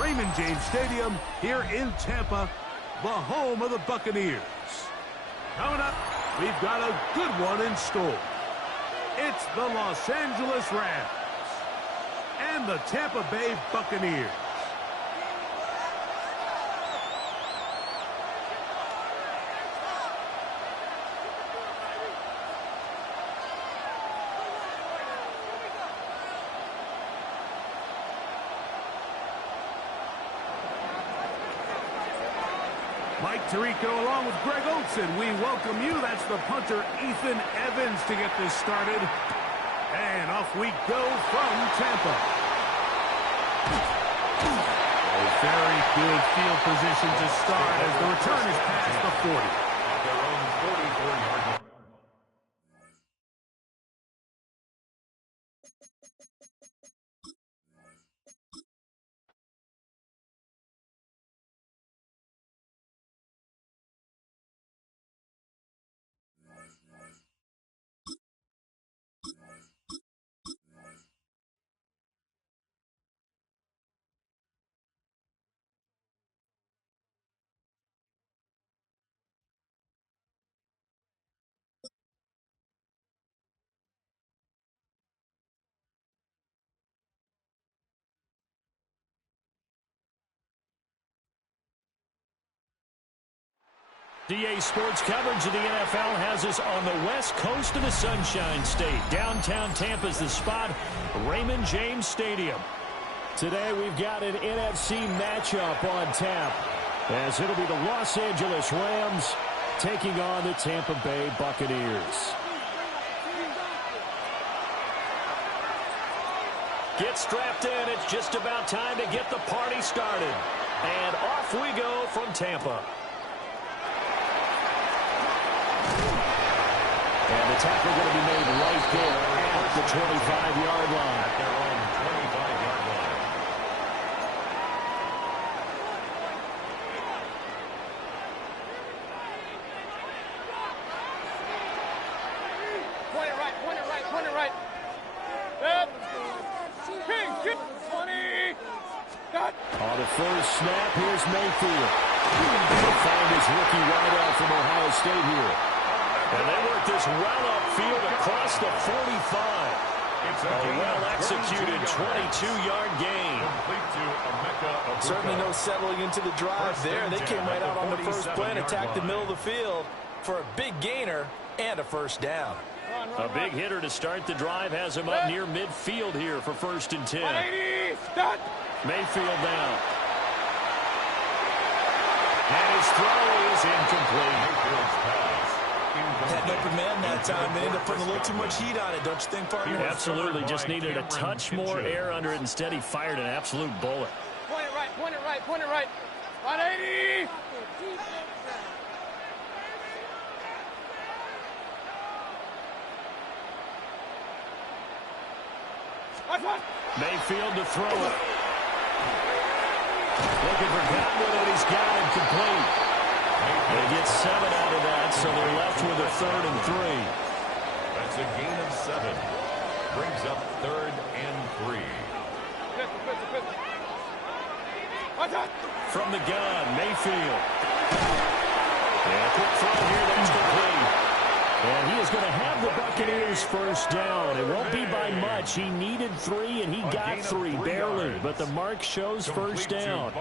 Raymond James Stadium here in Tampa, the home of the Buccaneers. Coming up, we've got a good one in store. It's the Los Angeles Rams and the Tampa Bay Buccaneers. Mike Tirico along with Greg Olsen. We welcome you. That's the punter, Ethan Evans, to get this started. And off we go from Tampa. A very good field position to start as the return is past the 40. Their own 44-yard line. DA Sports coverage of the NFL has us on the west coast of the Sunshine State. Downtown Tampa's the spot, Raymond James Stadium. Today we've got an NFC matchup on tap, as it'll be the Los Angeles Rams taking on the Tampa Bay Buccaneers. Get strapped in. It's just about time to get the party started. And off we go from Tampa. And the tackle going to be made right there at the 25-yard line. At their own 25-yard line. Point it right, point it right, point it right. Get 20. Got. On the first snap, here's Mayfield. He'll find his rookie wideout from Ohio State here. And they work this well upfield across the 45. It's a well-executed 22-yard gain. Certainly no settling into the drive there. They came right out on the first play and attacked the middle of the field for a big gainer and a first down. A big hitter to start the drive has him up near midfield here for 1st and 10. 180. Stop. Mayfield down. And his throw is incomplete. Had an open man that time. They ended up putting a little too much heat on it, don't you think, partner? Absolutely. Just needed a touch more air under it. Instead, he fired an absolute bullet. Point it right, point it right, point it right. 180. Mayfield to throw it. Looking for Godwin, and he's got him complete. They get 7 out of that, so they're left with a 3rd and 3. That's a gain of 7. Brings up 3rd and 3. From the gun, Mayfield. And a quick throw here that's complete. And he is going to have the Buccaneers first down. It won't be by much. He needed 3, and he got 3, barely. But the mark shows first down.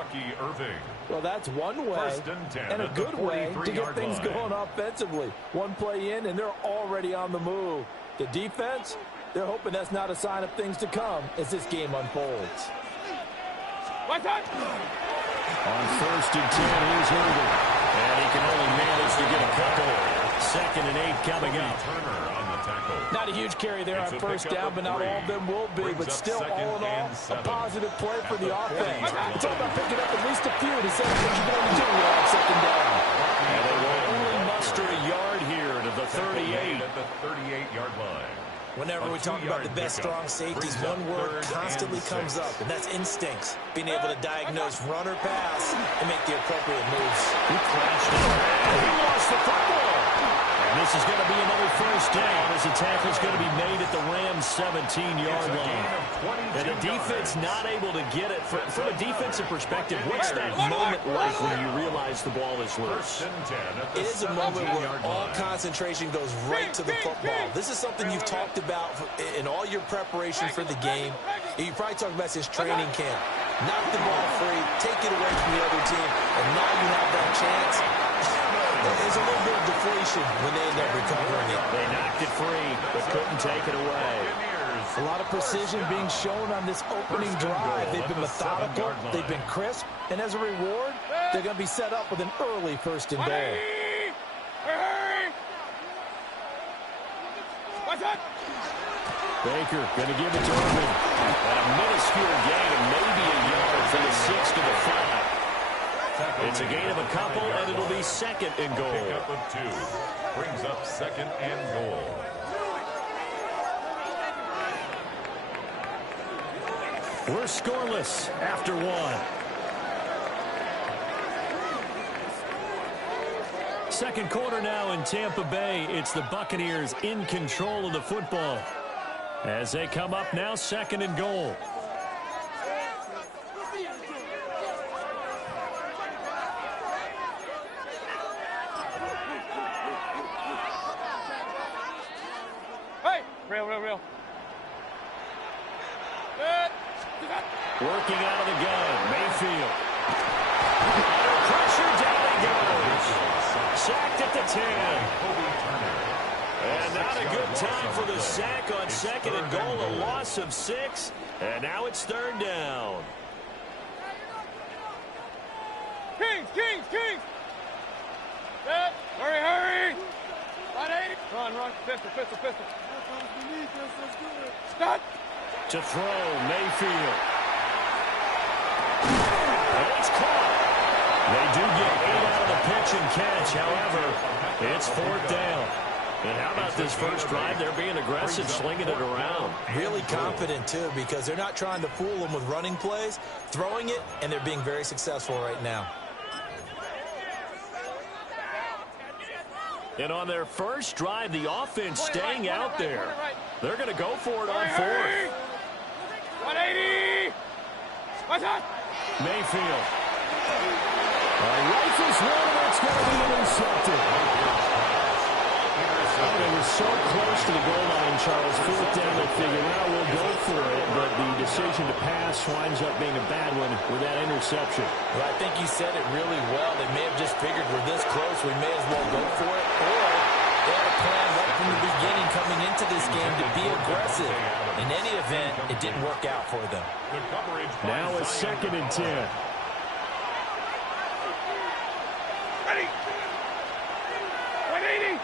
Well, that's one way, and a good way to get things going offensively. One play in, and they're already on the move. The defense, they're hoping that's not a sign of things to come as this game unfolds. On 1st and 10, here's Irvin. And he can only manage to get a couple. 2nd and 8 coming up. Not a huge carry there on first down, but not all of them will be. But still, all in all, a positive play for the offense. It's all about picking up at least a few to say what you're going to do on 2nd down. And they will only muster a yard here to the 38. At the 38-yard line. Whenever we talk about the best strong safeties, one word constantly comes up, and that's instincts. Being able to diagnose run or pass and make the appropriate moves. He crashed it. He lost the football. This is going to be another first down as the tackle's going to be made at the Rams' 17-yard line. And the defense not able to get it. From a defensive perspective, what's that moment like when you realize the ball is loose? It is a moment where all concentration goes right to the football. This is something you've talked about in all your preparation for the game. You probably talked about this training camp. Knock the ball free, take it away from the other team, and now you have that chance. There's a little bit of deflation when they end up recovering it. They knocked it free, but couldn't take it away. A lot of precision being shown on this opening drive. They've been methodical, they've been crisp, and as a reward, they're going to be set up with an early first and goal. Baker going to give it to Irvin. And a minuscule gain of maybe a yard from the 6 to the 5. It's a gain of a couple, and it'll be second and goal. Pickup of 2 brings up second and goal. We're scoreless after 1. Second quarter now in Tampa Bay. It's the Buccaneers in control of the football as they come up now second and goal. Real. Working out of the gun, Mayfield. Under pressure, down he goes. Sacked at the 10. And not a good time for the sack on second and goal. A loss of 6. And now it's third down. Kings. Hurry. Run. Pistol. Stop. To throw, Mayfield. And it's caught. They do get 8 out of the pitch and catch. However, it's fourth down. And how about this first drive? They're being aggressive, slinging it around. Really confident, too, because they're not trying to fool them with running plays, throwing it, and they're being very successful right now. And on their first drive, the offense staying out there. They're going to go for it on fourth. 180. Mayfield. Rifles one, and it's going to be intercepted. Oh, they were so close to the goal line, Charles. Fourth down, they figure, well, we'll go for it. But the decision to pass winds up being a bad one with that interception. Well, I think you said it really well. They may have just figured we're this close, we may as well go for it. Or they had a plan right from the beginning coming into this game to be aggressive. In any event, it didn't work out for them. Now it's second and 10. Ready. 180.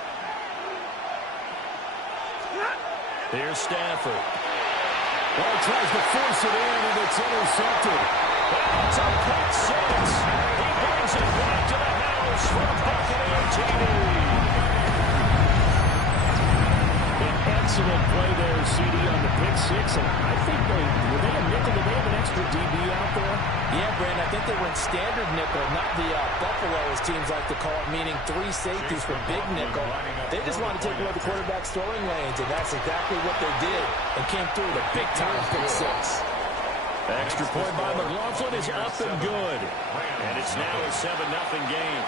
Here's Stafford. Well, tries to force it in, and it's intercepted. It's a pick 6. He brings it back to the house for a Buccaneer TD. Excellent play there, CD, on the pick 6. And I think were they a nickel? Did they have an extra DB out there? Yeah, Brandon, I think they went standard nickel, not the Buffalo, as teams like to call it, meaning 3 safeties for big nickel. They just wanted to take away the quarterback's throwing lanes, and that's exactly what they did, and came through with a big-time pick 6. Extra point by McLaughlin is up and good. And it's now a 7-0 game.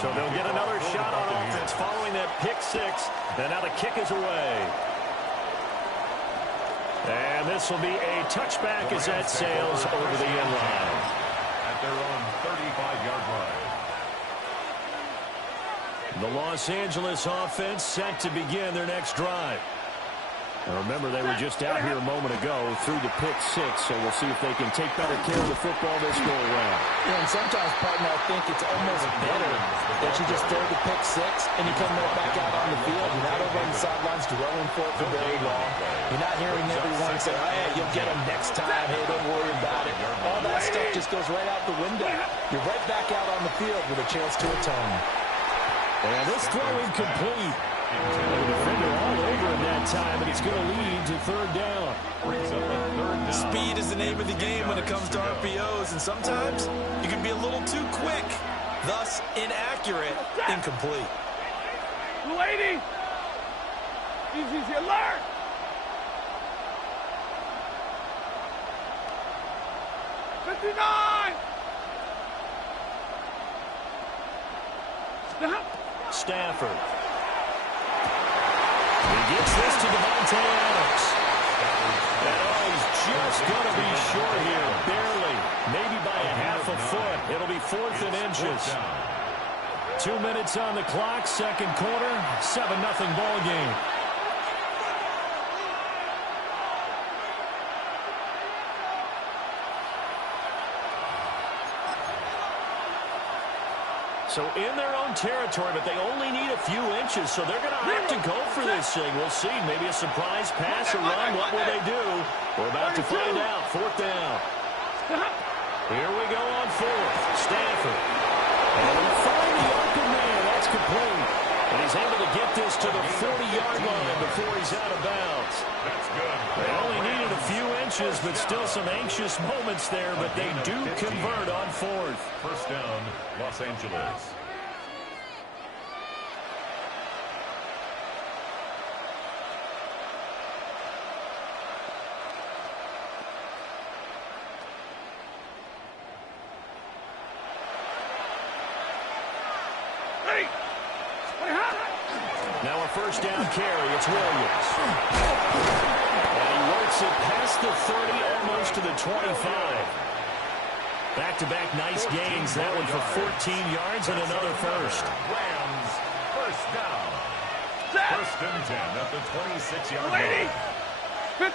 So they'll get another shot on offense following that pick 6. And now the kick is away. And this will be a touchback as that sails over the end line. At their own 35-yard line. The Los Angeles offense set to begin their next drive. Now remember, they were just out here a moment ago through the pick 6, so we'll see if they can take better care of the football this go around. Yeah, and sometimes, partner, I think it's almost better that you just throw the pick 6 and you come right back out on the field. You're not over on the sidelines dwelling for it for very long. You're not hearing everyone say, hey, you'll get them next time. Hey, don't worry about it. All that stuff just goes right out the window. You're right back out on the field with a chance to atone. And this throw incomplete. The defender all over in that time, and it's going to lead to third down. Brings up a third down. Speed is the name of the game when it comes to RPOs, and sometimes you can be a little too quick, thus inaccurate, incomplete. 280. Easy, alert. Stafford. He gets this to Devontae Adams. And he's just going to be short here, barely. Maybe by a half a foot. It'll be 4th and inches. 2 minutes on the clock, second quarter, 7-0 ball game. So in their own territory, but they only need a few inches, so they're going to have to go for this thing. We'll see. Maybe a surprise pass or run. What will they do? We're about to find out. 4th down. Here we go on 4th. Stafford. And he'll find the open man. That's complete. And he's able to get this to the 40-yard line before he's out of bounds. That's good. They only needed a few inches, but still some anxious moments there, but they do convert on 4th. First down, Los Angeles. Now a first down carry. It's Williams. And he works it past the 30, almost to the 25. Back-to-back nice gains. That one for 14 yards and another first. Rams, first down. First and 10 at the 26-yard line. They'll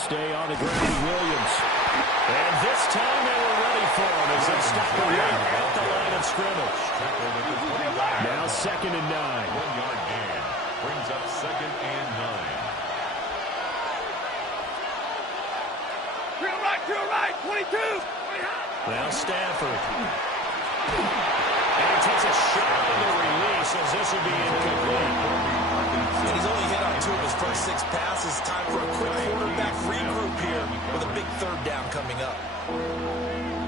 stay on the ground. Williams. And this time they were ready for him as they stop the run at the line of scrimmage. Now 2nd and 9. 1-yard gain. Brings up 2nd and 9. To the right, 22. Now Stafford. And he takes a shot on the release as this will be incomplete. And he's only hit on 2 of his first 6 passes. Time for a quick quarterback regroup here with a big 3rd down coming up.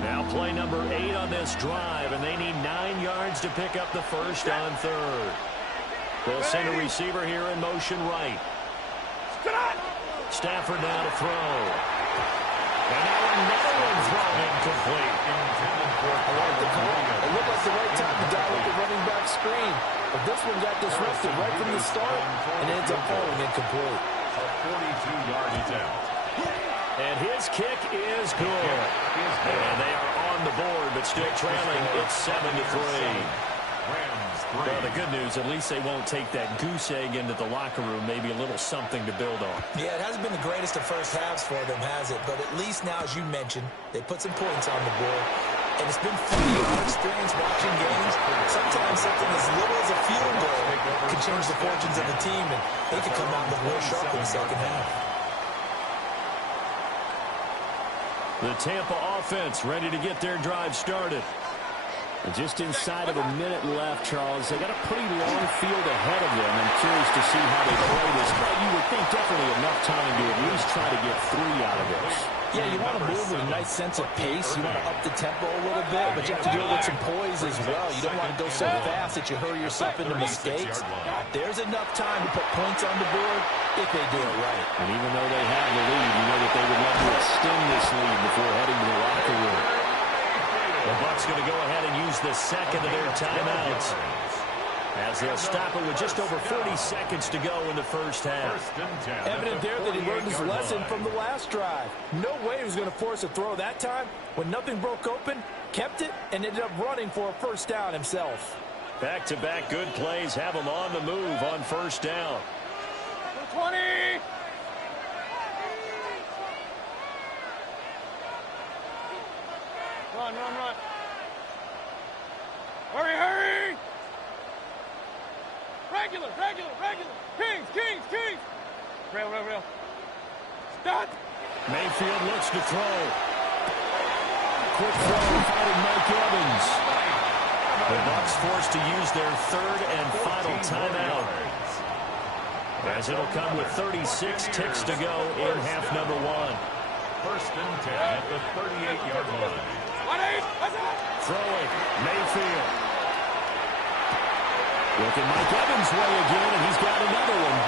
Now play number 8 on this drive, and they need 9 yards to pick up the first on 3rd. They'll send a receiver here in motion right. Stafford now to throw. And now another one thrown incomplete. I like the call. It looked like the right time to dial up the running back screen. But this one got disrupted right from the start and ends up falling incomplete. A 42-yard attempt. And his kick is good. And they are on the board, but still trailing. It's 7-3. Well, the good news, at least they won't take that goose egg into the locker room. Maybe a little something to build on. Yeah, it hasn't been the greatest of first halves for them, has it? But at least now, as you mentioned, they put some points on the board. And it's been fun in our experience watching games. Sometimes something as little as a field goal can change the fortunes of the team, and they could come out with real sharp in the second half. The Tampa offense ready to get their drive started. And just inside of a minute left, Charles. They got a pretty long field ahead of them. I'm curious to see how they play this. But you would think definitely enough time to at least try to get 3 out of this. Yeah, you want to move with a nice sense of pace. You want to up the tempo a little bit, but you have to do it with some poise as well. You don't want to go so fast that you hurry yourself into mistakes. There's enough time to put points on the board if they do it right. And even though they have the lead, you know that they would love to extend this lead before heading to the locker room. The Bucs going to go ahead and use the second of their timeouts as they'll stop it with just over 40 seconds to go in the first half. Evident there that he learned his lesson from the last drive. No way he was going to force a throw that time. When nothing broke open, kept it, and ended up running for a first down himself. Back-to-back good plays have him on the move on first down. 20. Run. Hurry. Regular. Kings. Real. Stop. Mayfield looks to throw. Quick throw, fighting Mike Evans. The Bucs forced to use their third and final timeout, as it'll come with 36 ticks to go in half number one. First and 10 at the 38-yard line. Throwing, Mayfield. Looking Mike Evans' way again, and he's got another one.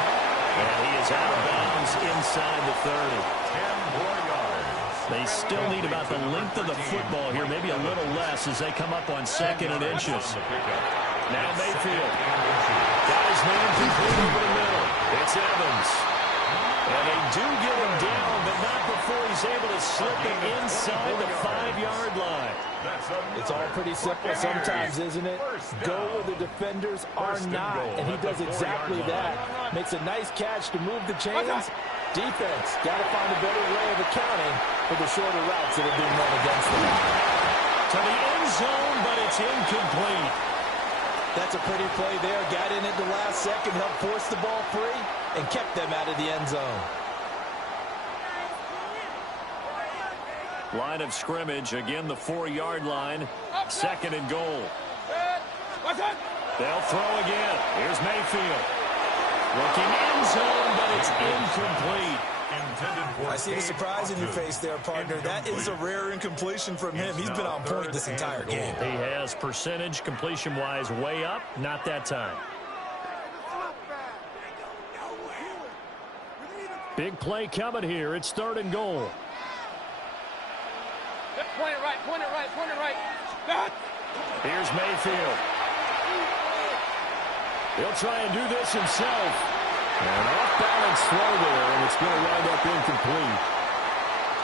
And he is out of bounds inside the 30. 10 more yards. They still need about the length of the football here, maybe a little less as they come up on 2nd and inches. Now Mayfield. Got his man complete over the middle. It's Evans. And they do get him down, but not before he's able to slip it inside the 5-yard line. It's all pretty simple sometimes, isn't it? Go where the defenders are not, and he does exactly that. Makes a nice catch to move the chains. Defense, got to find a better way of accounting for the shorter routes that are being run against them. To the end zone, but it's incomplete. That's a pretty play there. Got in at the last second, helped force the ball free, and kept them out of the end zone. Line of scrimmage, again the 4-yard line. 2nd and goal. They'll throw again. Here's Mayfield. Looking end zone, but it's incomplete. I see the surprise in your face there, partner. That is a rare incompletion from him. He's been on point this entire game. He has percentage completion-wise way up. Not that time. Big play coming here. It's 3rd and goal. Point it right, point it right, point it right. Here's Mayfield. He'll try and do this himself. An off-balance throw there, and it's going to wind up incomplete.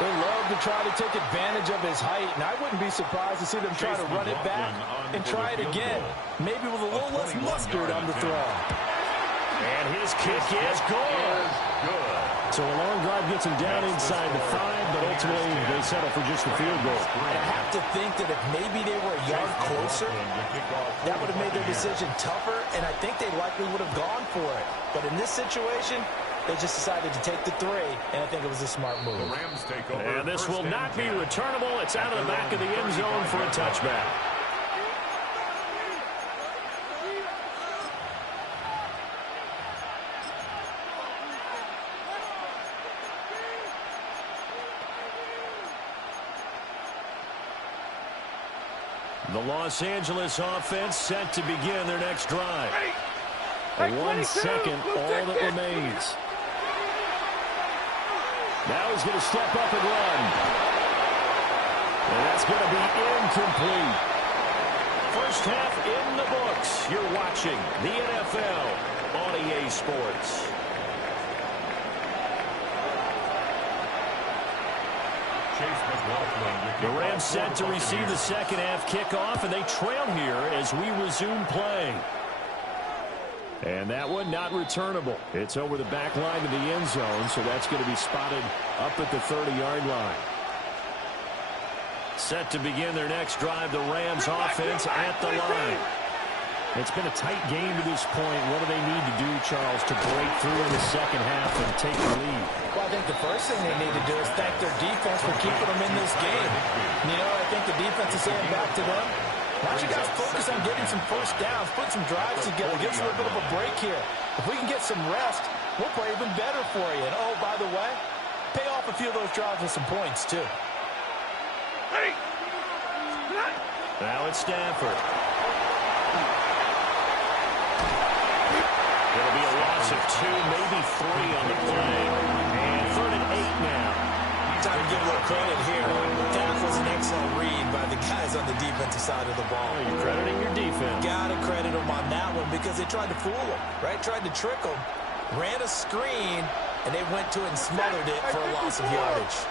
They love to try to take advantage of his height, and I wouldn't be surprised to see them try to run it back and try it again, maybe with a little less mustard on the throw. And his kick is good. So a long drive gets him down inside the 5, but ultimately they settle for just a field goal. And I have to think that if maybe they were a yard closer, that would have made their decision tougher, and I think they likely would have gone for it. But in this situation, they just decided to take the 3, and I think it was a smart move. The Rams take over. And this will not be returnable. It's out of the back of the end zone for a touchback. The Los Angeles offense set to begin their next drive. 1 second, all that remains. Now he's going to step up and run. And that's going to be incomplete. First half in the books. You're watching the NFL on EA Sports. The Rams set to receive the second half kickoff, and they trail here as we resume play. And that one not returnable. It's over the back line of the end zone, so that's going to be spotted up at the 30-yard line. Set to begin their next drive, the Rams offense at the line. It's been a tight game to this point. What do they need to do, Charles, to break through in the second half and take the lead? Well, I think the first thing they need to do is thank their defense for keeping them in this game. You know, I think the defense is saying back to them, why don't you guys focus on getting some first downs, put some drives together, give us a little bit of a break here. If we can get some rest, we'll play even better for you. And, oh, by the way, pay off a few of those drives with some points, too. Now it's Stafford. It'll be a loss of 2, maybe 3 on the play. And 3rd and 8 now. Time to give a little credit here. That was an excellent read by the guys on the defensive side of the ball. Oh, you're crediting your defense. Got to credit them on that one because they tried to fool them, right? Tried to trick them. Ran a screen, and they went to it and smothered it for a loss of yardage.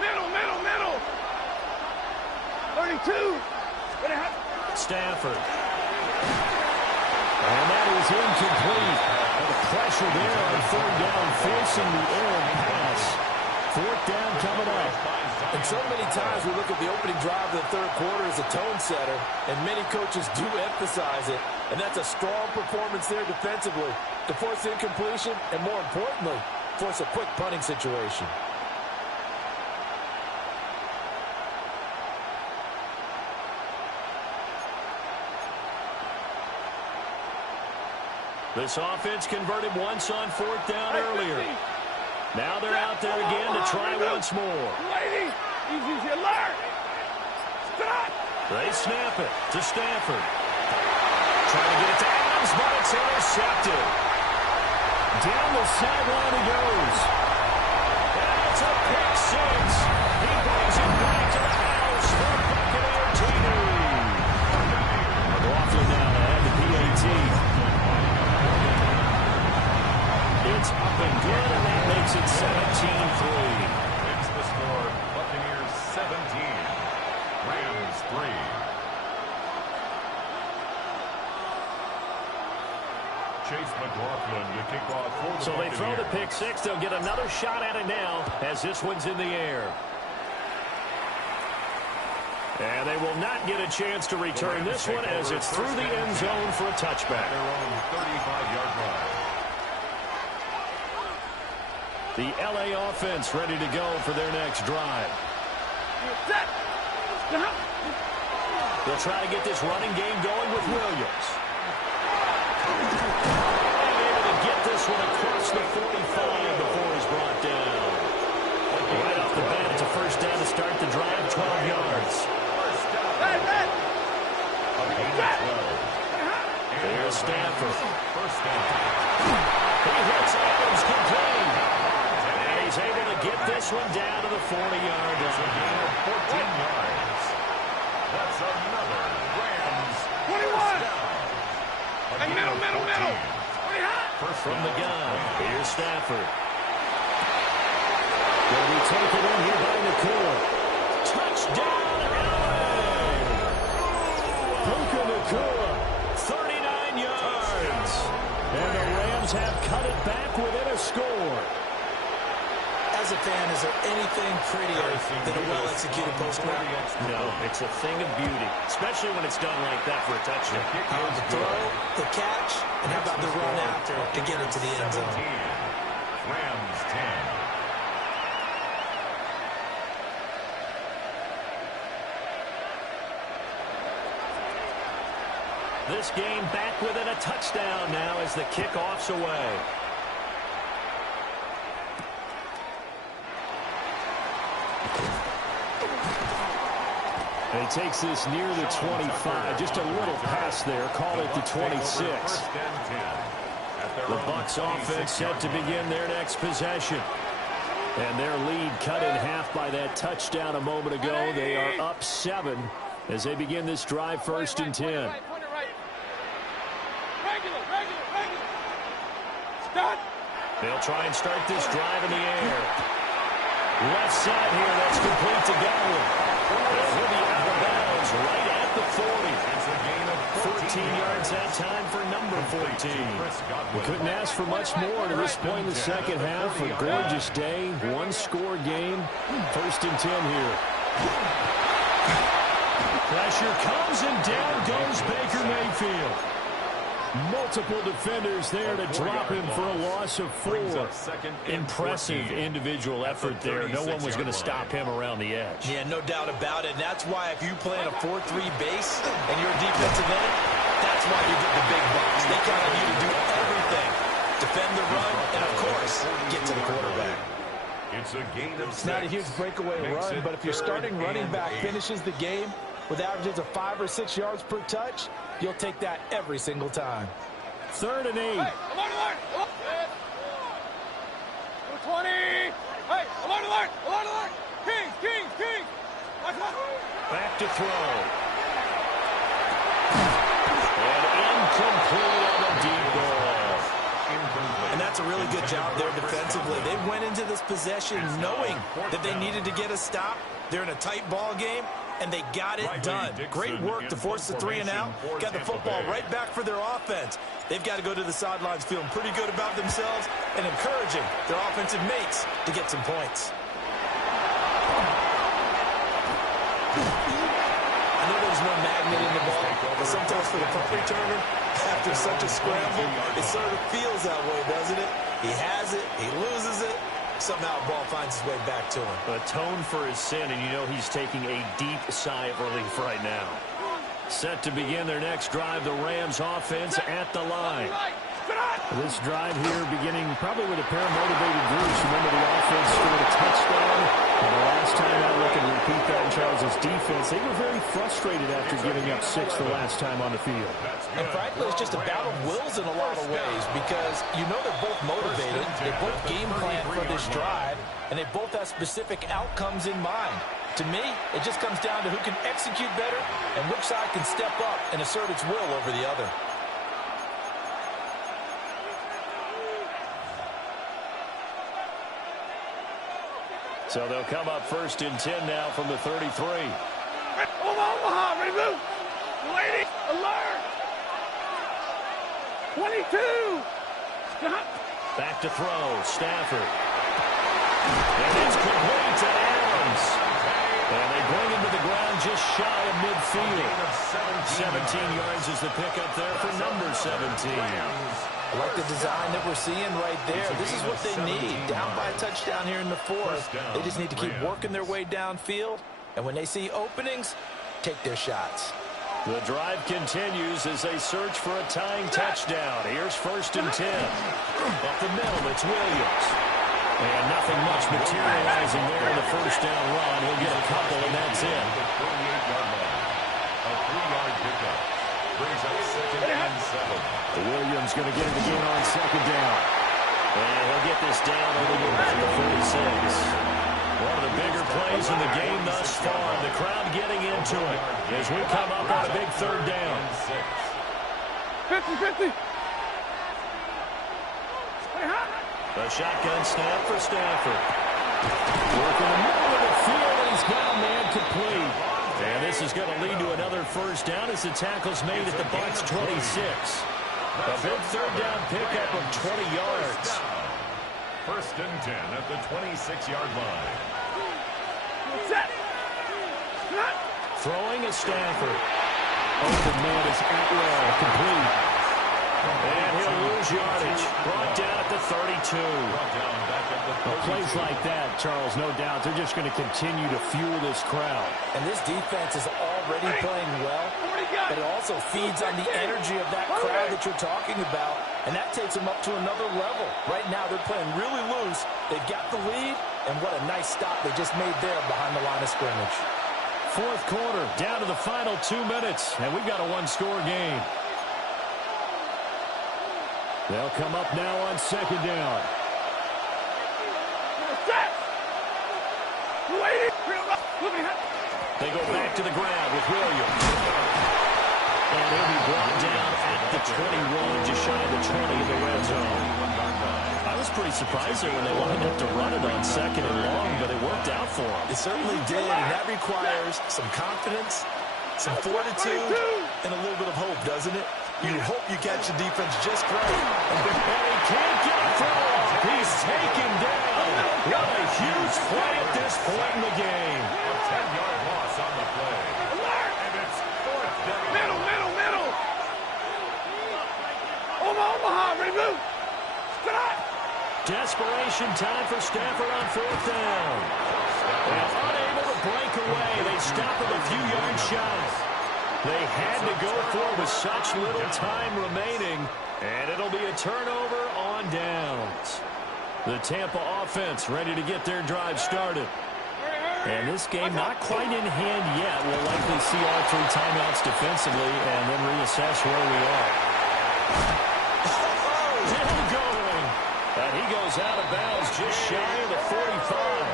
Middle. 32. Stafford. And that is incomplete. And the pressure there on 3rd down, forcing the errant pass. 4th down coming up. And so many times we look at the opening drive of the third quarter as a tone setter, and many coaches do emphasize it. And that's a strong performance there defensively to force incompletion and, more importantly, force a quick punting situation. This offense converted once on 4th down earlier. Now they're out there again to try once more. Easy, alert! Stop! They snap it to Stafford. Trying to get it to Adams, but it's intercepted. Down the sideline he goes. That's a pick 6. He brings it back to the house for Buccaneer TV. McLaughlin now to add the PAT. It's up and good, and that makes it 17-3. It's the score. Buccaneers 17. Rams 3. Chase McLaughlin to kick off for the So they throw the Buccaneers. pick 6. They'll get another shot at it now as this one's in the air. And they will not get a chance to return this one as it's through the end zone for a touchback. Their own 35-yard line. The LA offense ready to go for their next drive. They'll try to get this running game going with Williams. And able to get this one across the 45 before he's brought down. Right off the bat, it's a first down to start the drive, 12 yards. There's Stafford. First down. He hits Adams complete. And he's able to get this one down to the 40-yard It's a line. gain of 14 yards. That's another Rams 21. first down. A gain of 14. First From the down. gun, here's Stafford. Going to be taken in here by Nakua. Touchdown, LA! Puka Nakua, 39 yards. And the Rams have cut it back within a score. As a fan, is there anything prettier than a well-executed post-route? No, it's a thing of beauty, especially when it's done like that for a touchdown. How about the throw, the catch, and how about the run after to get into the end zone? 17. Rams 10. This game back within a touchdown now as the kickoff's away. And he takes this near the 25, just a little pass there, call it the 26. First and 10. At their The own Bucs offense 26 set to begin their next possession. And their lead cut in half by that touchdown a moment ago. They are up 7 as they begin this drive, first and 10. Regular. Start. They'll try and start this drive in the air. Left side here, that's complete to Godwin. And he'll be out of bounds right at the 40. It's a gain of 14 yards that time for number 14. We couldn't ask for much more to this point in the second half. A gorgeous day, one-score game. First and 10 here. Pressure comes and down goes Baker Mayfield. Multiple defenders there to drop him for a loss of 4. Impressive individual effort there. No one was going to stop him around the edge. Yeah, no doubt about it. And that's why if you play in a 4-3 base and you're a defensive end, that's why you get the big bucks. They count on you to do everything. Defend the run and, of course, get to the quarterback. It's a gain of 6. It's not a huge breakaway run, but if your starting running back finishes the game with averages of 5 or 6 yards per touch, you'll take that every single time. 3rd and 8. Hey, alert. 20. Hey, alert. Kings. Back to throw. And incomplete on the deep ball. And that's a really good job there defensively. They went into this possession knowing that they needed to get a stop. They're in a tight ball game, and they got it done. Great work to force the 3 and out. Got the football right back for their offense. They've got to go to the sidelines feeling pretty good about themselves and encouraging their offensive mates to get some points. I know there's no magnet in the ball, but sometimes for the punt returner, after such a scramble, it sort of feels that way, doesn't it? He has it, he loses it, somehow the ball finds its way back to him. Atone for his sin, and you know he's taking a deep sigh of relief right now. Set to begin their next drive, the Rams offense at the line. This drive here beginning probably with a pair of motivated groups. Remember, the offense scored a touchdown. And the last time out, look and repeat that in Charles' defense. They were very frustrated after giving up 6 the last time on the field. And frankly, it's just a battle of wills in a lot of ways because you know they're both motivated. They both game plan for this drive, and they both have specific outcomes in mind. To me, it just comes down to who can execute better and which side can step up and assert its will over the other. So they'll come up 1st and 10 now from the 33. Omaha, ready to move. Lady, alert. 22. Stop. Back to throw, Stafford. And it's complete to Adams. And they bring him to the ground just shy of midfield. 17 yards is the pickup there for number 17. I like the design that we're seeing right there. This is what they need. Down by a touchdown here in the 4th. They just need to keep working their way downfield. And when they see openings, take their shots. The drive continues as they search for a tying touchdown. Here's 1st and 10. Up the middle, it's Williams. And nothing much materializing there in the 1st down run. He'll get a couple, and that's it. A 3-yard pickup. Brings up 2nd and 7. Williams going to get it again on 2nd down. And he'll get this down over the 46. One of the bigger plays in the game thus far. The crowd getting into it as we come up on a big 3rd down. 50-50. A shotgun snap for Stafford. Working the middle of the field, and he's got a man complete. And this is going to lead to another 1st down as the tackle's made at the Bucs 26. A big 3rd down pickup of 20 yards. 1st and 10 at the 26-yard line. Throwing is Stafford. Open man is Atwell, complete. And he'll lose yardage. Brought down at the 32. Plays like that, Charles, no doubt, they're just going to continue to fuel this crowd. And this defense is already playing well, but it also feeds on the energy of that crowd that you're talking about, and that takes them up to another level. Right now, they're playing really loose. They've got the lead, and what a nice stop they just made there behind the line of scrimmage. 4th quarter, down to the final 2 minutes, and we've got a 1-score game. They'll come up now on 2nd down. They go back to the ground with Williams. And he'll be brought down at the 21, just shy of the 20 in the red zone. I was pretty surprised there when they lined up to run it on 2nd and long, but it worked out for them. It certainly did, and that requires some confidence, some fortitude, and a little bit of hope, doesn't it? You hope you catch the defense just right. And he can't get a throw off. He's taken down. What a huge play at this point in the game. A 10-yard loss on the play. And it's 4th down. Middle. Omaha, ready to move. Stop. Desperation time for Stafford on 4th down. And unable to break away. They stop him a few yards shy. They had to go for it with such little time remaining, and it'll be a turnover on downs. The Tampa offense ready to get their drive started. And this game not quite in hand yet. We'll likely see all 3 timeouts defensively and then reassess where we are. Still going. And he goes out of bounds just shy of the 45.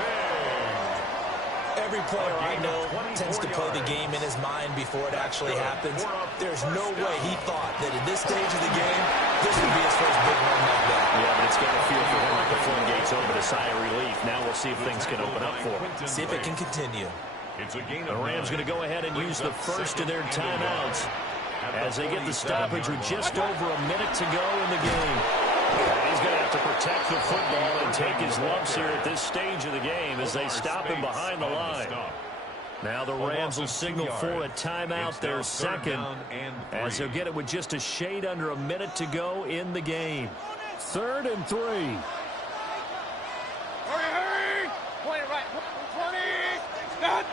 Every player I know tends to play the game in his mind before it actually happens. There's no way he thought that in this stage of the game, this would be his first big run like that. Yeah, but it's got to feel for him like the floodgates open, a sigh of relief. Now we'll see if things can open up for him. See if it can continue. The Rams going to go ahead and use the first of their timeouts as they get the stoppage with just over a minute to go in the game. He's going to have to protect the football and take his lumps here at this stage of the game as they stop him behind the line. Now the Rams will signal for a timeout, their 2nd, as they'll get it with just a shade under a minute to go in the game. 3rd and 3. Hurry. 20 right. 20. Stop.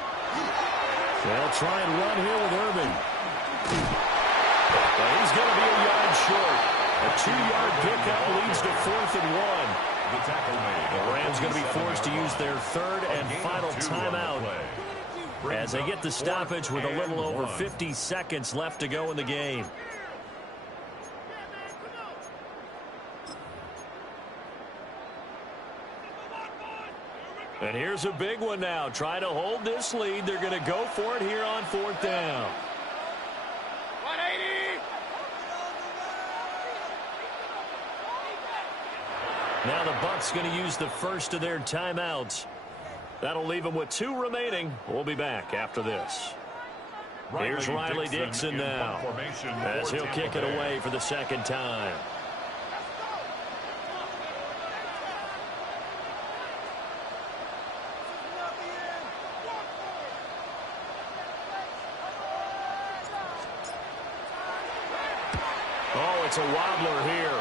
They'll try and run here with Irvin. But he's going to be a yard short. A 2-yard pickup leads to 4th and 1. The tackle made. The Rams going to be forced to use their third and final timeout as they get the stoppage with a little over 50 seconds left to go in the game. And here's a big one now. Trying to hold this lead. They're going to go for it here on 4th down. 180. Now the Bucs going to use the first of their timeouts. That'll leave them with 2 remaining. We'll be back after this. Here's Riley Dixon now as he'll kick it away for the second time. Oh, it's a wobbler here.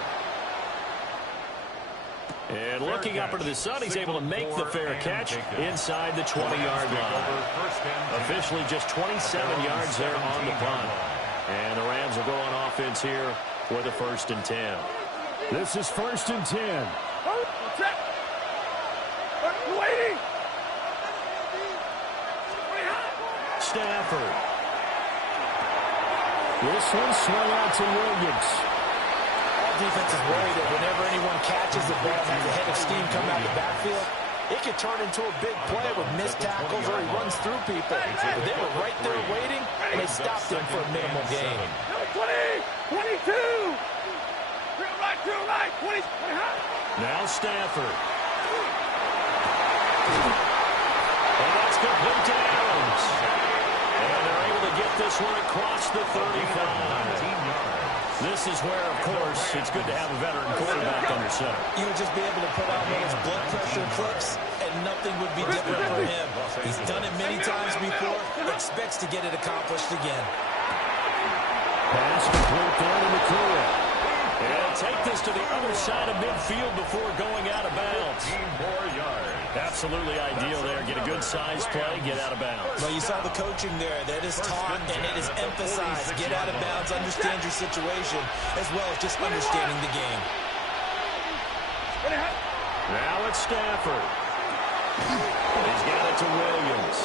And looking up into the sun, he's able to make the fair catch inside the 20-yard line. Officially just 27 yards there on the punt. And the Rams will go on offense here for the 1st and 10. This is 1st and 10. Stafford. This one swung out to Williams. Defense is worried that whenever anyone catches the ball and has a head of steam come out of the backfield, it could turn into a big play with missed tackles or he runs through people. But they were right there waiting, and they stopped him for a minimal gain. 20, 22. To the right, 20. Now Stafford. And that's complete to Adams. And they're able to get this one across the 35. This is where, of course, it's good to have a veteran quarterback under center. You would just be able to put on one of his blood pressure clicks, and nothing would be different for him. He's done it many times before, expects to get it accomplished again. Pass complete there to McCoy. And take this to the other side of midfield before going out of bounds. Absolutely ideal there. Get a good size play, get out of bounds. Well, you saw the coaching there. That is taught and it is emphasized. Get out of bounds, understand your situation, as well as just understanding the game. Now it's Stafford. He's got it to Williams.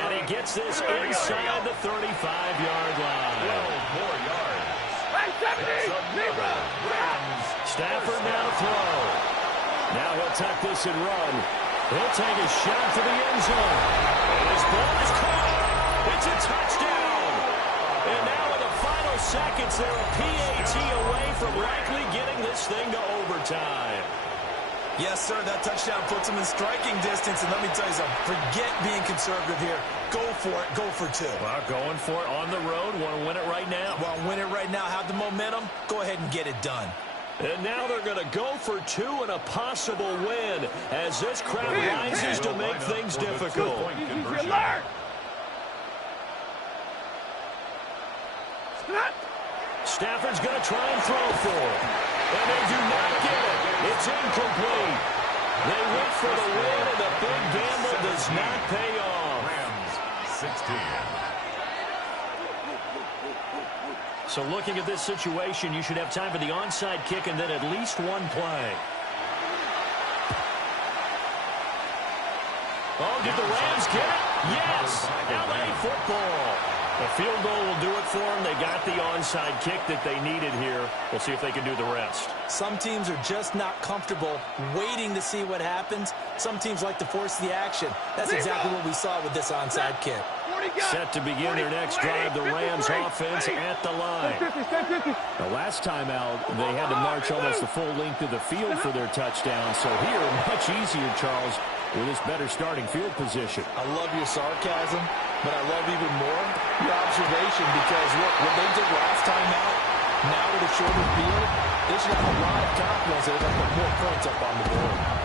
And he gets this inside the 35-yard line. 12 more yards. Stafford now to throw. Now he'll tuck this and run. He'll take a shot for the end zone. And his ball is caught. It's a touchdown. And now in the final seconds, they're a PAT away from likely getting this thing to overtime. Yes, sir, that touchdown puts him in striking distance. And let me tell you something, forget being conservative here. Go for it, go for 2. Well, going for it on the road. Want to win it right now? Well, win it right now, have the momentum, go ahead and get it done. And now they're going to go for 2 and a possible win as this crowd rises to make things difficult. Stafford's going to try and throw for it. And they do not get it. It's incomplete. They went for the win, and the big gamble does not pay off. Rams 16. So looking at this situation, you should have time for the onside kick and then at least one play. Oh, did the Rams get it? Yes! LA football. A field goal will do it for them. They got the onside kick that they needed here. We'll see if they can do the rest. Some teams are just not comfortable waiting to see what happens. Some teams like to force the action. That's exactly what we saw with this onside kick. Set to begin their next drive, the Rams offense at the line. The last time out, they had to march almost the full length of the field for their touchdown. So here, much easier, Charles, with this better starting field position. I love your sarcasm, but I love even more your observation because, look, what they did last time out, now with a shorter field, they should have a lot of confidence that they're going to put more points up on the board.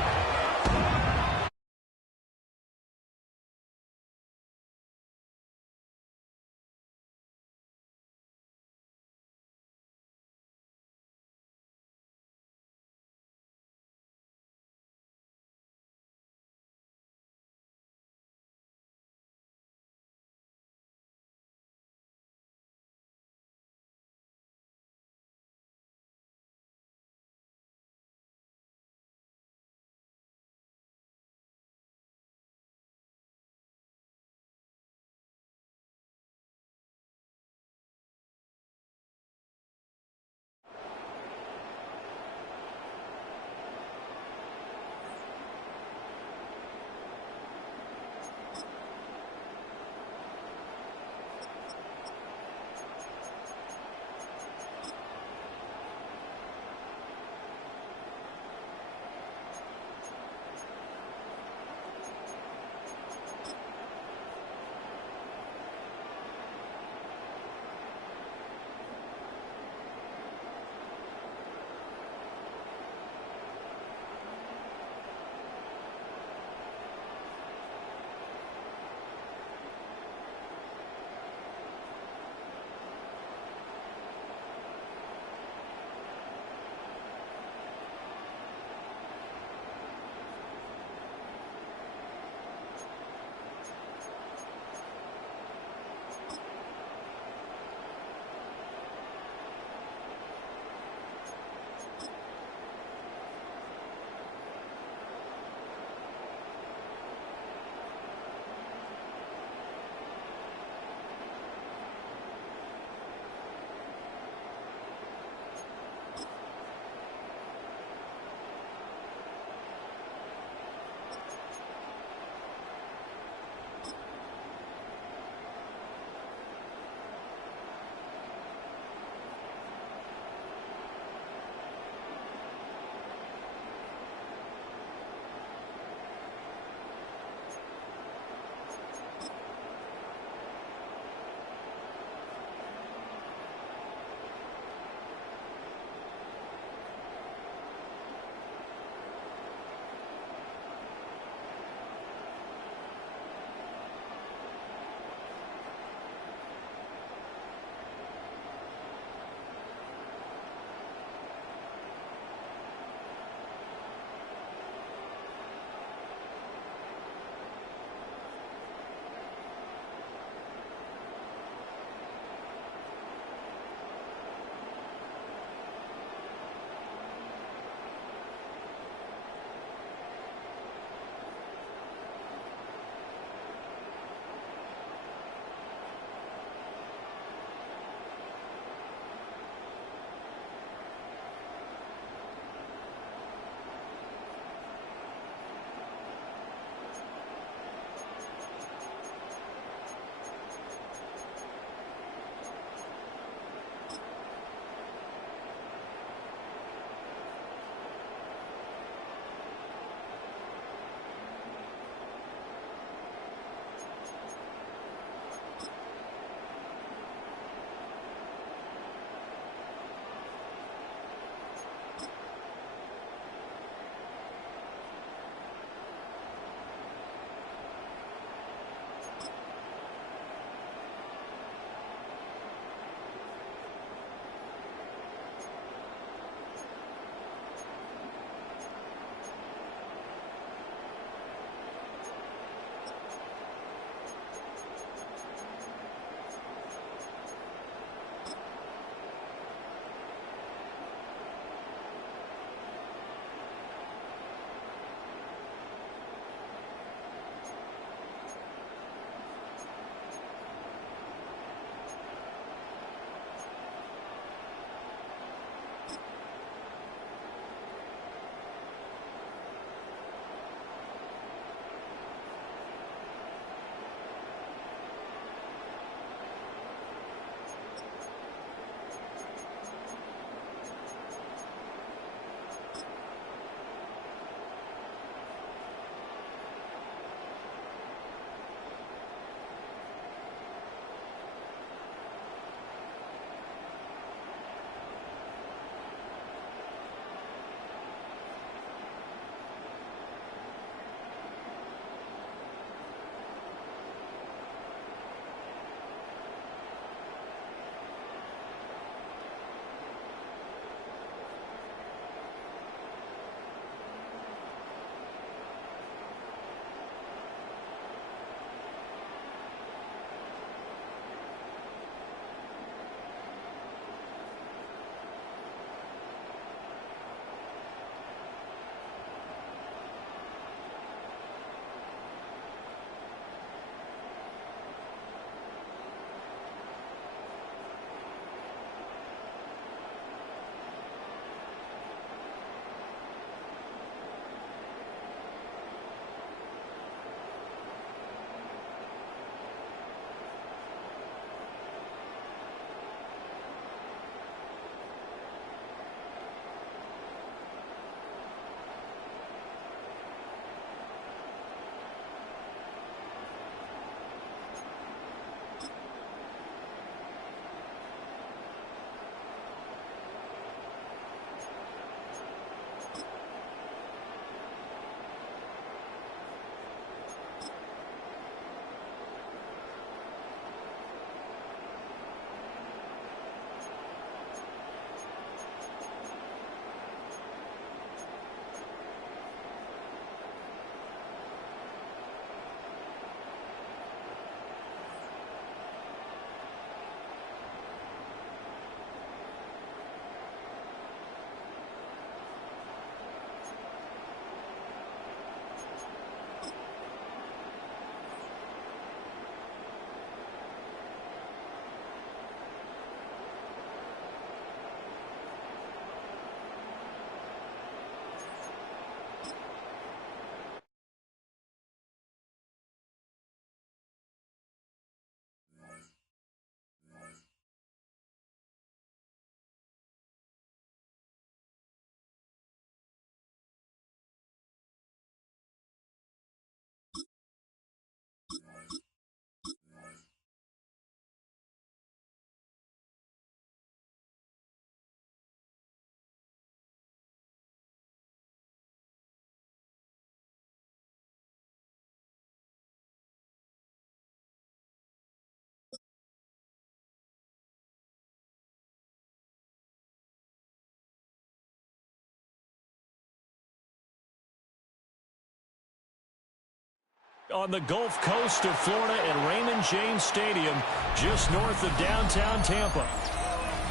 on the Gulf Coast of Florida at Raymond James Stadium, just north of downtown Tampa.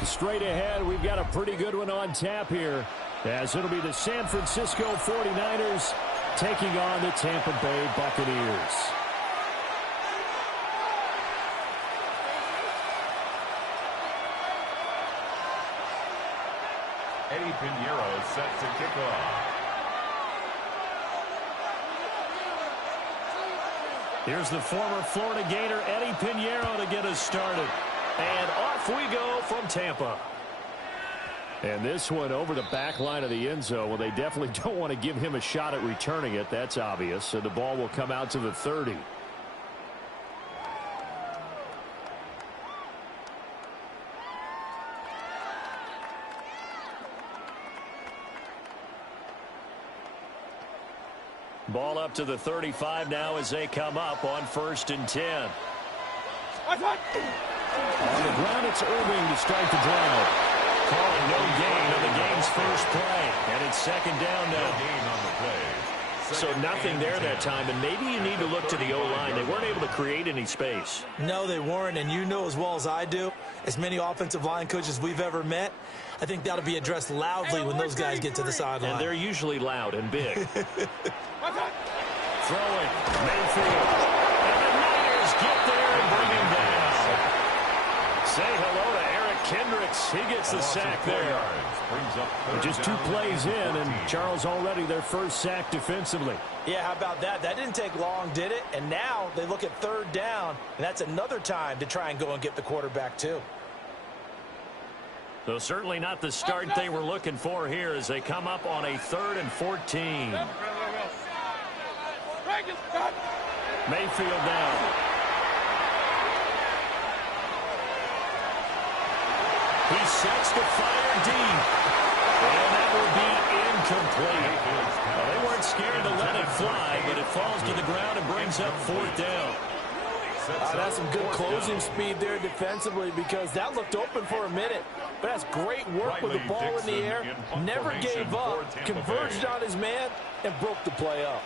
Straight ahead, we've got a pretty good one on tap here, as it'll be the San Francisco 49ers taking on the Tampa Bay Buccaneers. Eddie Pinheiro set to kick off. Here's the former Florida Gator, Eddie Pinheiro, to get us started. And off we go from Tampa. And this one over the back line of the end zone. Well, they definitely don't want to give him a shot at returning it. That's obvious. So the ball will come out to the 30. Ball up to the 35 now as they come up on 1st and 10. On the ground, it's Irving to start the drive. Calling no gain on the game's first play. And it's 2nd down now. No gain on the play. So nothing there that time, and maybe you need to look to the O-line. They weren't able to create any space. No, they weren't, and you know as well as I do, as many offensive line coaches we've ever met, I think that'll be addressed loudly when those guys get to the sideline. And they're usually loud and big. Throwing, Mayfield. And the Niners get there and bring him down. Say hello to Eric Kendricks. He gets the sack there. Just 2 plays in, and Charles already their first sack defensively. Yeah, how about that? That didn't take long, did it? And now they look at 3rd down, and that's another time to try and go and get the quarterback too. So certainly not the start they were looking for here as they come up on a 3rd and 14. Mayfield down. He sets the fire deep. And that will be incomplete. Well, they weren't scared to let it fly, but it falls to the ground and brings up 4th down. That's some good closing speed there defensively, because that looked open for a minute. But that's great work with the ball in the air. Never gave up, converged on his man, and broke the play up.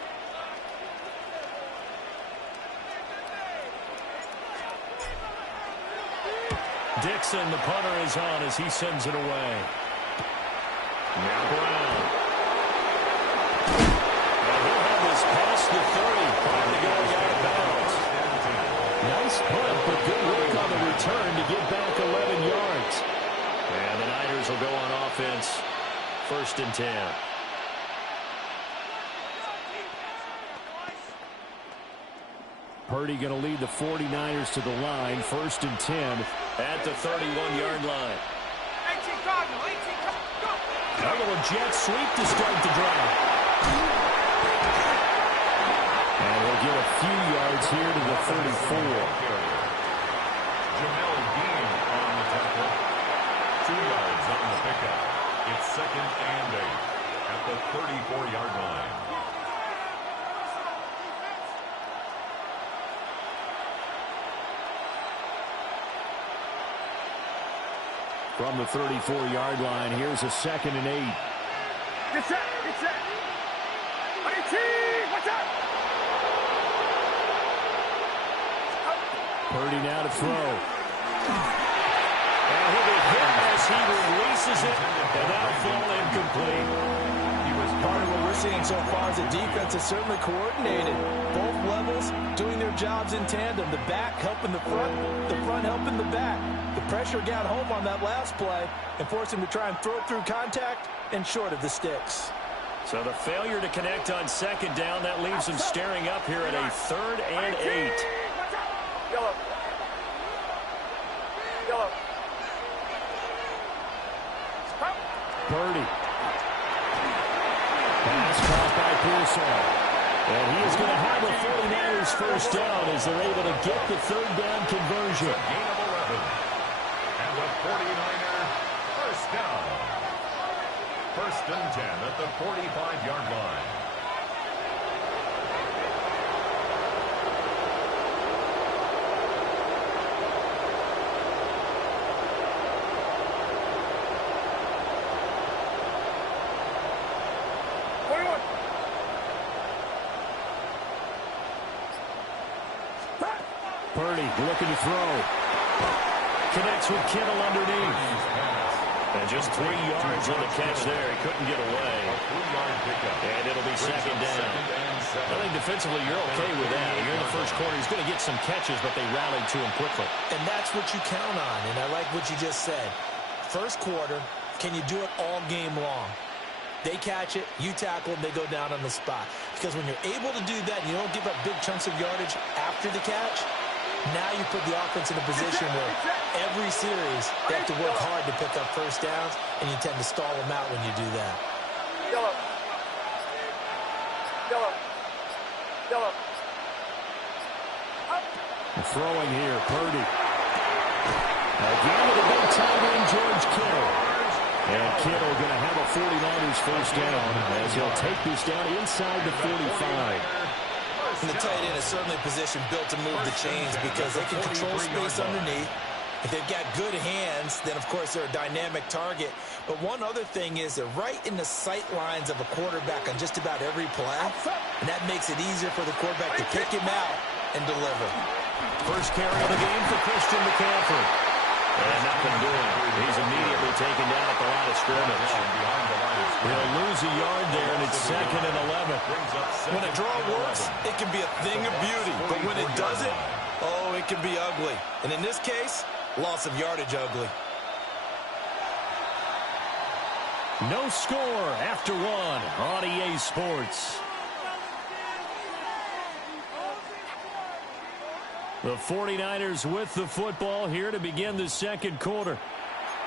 Dixon, the punter, is on as he sends it away. Now Brown. And he'll have this past the 30, finally going out of bounds. Nice punt, but good work on the return to get back 11 yards. And the Niners will go on offense, 1st and 10. Purdy going to lead the 49ers to the line, 1st and 10 at the 31-yard line. 18 Cardinal, 18 Cardinal, go! A little jet sweep to start the drive. And we'll get a few yards here to the 34. Jamel Dean on the tackle. 2 yards on the pickup. It's 2nd and 8 at the 34-yard line. From the 34-yard line, here's a 2nd and 8. Get set, get set. 18, what's up? Purdy now to throw. And he'll be hit as he releases it, and that'll fall incomplete. Part of what we're seeing so far is the defense is certainly coordinated. Both levels doing their jobs in tandem. The back helping the front helping the back. The pressure got home on that last play and forced him to try and throw it through contact and short of the sticks. So the failure to connect on 2nd down, that leaves him staring up here at a 3rd and 8. Yellow. Yellow. Purdy. Pass caught by Pearson. And he is going to have the 49ers first down as they're able to get the 3rd down conversion. Gain of 11. And the 49er first down. 1st and 10 at the 45-yard line. Purdy looking to throw. Connects with Kittle underneath. And just 3 yards on the catch there. He couldn't get away. And it'll be second down. I think defensively you're okay with that. You're in the first quarter. He's going to get some catches, but they rallied to him quickly. And that's what you count on. And I like what you just said. First quarter, can you do it all game long? They catch it, you tackle them, they go down on the spot. Because when you're able to do that and you don't give up big chunks of yardage after the catch, now you put the offense in a position where every series they have to work hard to pick up first downs, and you tend to stall them out when you do that. Yellow. Yellow. Yellow. Throwing here, Purdy. Again with a big tight end, George Kittle. And Kittle going to have a 49ers first down as he'll take this down inside the 45. And the tight end is certainly a position built to move the chains because they can control space underneath. If they've got good hands, then, of course, they're a dynamic target. But one other thing is they're right in the sight lines of a quarterback on just about every play, and that makes it easier for the quarterback to pick him out and deliver. First carry of the game for Christian McCaffrey. And nothing doing. He's immediately taken down at the line of scrimmage. He'll lose a yard there, and it's 2nd and 11. When a draw works, it can be a thing of beauty. But when it doesn't, oh, it can be ugly. And in this case, loss of yardage ugly. No score after 1 on EA Sports. The 49ers with the football here to begin the second quarter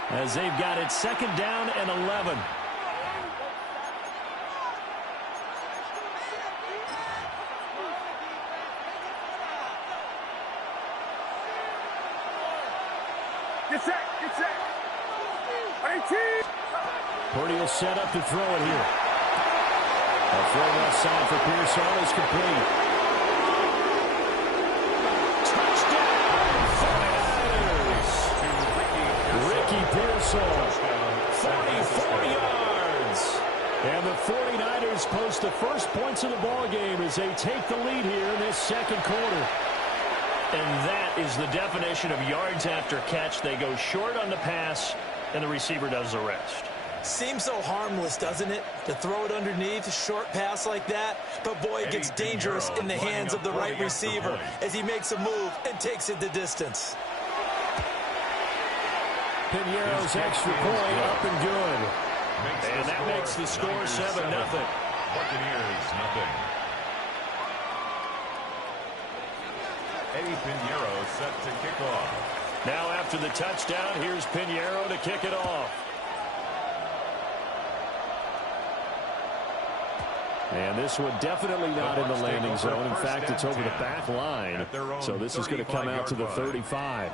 as they've got it 2nd down and 11. Get set. Get set. 18. Purdy will set up to throw it here. A throw left side for Pearson is complete. Pearson, 44 yards. And the 49ers post the first points of the ball game as they take the lead here in this second quarter. And that is the definition of yards after catch. They go short on the pass, and the receiver does the rest. Seems so harmless, doesn't it, to throw it underneath, a short pass like that? But, boy, it gets dangerous in the hands of the right receiver as he makes a move and takes it the distance. Piñeiro's extra point up and good. And that makes the score 7-0. Buccaneers, nothing. Eddie Piñeiro set to kick off. Now after the touchdown, here's Piñeiro to kick it off. And this one definitely not in the landing zone. In fact, it's over the back line. So this is going to come out to the 35.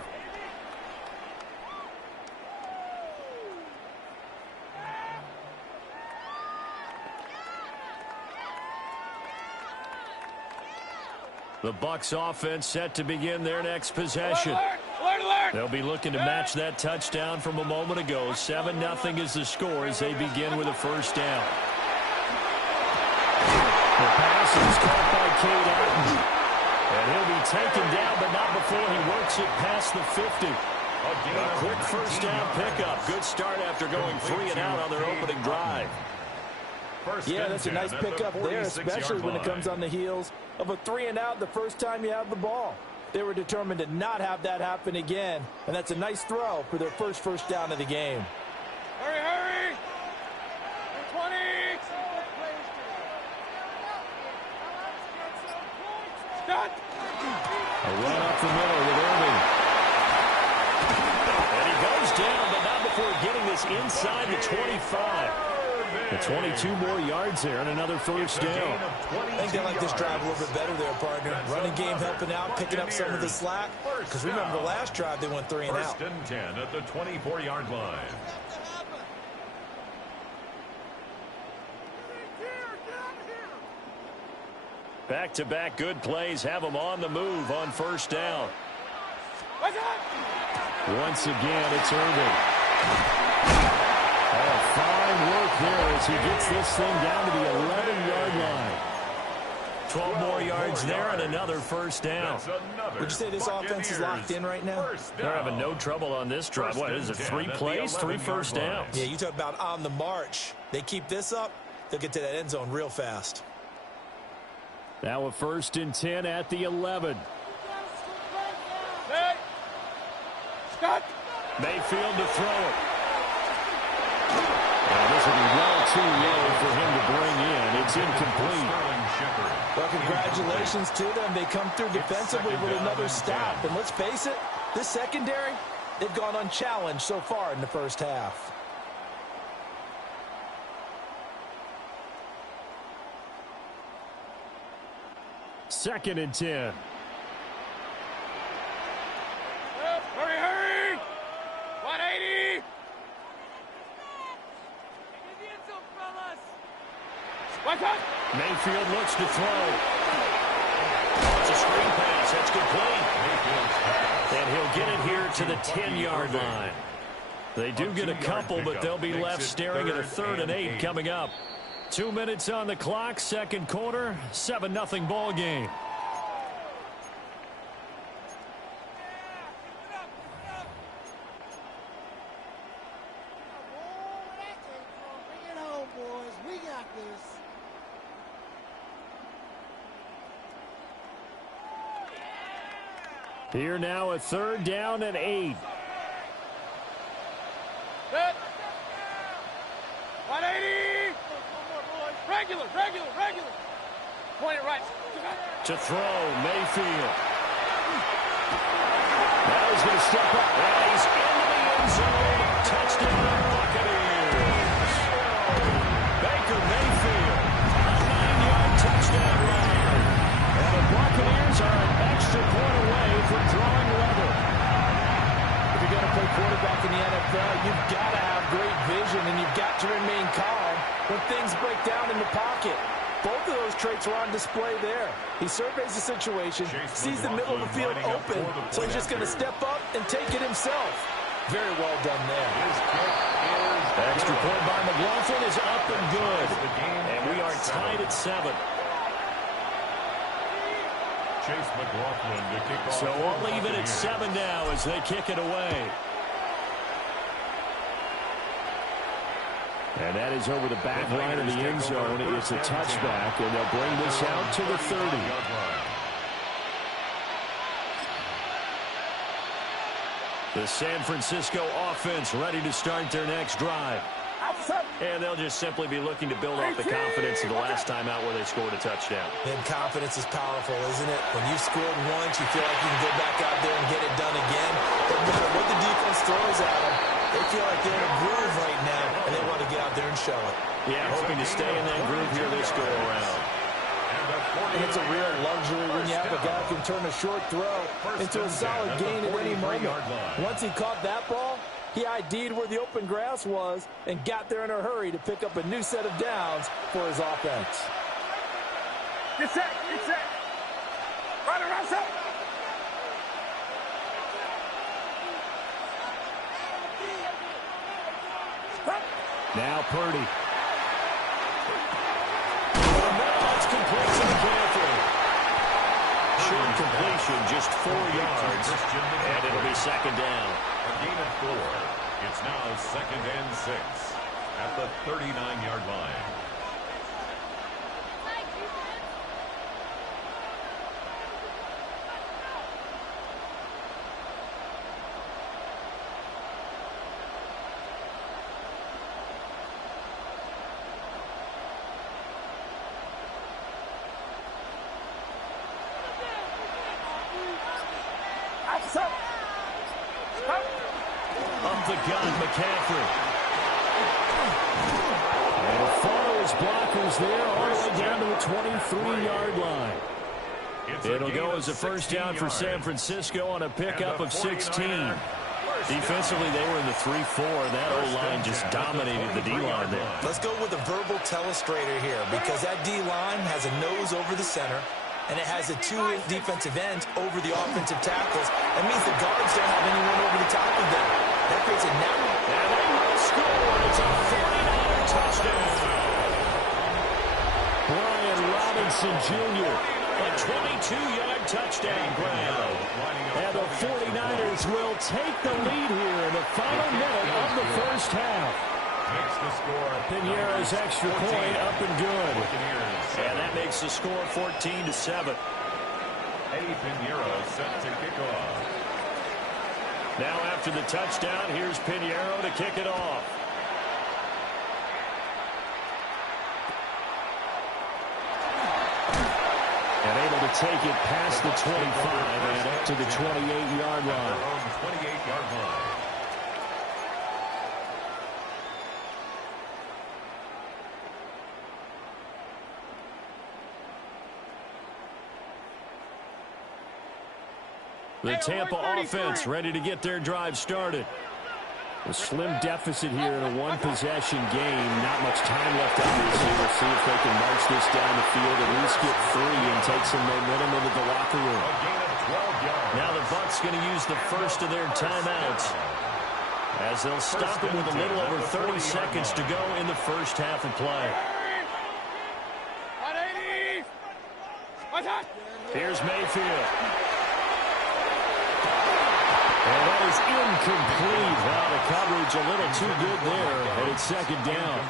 The Bucs offense set to begin their next possession. They'll be looking to match that touchdown from a moment ago. 7-0 is the score as they begin with a first down. The pass is caught by Cade Otton. And he'll be taken down, but not before he works it past the 50. A quick first down pickup. Good start after going 3 and out on their opening drive. Yeah, that's a nice pickup there, especially when it comes on the heels of a 3 and out the first time you have the ball. They were determined to not have that happen again, and that's a nice throw for their first down of the game. Hurry, hurry. 20. Stop. A run up the middle with Irving. And he goes down, but not before getting this inside the 25. The 22 more yards there and another first down. I think they like this drive a little bit better there, partner. Running game helping out, picking up some of the slack. Because remember the last drive, they went 3 and out. 1st and 10 at the 24-yard line. Back-to-back good plays have them on the move on first down. Once again, it's Irving. Fine work there as he gets this thing down to the 11-yard line. 12 more yards there and another first down. Would you say this offense is locked in right now? They're having no trouble on this drive. What is it, 3 plays, 3 first downs? Yeah, you talk about on the march. They keep this up, they'll get to that end zone real fast. Now a 1st and 10 at the 11. Hey. Scott. Mayfield to throw it. Now this will be well too low for him to bring in. It's incomplete. Well, congratulations to them. They come through defensively with another stop. And let's face it, this secondary, they've gone unchallenged so far in the first half. Second and 10. Hurry, hurry! 180! Mayfield looks to throw. It's a screen pass. That's complete. And he'll get it here to the 10-yard line. They do get a couple, but they'll be left staring at a 3rd and 8 coming up. 2 minutes on the clock, second quarter, 7-0 ball game. Here now a 3rd down and 8. Set. 180! Regular. Point it right. To throw, Mayfield. Now he's going to step up. And he's into the end zone. Touchdown, Buccaneers. Baker Mayfield. A 9-yard touchdown run. And the Buccaneers are an extra point away from drawing level. If you're going to play quarterback in the NFL, you've got to have great vision, and you've got to remain calm when things break down in the pocket. Both of those traits were on display there. He surveys the situation, sees the middle of the field open, so he's just going to step up and take it himself. Very well done there. Extra point by McLaughlin is up and good. And we are tied at 7. Chase McLaughlin to kick off. So we'll leave it at 7 now as they kick it away. And that is over the back line of the end zone. It's a touchback, and they'll bring this out to the 30. The San Francisco offense ready to start their next drive. And they'll just simply be looking to build off the confidence of the last time out where they scored a touchdown. And confidence is powerful, isn't it? When you've scored once, you feel like you can go back out there and get it done again. No matter what the defense throws at them, they feel like they're in a groove right now, and they want to get out there and show it. Yeah, hoping to stay in that groove here this go-around. And it's a real luxury when you have a guy who can turn a short throw into a solid gain at any moment. Once he caught that ball, he ID'd where the open grass was and got there in a hurry to pick up a new set of downs for his offense. Get set. Right around set. Now Purdy. That's complete to McCaffrey. Short completion, just 4 yards, and it'll be second down. A gain of 4. It's now 2nd and 6 at the 39-yard line. Up the gun, McCaffrey. And follow his blockers there all the way down to the 23-yard line. It'll go as a first down for San Francisco on a pickup of 16. Defensively, they were in the 3-4. That O-line just dominated the D-line there. Let's go with a verbal telestrator here, because that D-line has a nose over the center, and it has a 2 defensive ends over the offensive tackles. That means the guards don't have anyone over the top of them. That creates a net. And they will score. It's a 49er touchdown. Brian Robinson Jr. A 22-yard touchdown grab. And the 49ers will take the lead here in the final minute of the first half. Pinheiro's extra point up and good. And that makes the score 14-7. Eddie Pinheiro set to kick off. Now after the touchdown, here's Pinheiro to kick it off. And able to take it past the 25 and up to the 28-yard line. 28-yard line. The Tampa offense ready to get their drive started. A slim deficit here in a one-possession game. Not much time left, obviously. We'll see if they can march this down the field, at least get 3 and take some momentum into the locker room. Now the Bucs going to use the first of their timeouts, as they'll stop it with a little over 30 seconds to go in the first half of play. 180. Here's Mayfield. And that is incomplete. Wow, the coverage a little too good there, and it's second down.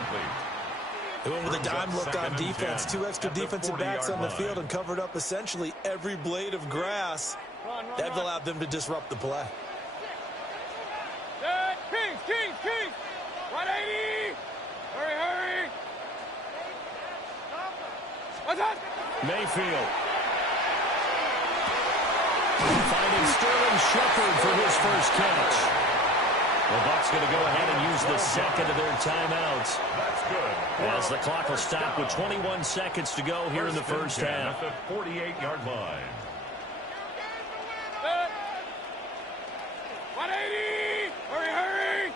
They went with a dime look on defense. 2 extra defensive backs on the field and covered up essentially every blade of grass. That allowed them to disrupt the play. Kings. 180. Hurry. What's that? Mayfield. Finding Sterling Shepard for his first catch. The Bucs going to go ahead and use the second of their timeouts. That's good. As the clock will stop with 21 seconds to go here in the first half. At the 48-yard line. 180. Hurry.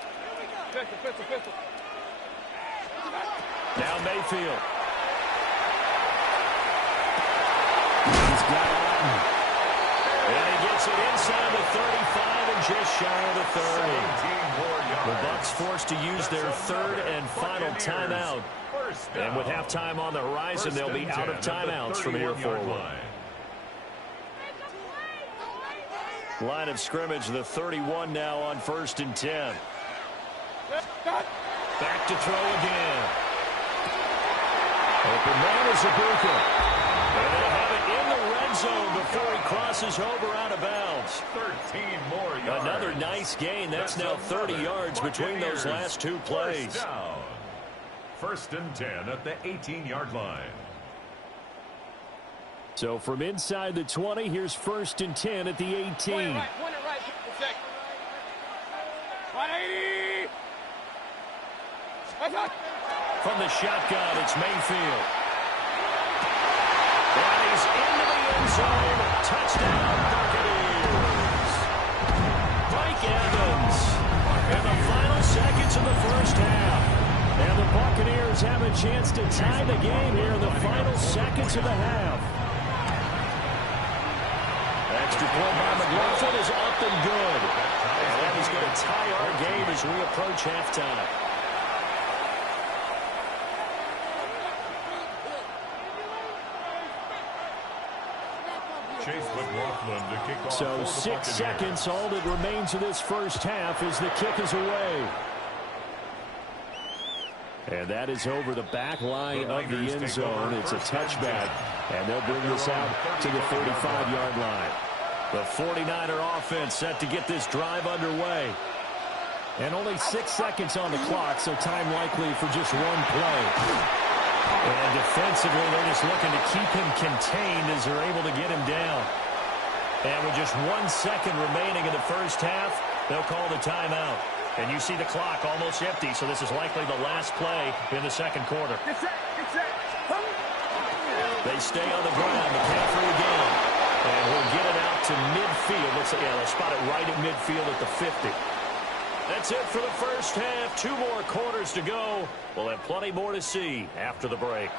Pistol. Now Mayfield. He's got Otten. And he gets it inside the 35 and just shy of the 30. The Bucs forced to use their third and final timeout. And with halftime on the horizon, they'll be out of timeouts from here forward. Line of scrimmage, the 31 now on 1st and 10. Back to throw again. Open man is Ibuka. And they'll have it in the red zone before he crosses over out of bounds. 13 more yards. Another nice gain. That's now 30 yards between those last 2 plays. 1st and 10 at the 18-yard line. So from inside the 20, here's 1st and 10 at the 18. Point it right. 180. What's that? From the shotgun, it's Mayfield. And he's into the end zone. Touchdown, Buccaneers. Mike Evans. In the final seconds of the first half. And the Buccaneers have a chance to tie the game here in the final seconds of the half. Extra point by McLaughlin is up and good. And that is going to tie our game as we approach halftime. Chase McLaughlin to kick off. So 6 seconds, all that remains of this first half as the kick is away. And that is over the back line of the end zone. It's a touchback, and they'll bring this out to the 35-yard line. The 49er offense set to get this drive underway. And only 6 seconds on the clock, so time likely for just one play. And defensively, they're just looking to keep him contained as they're able to get him down. And with just 1 second remaining in the first half, they'll call the timeout. And you see the clock almost empty, so this is likely the last play in the second quarter. Get set. They stay on the ground. McCaffrey again. And we'll get it out to midfield. They'll spot it right at midfield at the 50. That's it for the first half. 2 more quarters to go. We'll have plenty more to see after the break.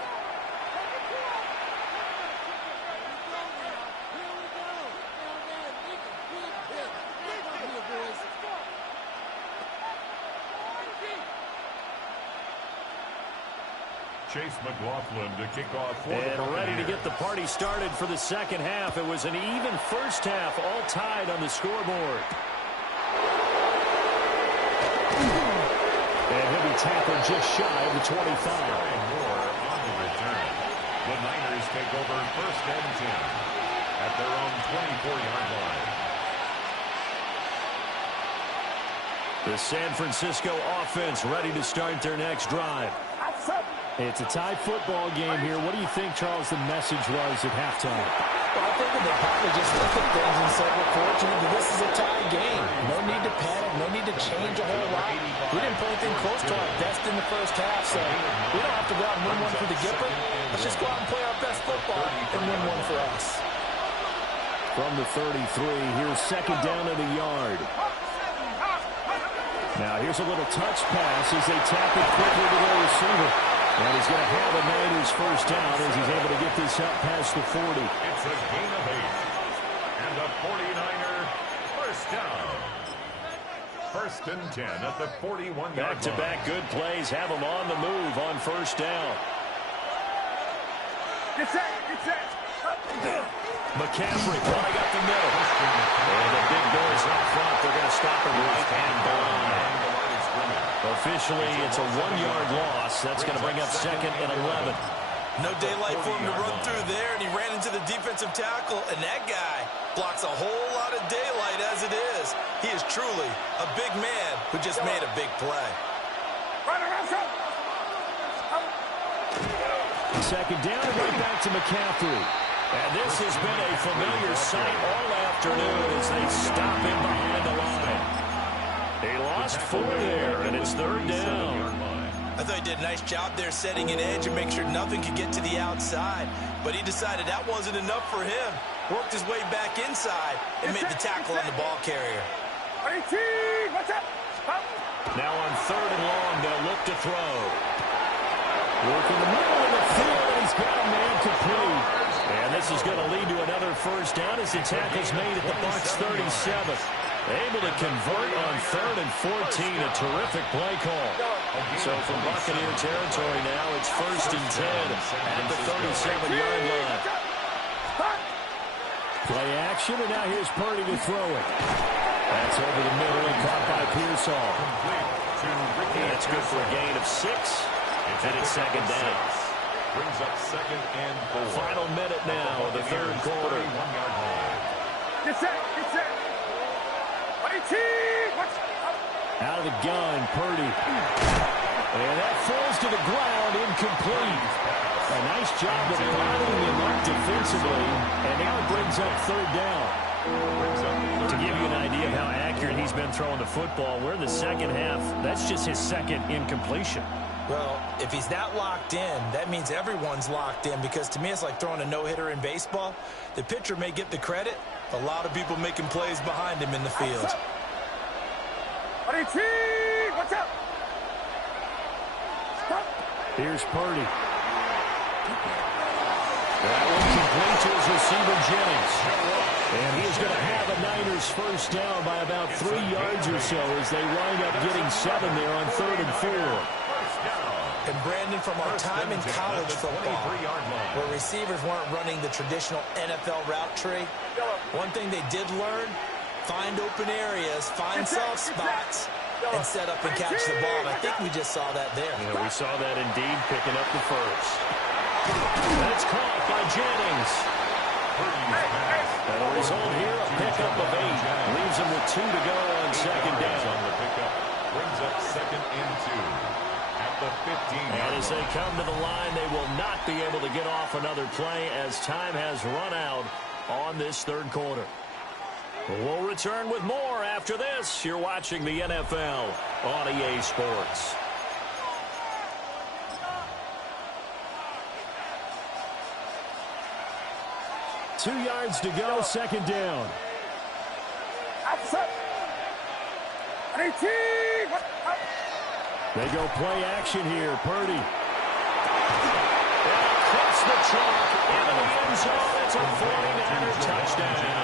Chase McLaughlin to kick off for and ready to get the party started for the second half. It was an even first half, all tied on the scoreboard. And he'll be tackled just shy of the 25. More on the return. The Niners take over 1st and 10 at their own 24-yard line. The San Francisco offense ready to start their next drive. It's a tie football game here. What do you think, Charles, the message was at halftime? Well, I think that they probably just looked at things and said, we're fortunate that this is a tie game. No need to panic. No need to change a whole lot. We didn't play anything close to our best in the first half, so we don't have to go out and win one for the Gipper. Let's just go out and play our best football and win one for us. From the 33, here's second down at a yard. Now here's a little touch pass as they tap it quickly to their receiver. And he's going to have a Niners first down as he's able to get this up past the 40. It's a gain of 8. And a 49er first down. 1st and 10 at the 41-yard line. Back-to-back good plays have them on the move on first down. Get set, get set. McCaffrey running up the middle. And the big boys up front, they're going to stop him right and blind. Officially, it's a 1-yard loss. That's going to bring up 2nd and 11. No daylight for him to run through there, and he ran into the defensive tackle, and that guy blocks a whole lot of daylight as it is. He is truly a big man who just made a big play. Second down and right back to McCaffrey. And this has been a familiar sight all afternoon as they stop him behind the line. They lost 4 there, and it's 3rd down. I thought he did a nice job there setting an edge and make sure nothing could get to the outside. But he decided that wasn't enough for him. Worked his way back inside and made the tackle on the ball carrier. Now on 3rd and long, they'll look to throw. Work in the middle of the field, and he's got a man complete. And this is going to lead to another first down as the tackle's made at the Bucs 37. Able to convert on 3rd and 14. A terrific play call. So from Buccaneer territory now, it's 1st and 10 at the 37-yard line. Play action, and now here's Purdy to throw it. That's over the middle and caught by Pearsall. That's good for a gain of 6. And it's 2nd down. Brings up 2nd and 4. Final minute now of the 3rd quarter. 1-yard line. Get set, get set. Out of the gun, Purdy. And that falls to the ground, incomplete. A nice job of lining him up defensively. And now it brings up 3rd down. To give you an idea of how accurate he's been throwing the football, we're in the second half. That's just his 2nd incompletion. Well, if he's not locked in, that means everyone's locked in, because to me it's like throwing a no-hitter in baseball. The pitcher may get the credit. A lot of people making plays behind him in the field. What's up? Here's Purdy. That one complete to his receiver, Jennings. And he's going to have a Niners first down by about 3 yards or so as they wind up getting 7 there on 3rd and 4. And Brandon, from our time in college football, where receivers weren't running the traditional NFL route tree, one thing they did learn, find open areas, find soft spots, and set up and catch the ball. And I think we just saw that there. Yeah, we saw that indeed, picking up the first. That's caught by Jennings. And the result here, a pickup of 8. Leaves him with 2 to go on 2nd down. Brings up 2nd and 2. And as they come to the line, they will not be able to get off another play as time has run out on this 3rd quarter. We'll return with more after this. You're watching the NFL on EA Sports. Two yards to go, 2nd down. They go play action here. Purdy. And across the chalk into the end zone. It's a 49er touchdown.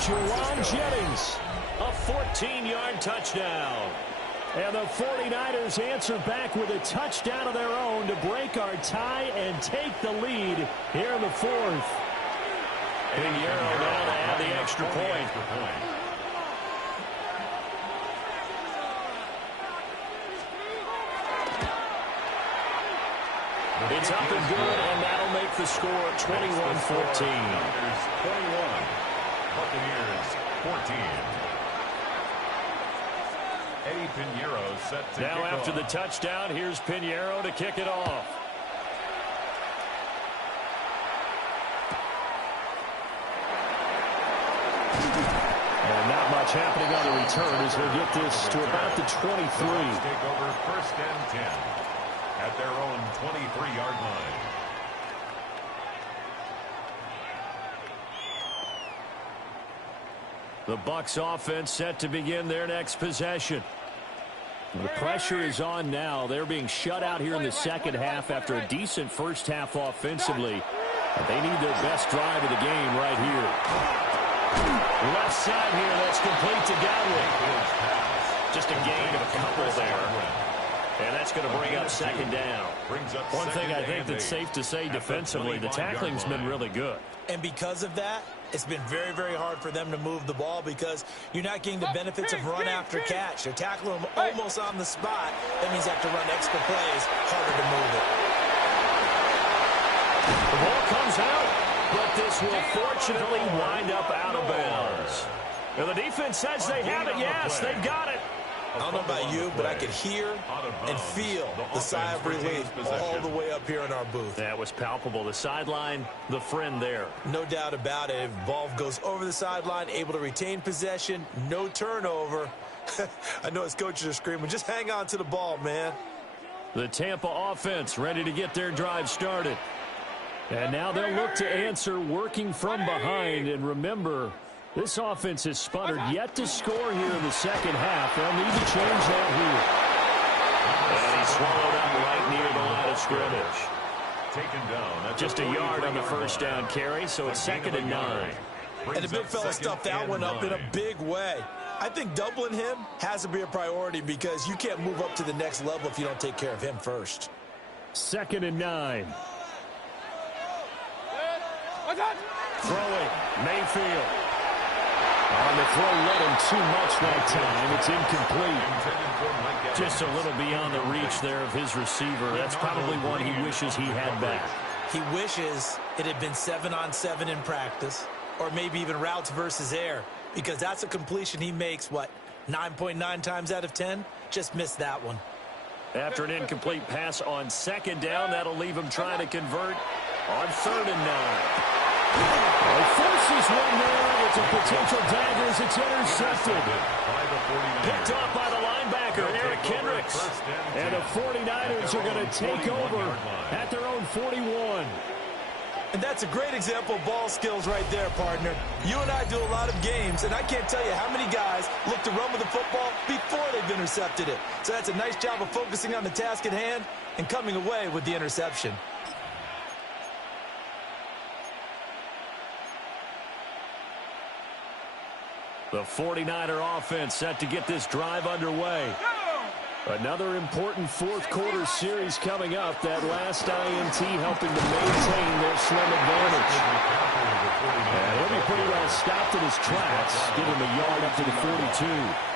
Juwan Jennings, a 14-yard touchdown. And the 49ers answer back with a touchdown of their own to break our tie and take the lead here in the fourth. Pinheiro now to add the extra point. It's up and good, and that'll make the score 21-14. 21, Buccaneers 14. Eddie Pinheiro set to now after the touchdown, here's Pinheiro to kick it off. And not much happening on the return as he'll get this to about the 23. Take over first and 10 at their own 23-yard line. The Bucs offense set to begin their next possession. The pressure is on now. They're being shut out here in the second half after a decent first half offensively. They need their best drive of the game right here. Left side here, that's complete to Godwin. Just a gain of a couple there. And that's going to bring up second down. One thing I think that's safe to say defensively, the tackling's been really good. And because of that, it's been very, very hard for them to move the ball because you're not getting the benefits of run after catch. They're tackling them almost on the spot. That means they have to run extra plays, harder to move it. The ball comes out, but this will fortunately wind up out of bounds. And the defense says they have it. Yes, they've got it. I don't know about you, but I could hear and feel the sigh of relief all the way up here in our booth. That was palpable. The sideline, the friend there. No doubt about it. If ball goes over the sideline, able to retain possession, no turnover. I know his coaches are screaming, just hang on to the ball, man. The Tampa offense ready to get their drive started. And now they'll look to answer working from behind. And remember, this offense has sputtered yet to score here in the second half. They'll need to change that here. And he swallowed up right near the line of scrimmage. Taken down. Just a yard on the first down carry, so it's 2nd and 9. And the big fella stuffed that one up in a big way. I think doubling him has to be a priority because you can't move up to the next level if you don't take care of him first. 2nd and 9. Throwing, Mayfield. On the throw, led him too much that time. It's incomplete. Just a little beyond the reach there of his receiver. That's probably one he wishes he had back. He wishes it had been 7-on-7 in practice, or maybe even routes versus air, because that's a completion he makes, 9.9 times out of 10? Just missed that one. After an incomplete pass on 2nd down, that'll leave him trying to convert on 3rd and 9. He forces one there. It's a potential dagger as it's intercepted. Picked off by the linebacker, Eric Kendricks. And the 49ers are going to take over at their own 41. And that's a great example of ball skills right there, partner. You and I do a lot of games, and I can't tell you how many guys look to run with the football before they've intercepted it. So that's a nice job of focusing on the task at hand and coming away with the interception. The 49er offense set to get this drive underway. Another important fourth-quarter series coming up. That last INT helping to maintain their slim advantage. And he'll be pretty well stopped in his tracks. Give him a yard up to the 42.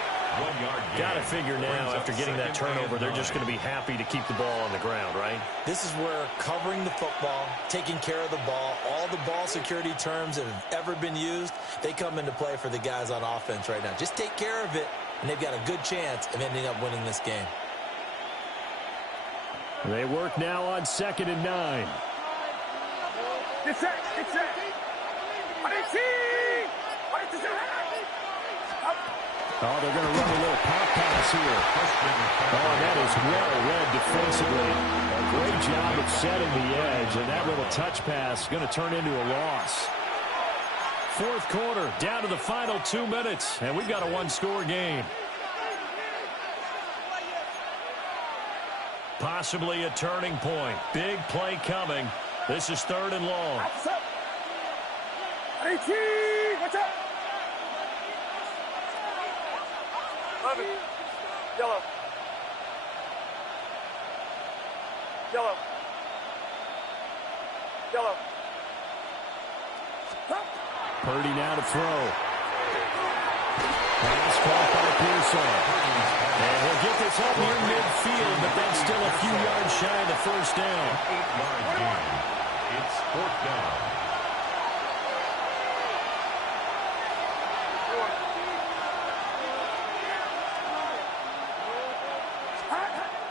Got to figure now, after getting that turnover, they're just going to be happy to keep the ball on the ground, right? This is where covering the football, taking care of the ball, all the ball security terms that have ever been used, they come into play for the guys on offense right now. Just take care of it, and they've got a good chance of ending up winning this game. They work now on 2nd and 9. Get set, get set. Oh, they're going to run a little pop pass here. Oh, that is well read defensively. A great job of setting the edge, and that little touch pass is going to turn into a loss. Fourth quarter, down to the final 2 minutes, and we've got a one-score game. Possibly a turning point. Big play coming. This is 3rd and long. Watch out! Yellow. Yellow. Yellow. Purdy now to throw. Pass caught by Pearson. And he'll get this up near midfield, but that's still a few yards shy of the first down. 8-yard gain. It's 4th down.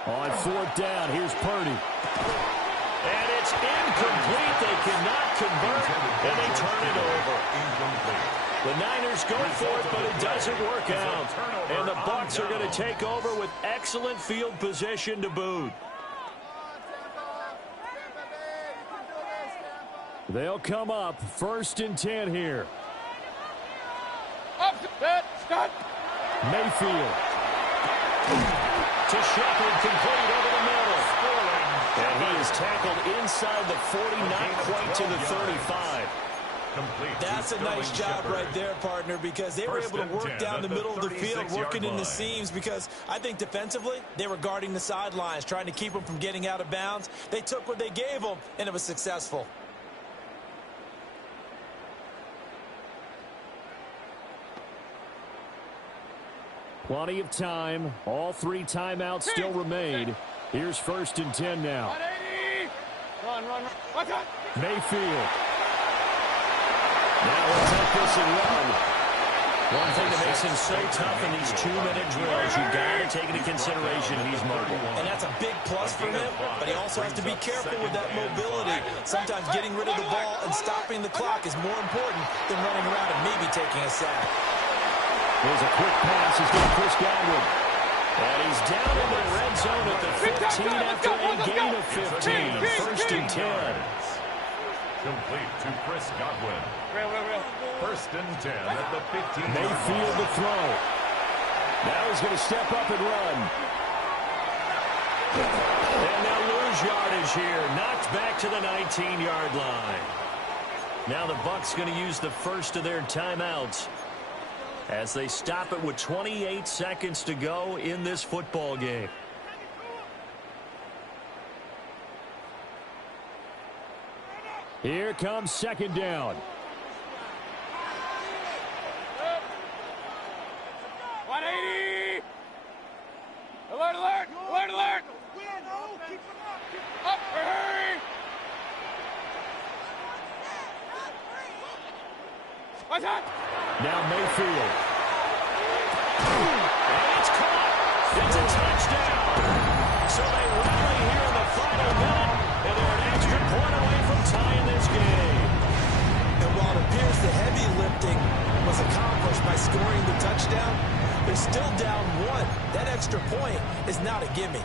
On 4th down, here's Purdy. And it's incomplete. They cannot convert, and they turn it over. The Niners go for it, but it doesn't work out. And the Bucs are going to take over with excellent field position to boot. They'll come up 1st and 10 here. Up, set, start. Mayfield. To Shepard, complete over the middle. And he is tackled inside the 40, not quite to the 35. That's a nice job right there, partner, because they were able to work down the middle of the field, working in the seams, because I think defensively they were guarding the sidelines, trying to keep them from getting out of bounds. They took what they gave them, and it was successful. Plenty of time. All 3 timeouts still remain. Here's 1st and 10 now. 180. Run, run, run. Watch out. Mayfield. Now we'll take this and run. One thing that makes him so tough in these 2-minute drills, you've got to take into consideration he's mobile. And that's a big plus for him, but he also has to be careful with that mobility. Sometimes getting rid of the ball and stopping the clock is more important than running around and maybe taking a sack. Here's a quick pass. He's got Chris Godwin. And he's down in the red zone at the 15 after a gain of 15. 1st and 10. Complete to Chris Godwin. Real. 1st and 10 at the 15. Mayfield to throw. Now he's going to step up and run. And they'll lose yardage here. Knocked back to the 19-yard line. Now the Bucs going to use the first of their timeouts as they stop it with 28 seconds to go in this football game. Here comes 2nd down. 180. Alert, alert, alert, alert. Up, hurry. Watch out. Now Mayfield. And it's caught. It's a touchdown. So they rally here in the final minute, and they're an extra point away from tying this game. And while it appears the heavy lifting was accomplished by scoring the touchdown, they're still down 1. That extra point is not a gimme.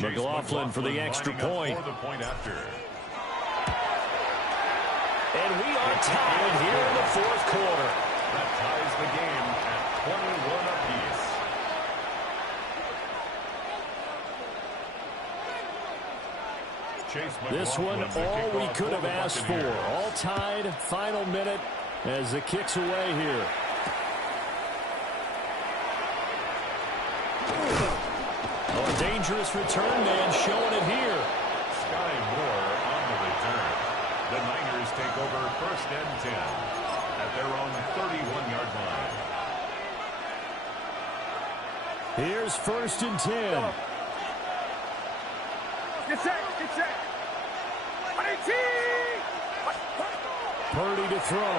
McLaughlin for the extra point. For the point after. And we are tied here in the 4th quarter. That ties the game at 21 apiece. This one all we could have asked for. All tied, final minute as the kick's away here. Oh, a dangerous return man showing it here. Sky Moore on the return. The Niners take over 1st and 10 at their own 31-yard line. Here's 1st and 10. Get set, get set. 180. Purdy to throw.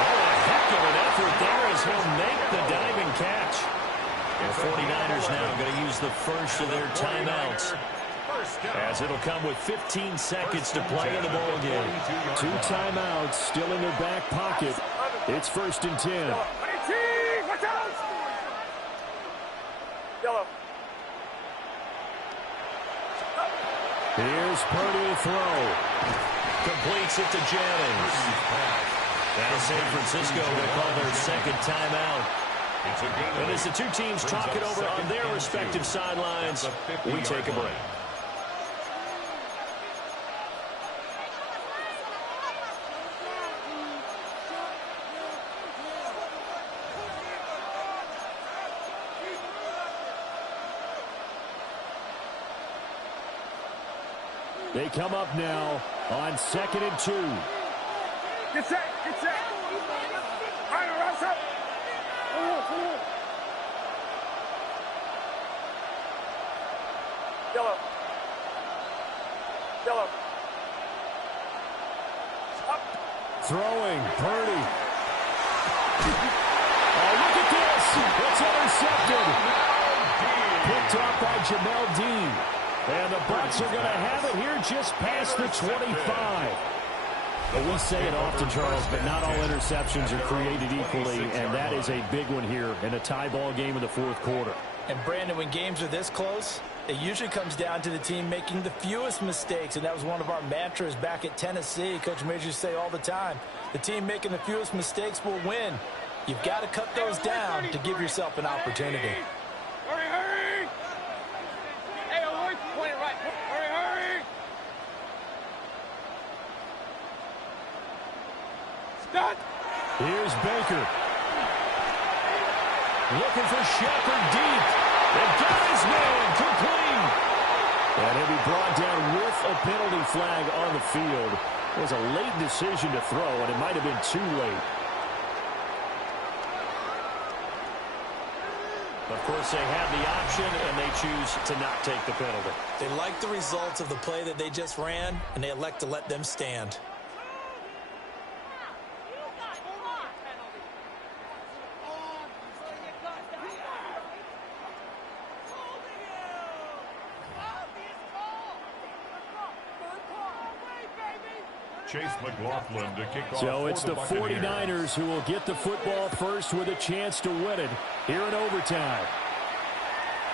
Oh, a heck of an effort there as he'll make the diving catch. The 49ers now going to use the first of their timeouts, as it'll come with 15 seconds to play in the ball game. 2 timeouts still in their back pocket. It's 1st and 10. 180. Watch out. Yellow. Here's Purdy to throw. Completes it to Jennings. Now San Francisco will call their 2nd timeout. And as the 2 teams talk it over on their respective sidelines, we take a break. They come up now on 2nd and 2. Get set, get set. Right, around set. Yellow. Yellow. Up. Throwing, Purdy. Oh, look at this. It's intercepted. Picked off by Jamel Dean. And the Bucs are going to have it here just past the 25. But we say it often, Charles, but not all interceptions are created equally, and that is a big one here in a tie ball game in the fourth quarter. And, Brandon, when games are this close, it usually comes down to the team making the fewest mistakes, and that was one of our mantras back at Tennessee. Coach Major used to say all the time, the team making the fewest mistakes will win. You've got to cut those down to give yourself an opportunity. Hurry, hurry! Hey, Lloyd, point it right. Hurry, hurry! Stop! Here's Baker. Looking for Shepard deep. And got his man complete. And he'll be brought down with a penalty flag on the field. It was a late decision to throw, and it might have been too late. Of course, they have the option, and they choose to not take the penalty. They like the results of the play that they just ran, and they elect to let them stand. Chase McLaughlin to kick off. So it's the 49ers who will get the football first with a chance to win it here in overtime.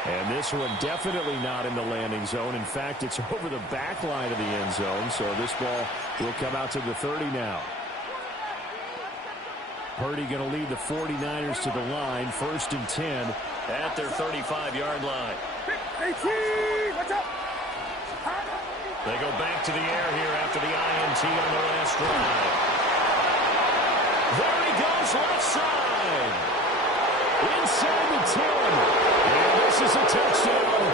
And this one definitely not in the landing zone. In fact, it's over the back line of the end zone. So this ball will come out to the 30 now. Purdy going to lead the 49ers to the line. 1st and 10 at their 35-yard line. Watch out! They go back to the air here after the INT on the last drive. There he goes, left side. Inside the 10. And this is a touchdown.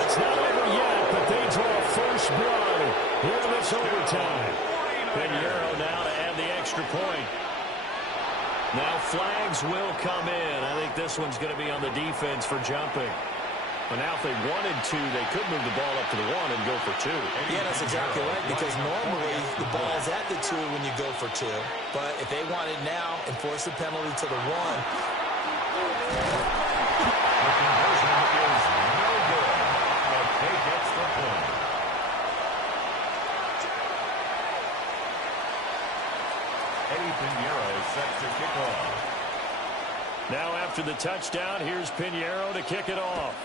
It's not over yet, but they draw first blood here in this overtime. Pinheiro now to add the extra point. Now flags will come in. I think this one's going to be on the defense for jumping. But now if they wanted to, they could move the ball up to the 1 and go for 2. Yeah, that's exactly right, because normally the ball's at the 2 when you go for 2. But if they want it now and force the penalty to the 1. The conversion is no good. But they gets the point. Eddie Pinheiro set to kick off. Now after the touchdown, here's Pinheiro to kick it off.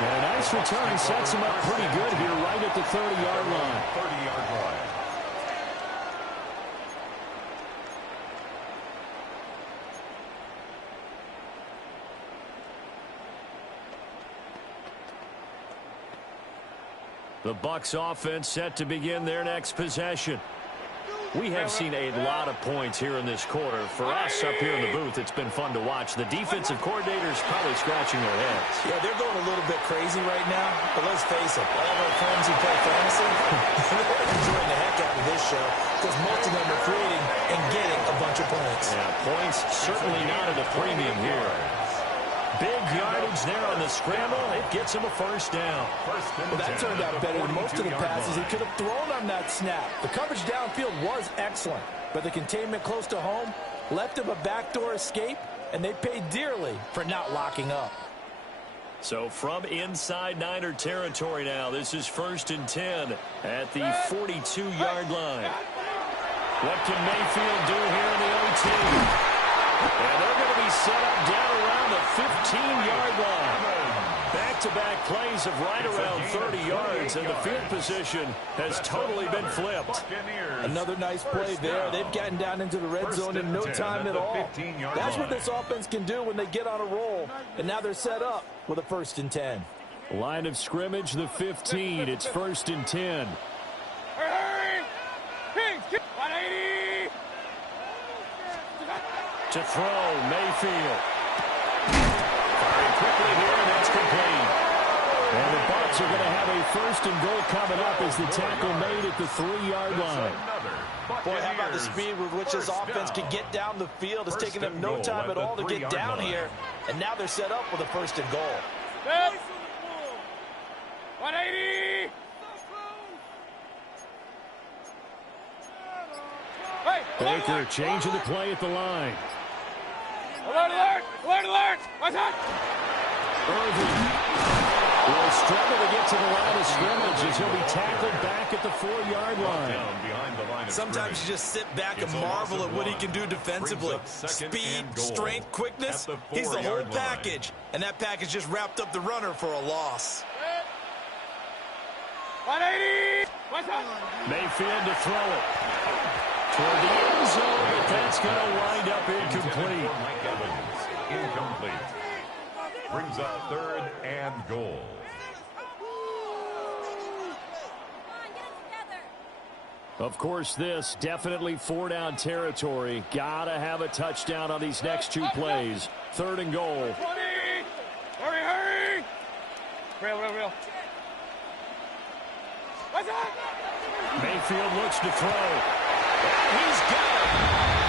And a nice return sets him up pretty good here right at the 30-yard line. 30-yard line. The Bucs offense set to begin their next possession. We have seen a lot of points here in this quarter. For us up here in the booth, it's been fun to watch. The defensive coordinators probably scratching their heads. Yeah, they're going a little bit crazy right now. But let's face it, all of our friends who play fantasy, they're enjoying the heck out of this show because most of them are creating and getting a bunch of points. Yeah, points certainly not at a premium here. Big yardage there on the scramble. It gets him a first down. Well, that turned out better than most of the passes he could have thrown on that snap. The coverage downfield was excellent, but the containment close to home left him a backdoor escape, and they paid dearly for not locking up. So from inside Niner territory now, this is 1st and 10 at the 42-yard line. What can Mayfield do here in the OT? And they're going to be set up down around the 15-yard line. Back-to-back plays of right around 30 yards, and the field position has totally been flipped. Another nice play there. They've gotten down into the red zone in no time at all. That's what this offense can do when they get on a roll. And now they're set up with a 1st and 10. Line of scrimmage, the 15. It's 1st and 10. Hurry! Kings, 180! To throw, Mayfield. Firing quickly here, and that's complete. And the Bucs are going to have a first and goal coming up as the tackle made at the 3-yard line. Boy, how about the speed with which this offense can get down the field? It's taking them no time at all to get down here. And now they're set up with a first and goal. 180! Baker changing the play at the line. Alert, alert! Alert, alert! What's that? Irving will struggle to get to the line of scrimmage as he'll be tackled back at the 4-yard line. Sometimes you just sit back and marvel at what he can do defensively. Speed, strength, quickness, he's the whole package. And that package just wrapped up the runner for a loss. 180! What's that? Mayfield to throw it. Toward the end zone, but that's going to wind up incomplete. Incomplete. Brings up 3rd and goal. Of course, this definitely 4-down territory. Gotta have a touchdown on these next 2 plays. 3rd and goal. 20! Hurry, hurry! Real. What's that? Mayfield looks to throw. And he's got it.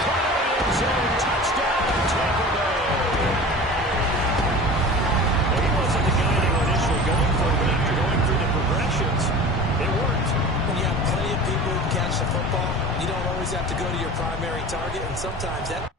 Caught in the end zone. Touchdown, Tampa Bay. Well, he wasn't the guy they were initially going for, but after going through the progressions, it worked. When you have plenty of people who can catch the football, you don't always have to go to your primary target, and sometimes that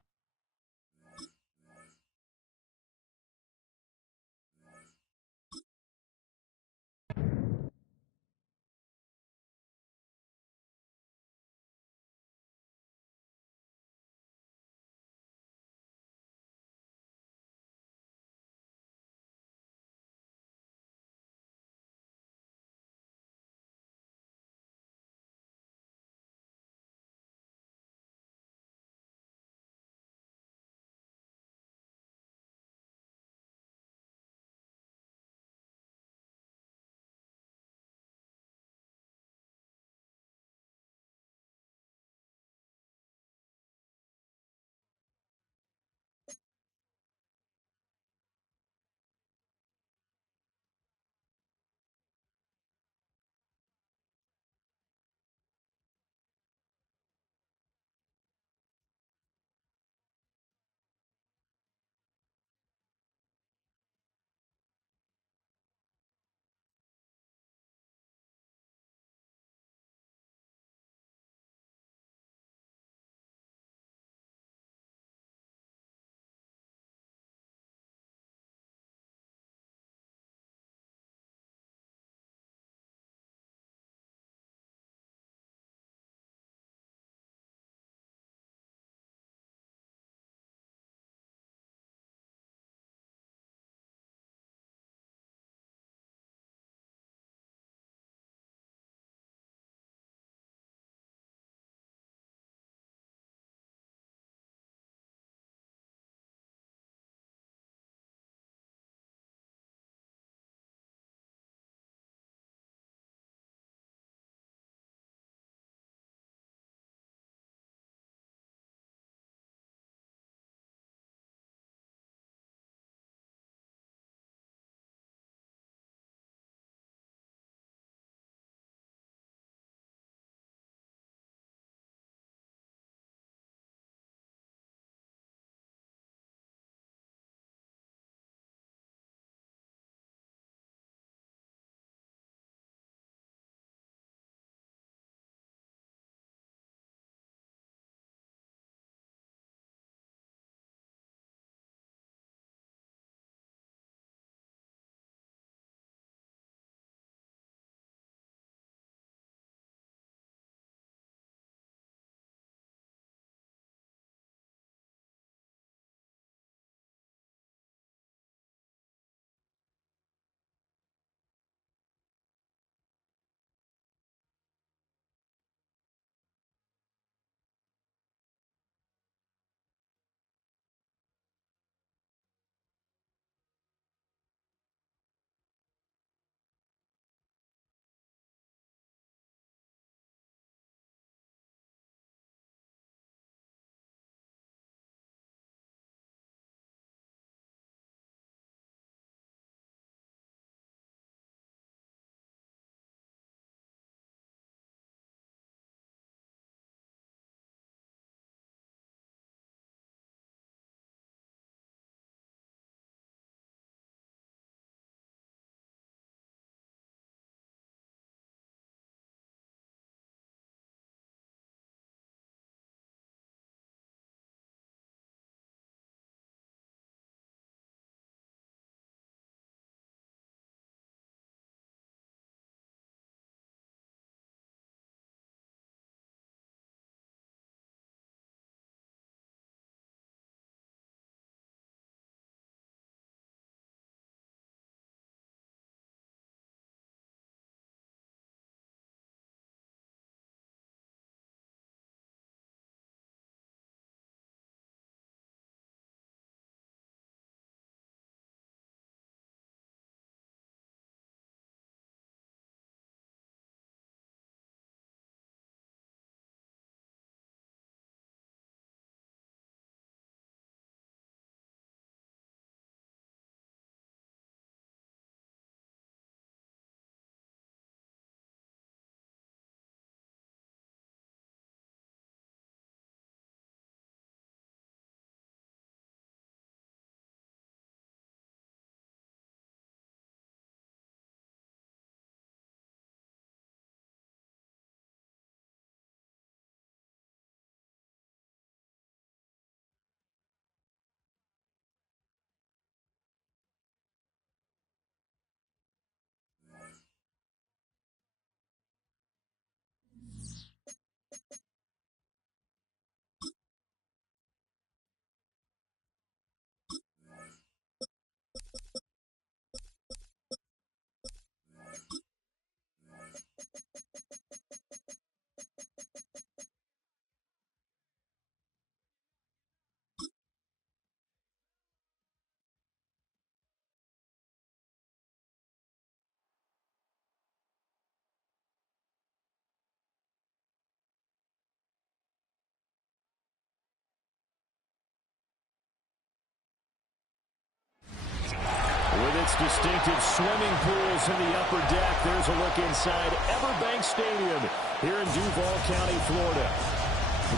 its distinctive swimming pools in the upper deck. There's a look inside Everbank Stadium here in Duval County, Florida.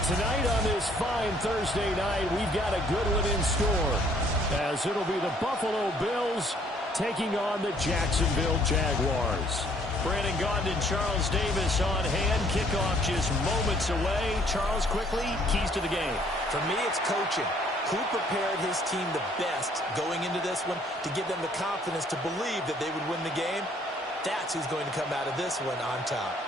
Tonight on this fine Thursday night, we've got a good one in store, as it'll be the Buffalo Bills taking on the Jacksonville Jaguars. Brandon Gaudin and Charles Davis on hand. Kickoff just moments away. Charles, quickly, keys to the game. For me, it's coaching. Who prepared his team the best going into this one to give them the confidence to believe that they would win the game? That's who's going to come out of this one on top.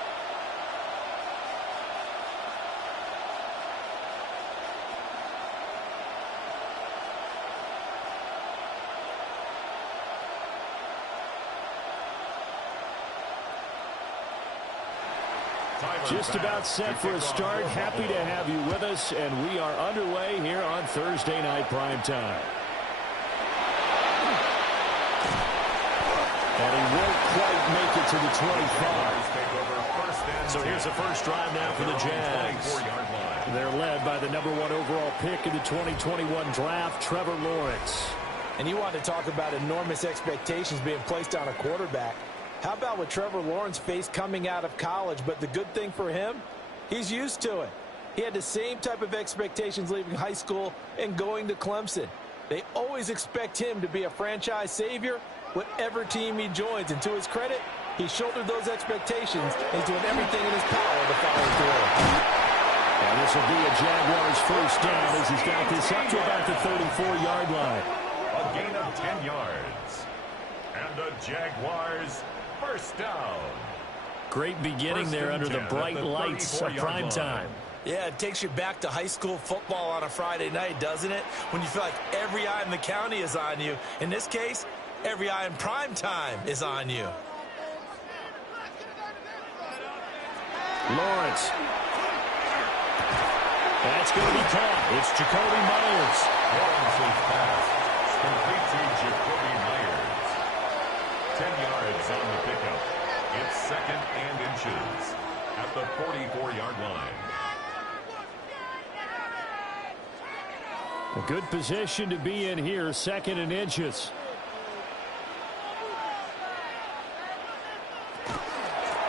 Just about set for a start. Happy to have you with us, and we are underway here on Thursday Night Primetime. And he won't quite make it to the 25. So here's the first drive now for the Jags. They're led by the #1 overall pick in the 2021 draft, Trevor Lawrence. And you want to talk about enormous expectations being placed on a quarterback. How about what Trevor Lawrence faced coming out of college? But the good thing for him, he's used to it. He had the same type of expectations leaving high school and going to Clemson. They always expect him to be a franchise savior, whatever team he joins. And to his credit, he shouldered those expectations and he's doing everything in his power to follow through. And this will be a Jaguars first down as he's got this up to about the 34-yard line. A gain of 10 yards. And the Jaguars first down. Great beginning there under the bright lights of prime time. Yeah, it takes you back to high school football on a Friday night, doesn't it? When you feel like every eye in the county is on you. In this case, every eye in prime time is on you. Lawrence. That's going to be caught. It's Jacoby Myers. Lawrence's pass is complete to Jacoby Myers. 10 yards on the pickup. It's 2nd and inches at the 44-yard line. A good position to be in here, 2nd and inches.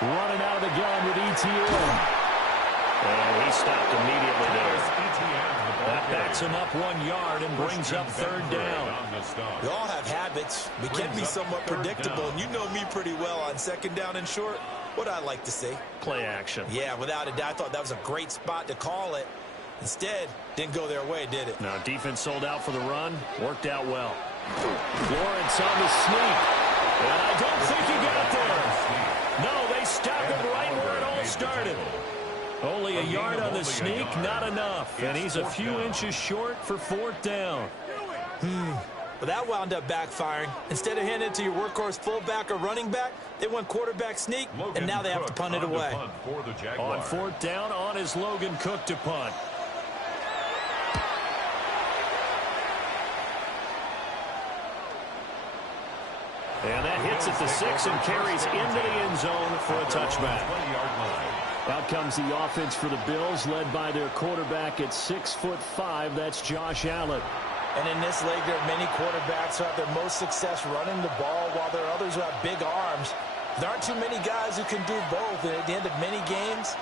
Running out of the gun with ETN. And he stopped immediately there. That backs him up 1 yard and brings up 3rd down. We all have habits. We can be somewhat predictable, and you know me pretty well on 2nd down and short. What I like to see. Play action. Yeah, without a doubt. I thought that was a great spot to call it. Instead, didn't go their way, did it? Now, defense sold out for the run. Worked out well. Lawrence on the sneak. And I don't think he got there. No, they stopped him right where it all started. Only a yard on the sneak, not enough. And he's a few inches short for 4th down. But that wound up backfiring. Instead of handing it to your workhorse fullback or running back, they went quarterback sneak, and now they have to punt it away. On 4th down, on is Logan Cook to punt. And that hits at the 6 and carries into the end zone for a touchback. Out comes the offense for the Bills, led by their quarterback at 6'5". That's Josh Allen. And in this league, there are many quarterbacks who have their most success running the ball, while there are others who have big arms. There aren't too many guys who can do both. And at the end of many games,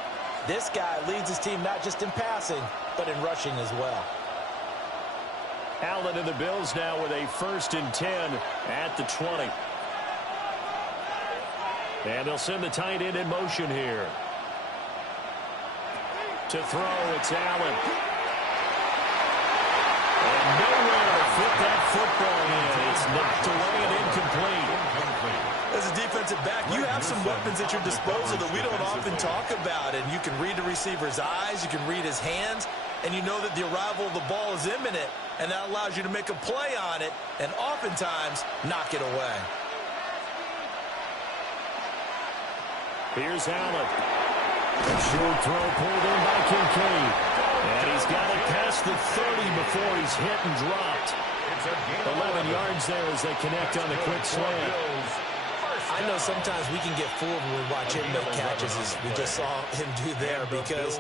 this guy leads his team not just in passing, but in rushing as well. Allen and the Bills now with a 1st and 10 at the 20. And they'll send the tight end in motion here. To throw, it's Allen. And nowhere to fit that football in. It's knocked away and incomplete. As a defensive back, you have some weapons at your disposal that we don't often talk about. And you can read the receiver's eyes, you can read his hands, and you know that the arrival of the ball is imminent. And that allows you to make a play on it and oftentimes knock it away. Here's Allen. A short throw pulled in by Kincaid. And he's got it past the 30 before he's hit and dropped. 11 yards there as they connect on the quick slant. I know sometimes we can get fooled when we watch him make catches, as we just saw him do there, because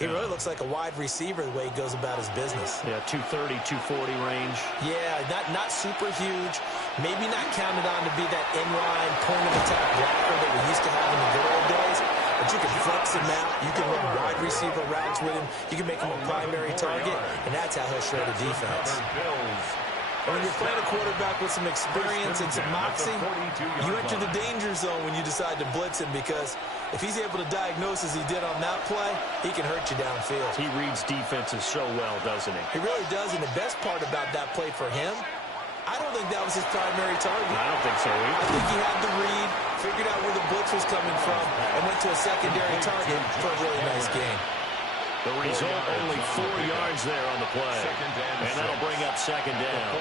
he really looks like a wide receiver the way he goes about his business. Yeah, 230, 240 range. Yeah, not super huge. Maybe not counted on to be that inline point-of-attack blocker that we used to have in the good old days. But you can flex him out. You can run wide receiver routes with him. You can make him a primary target, and that's how he'll shred a defense. And when you're playing a quarterback with some experience and some moxie, you enter the danger zone when you decide to blitz him, because if he's able to diagnose as he did on that play, he can hurt you downfield. He reads defenses so well, doesn't he? He really does, and the best part about that play for him, I don't think that was his primary target. I don't think so either. I think he had the read, figured out where the blitz was coming from, and went to a secondary target for a really nice game. The result, only 4 yards there on the play. And that'll bring up second down.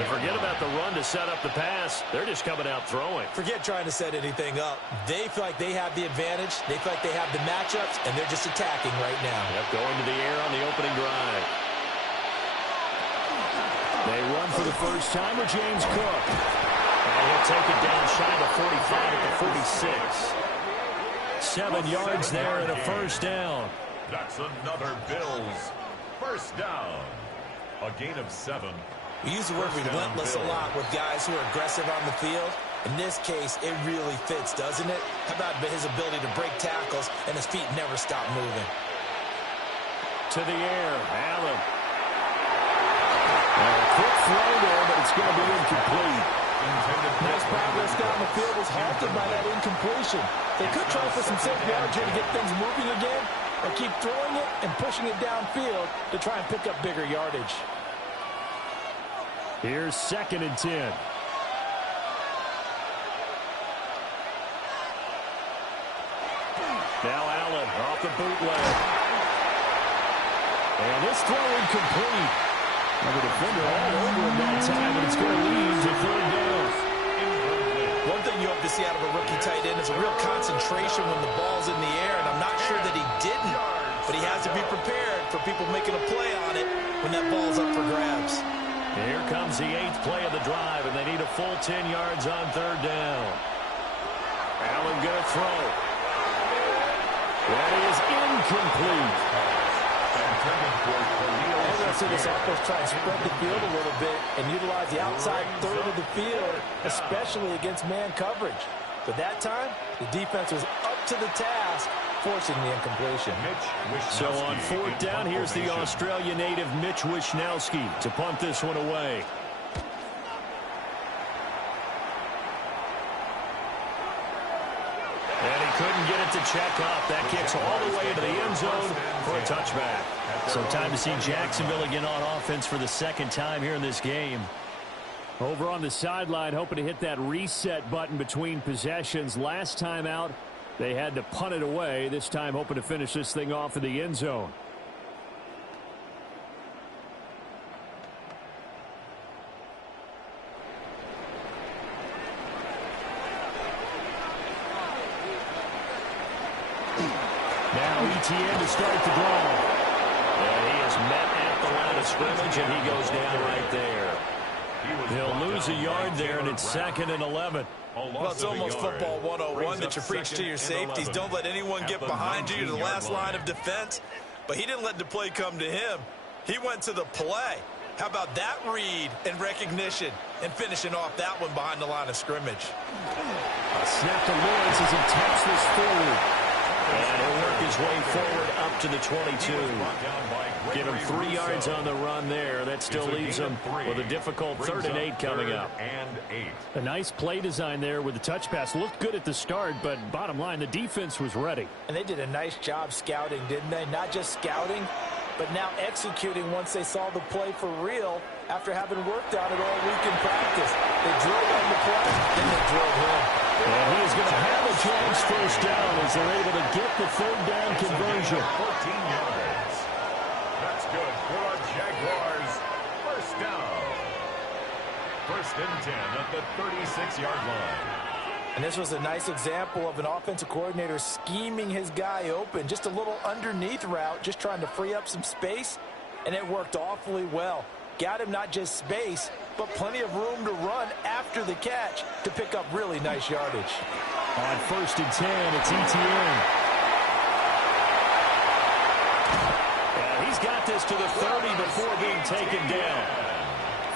And forget about the run to set up the pass. They're just coming out throwing. Forget trying to set anything up. They feel like they have the advantage. They feel like they have the matchups, and they're just attacking right now. Yep, going to the air on the opening drive. They run for the first time with James Cook. And he'll take it down shy of the 45 at the 46. 7 yards there and a first down. That's another Bills first down. A gain of 7. We use the word relentless a lot with guys who are aggressive on the field. In this case, it really fits, doesn't it? How about his ability to break tackles and his feet never stop moving? To the air, Allen. Quick throw there, but it's going to be incomplete. Nice progress down the field was halted by that incompletion. They could try for some safe yards here to get things moving again, or keep throwing it and pushing it downfield to try and pick up bigger yardage. Here's 2nd and 10. Now Allen off the bootleg. And this throw incomplete. And the defender all over him that time, and it's going to lead to 3rd down. One thing you hope to see out of a rookie tight end is a real concentration when the ball's in the air, and I'm not sure that he didn't, but he has to be prepared for people making a play on it when that ball's up for grabs. Here comes the 8th play of the drive, and they need a full 10 yards on 3rd down. Allen going to throw. That is incomplete. I'm going to see this offense try and spread the field a little bit and utilize the outside third of the field, especially against man coverage. But that time, the defense was up to the task, forcing the incompletion. So on 4th down, here's the Australia native Mitch Wishnowsky to punt this one away. And he couldn't get it to check up. That kicks all the way into the end zone for a touchback. So time to see Jacksonville again on offense for the 2nd time here in this game. Over on the sideline, hoping to hit that reset button between possessions. Last time out, they had to punt it away. This time hoping to finish this thing off in the end zone. Now ETN to start the drive. And he is met at the line of scrimmage, and he goes down right there. He'll lose a yard there, and it's 2nd and 11. Well, it's almost football 101 that you preach to your safeties. Don't let anyone get behind you to the last line of defense. But he didn't let the play come to him. He went to the play. How about that read and recognition and finishing off that one behind the line of scrimmage? A snap to Lawrence as he taps this forward. And he'll work his way forward up to the 22. Give him 3 yards on the run there. That still leaves him with a difficult 3rd and 8 coming up. A nice play design there with the touch pass. Looked good at the start, but bottom line, the defense was ready. And they did a nice job scouting, didn't they? Not just scouting, but now executing once they saw the play for real after having worked on it all week in practice. They drilled on the play, then they drilled him. And he is going to have a chance first down as they're able to get the 3rd down conversion. 14 yards. That's good for our Jaguars. First down. 1st and 10 at the 36-yard line. And this was a nice example of an offensive coordinator scheming his guy open. Just a little underneath route, just trying to free up some space, and it worked awfully well. got him not just space, but plenty of room to run after the catch to pick up really nice yardage. On 1st and 10, it's ETN. And he's got this to the 30 before being taken down.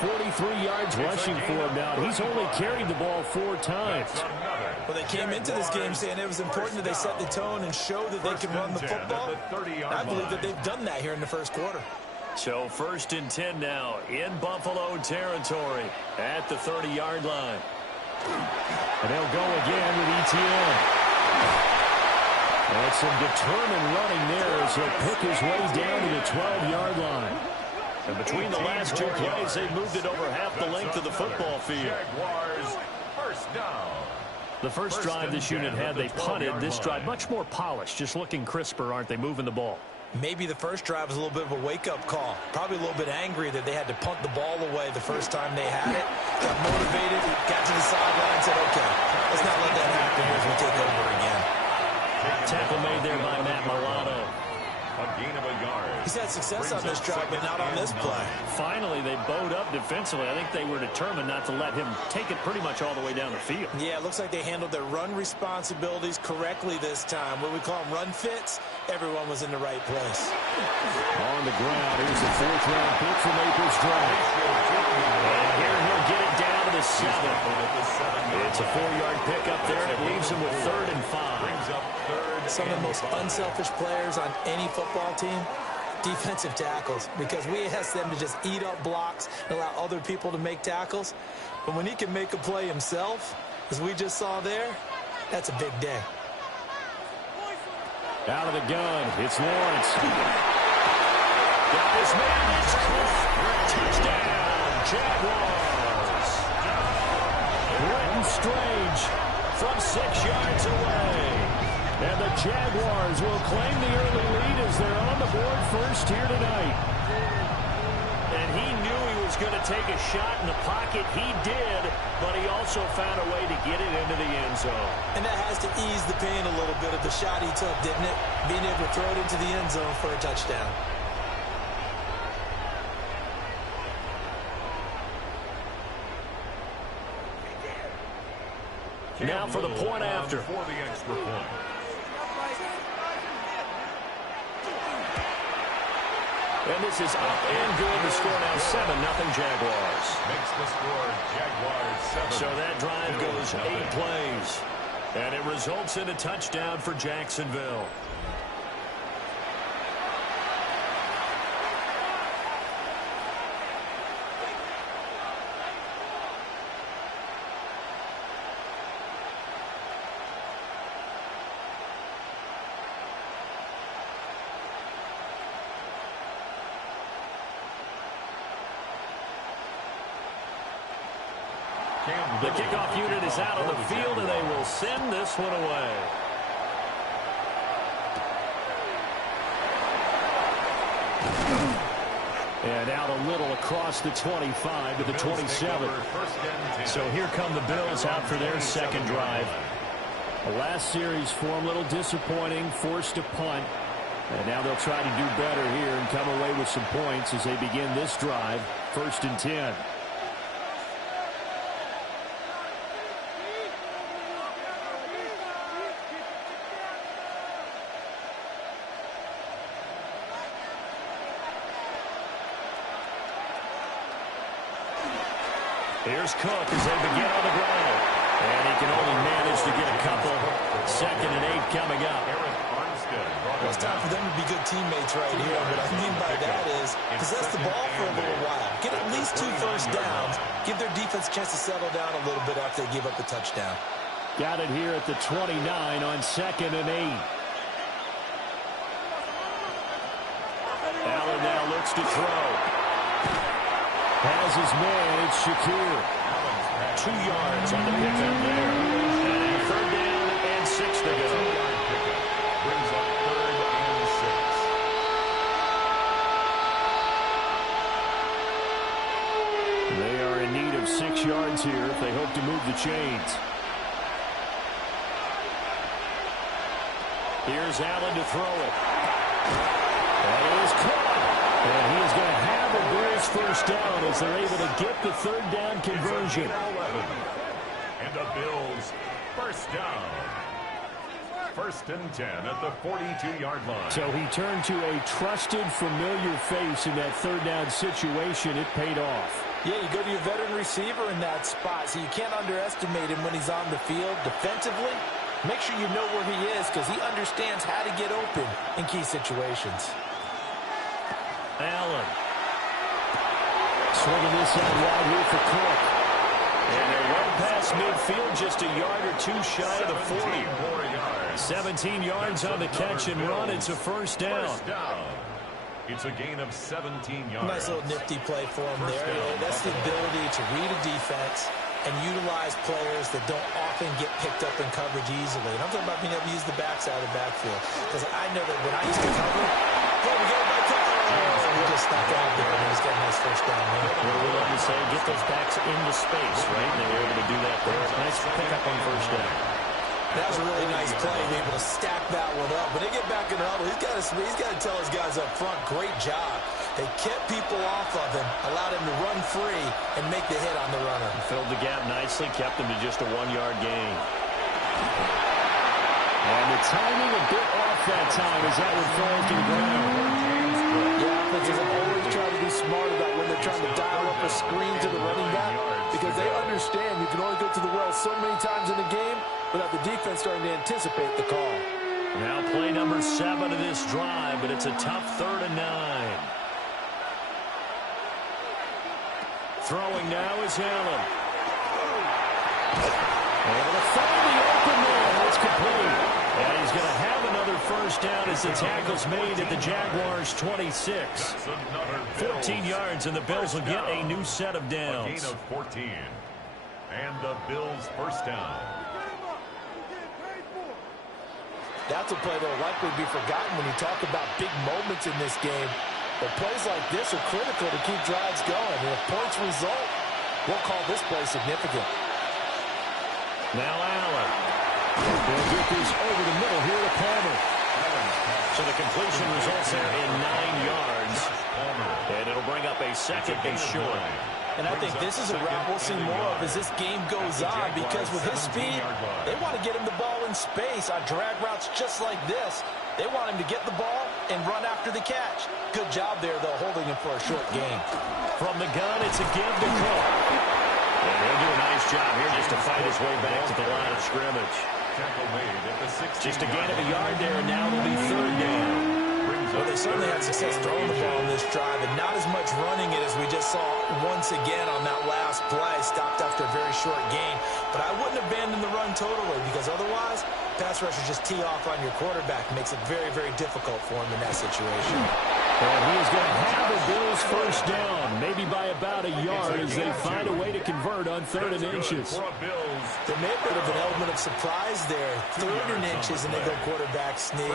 43 yards rushing for him now. He's only carried the ball 4 times. Well, they came into this game saying it was important that they set the tone and show that they can run the football. I believe that they've done that here in the first quarter. So 1st and 10 now in Buffalo territory at the 30-yard line. And they'll go again with ETN. And some determined running there as he'll pick his way down to the 12-yard line. And between the last 2 plays, they moved it over half the length of the football field. The first drive this unit had, they punted. This drive, much more polished, just looking crisper, aren't they, moving the ball? Maybe the first drive was a little bit of a wake-up call. Probably a little bit angry that they had to punt the ball away the first time they had it. Got motivated, got to the sideline, and said, okay, let's not let that happen here as we take over again. Tackle made there by Matt Milano. A gain of a yard. He's had success on this drive, but not on this play. Finally, they bowed up defensively. I think they were determined not to let him take it pretty much all the way down the field. Yeah, it looks like they handled their run responsibilities correctly this time. What we call them run fits, everyone was in the right place. On the ground, here's the 4th-round pick from April's draft. And here he'll get it down to the 7. It's a 4-yard pick up there, and it leaves him with 3rd and 5. Some of the most unselfish players on any football team, defensive tackles, because we ask them to just eat up blocks and allow other people to make tackles. But when he can make a play himself, as we just saw there, that's a big day. Out of the gun, it's Lawrence. Got his man, it's caught. Touchdown, Jaguars. Brenton Strange from 6 yards away. And the Jaguars will claim the early lead as they're on the board first here tonight. And he knew he was going to take a shot in the pocket. He did, but he also found a way to get it into the end zone. And that has to ease the pain a little bit of the shot he took, didn't it? Being able to throw it into the end zone for a touchdown. Now for the point after. For the extra point. And this is up and good. The score now 7-0 Jaguars. Makes the score Jaguars 7. So that drive goes 8 plays. And it results in a touchdown for Jacksonville. The kickoff unit is out on the field, and they will send this one away. And out a little across the 25 to the 27. So here come the Bills out for their second drive. The last series for them, a little disappointing, forced to punt. And now they'll try to do better here and come away with some points as they begin this drive, 1st and 10. Here's Cook as they begin on the ground. And he can only manage to get a couple. 2nd and 8 coming up. Well, it's time for them to be good teammates right here. What I mean by that is possess the ball for a little while. Get at least 2 first downs. Give their defense a chance to settle down a little bit after they give up the touchdown. Got it here at the 29 on 2nd and 8. Allen now looks to throw. Has his man, it's Shakir. 2 yards on the pickup there. And 3rd down and 6 to go. Brings up 3rd and 6. They are in need of 6 yards here if they hope to move the chains. Here's Allen to throw it. That is caught. And he is going to have a goal Bills first down as they're able to get the third down conversion. And the Bills first down. 1st and 10 at the 42-yard line. So he turned to a trusted, familiar face in that third down situation. It paid off. Yeah, you go to your veteran receiver in that spot, so you can't underestimate him when he's on the field. Defensively, make sure you know where he is because he understands how to get open in key situations. Allen. Swinging this out wide here for Cook. And they're well past midfield, just a yard or two shy of the 40. 17 yards on the catch and run. It's a first down. It's a gain of 17 yards. Nice little nifty play for him there. That's the ability to read a defense and utilize players that don't often get picked up in coverage easily. And I'm talking about being able to use the backside of the backfield. Because I know that when I used to cover, hey, we got a back cover. He just snuck out there, and he's got a nice first down there. What do we love to say? Get those backs into space, right? And they were able to do that there. Nice pickup on first down. That was a really nice play, able to stack that one up. When they get back in the huddle, he's got to tell his guys up front, great job. They kept people off of him, allowed him to run free, and make the hit on the runner. Filled the gap nicely, kept him to just a 1-yard gain. And the timing a bit off that time as that one falls to the ground. Yeah, offenses always try to be smart about when they're trying to dial up a screen to the running back because they understand you can only go to the well so many times in the game without the defense starting to anticipate the call. Now play number 7 of this drive, but it's a tough 3rd and 9. Throwing now is Allen. Able to find the open man. It's complete. And he's going to have another first down as the tackle's made at the Jaguars' 26. 14 yards, and the Bills will get a new set of downs. A gain of 14. And the Bills first down. That's a play that will likely be forgotten when you talk about big moments in this game. But plays like this are critical to keep drives going. And if points result, we'll call this play significant. Now Allen. They'll get this over the middle here to Palmer. So the completion results there in 9 yards. And it'll bring up a 2nd and short. And I think this is a route we'll see more of as this game goes on because with his speed, they want to get him the ball in space on drag routes just like this. They want him to get the ball and run after the catch. Good job there, though, holding him for a short gain. From the gun, it's a give to Cook. And he'll do a nice job here just to fight his way back to the line of scrimmage. Just a gain of a yard there, and now it'll be 3rd down. Well, they certainly had success throwing the ball on this drive, and not as much running it as we just saw once again on that last play. Stopped after a very short gain. But I wouldn't abandon the run totally because otherwise, pass rushers just tee off on your quarterback. It makes it very, very difficult for him in that situation. And he is going to have the Bills first down, maybe by about a yard as they find a way to convert on 3rd and inches. There may have been an element of surprise there. 3rd and inches, and they go quarterback sneak.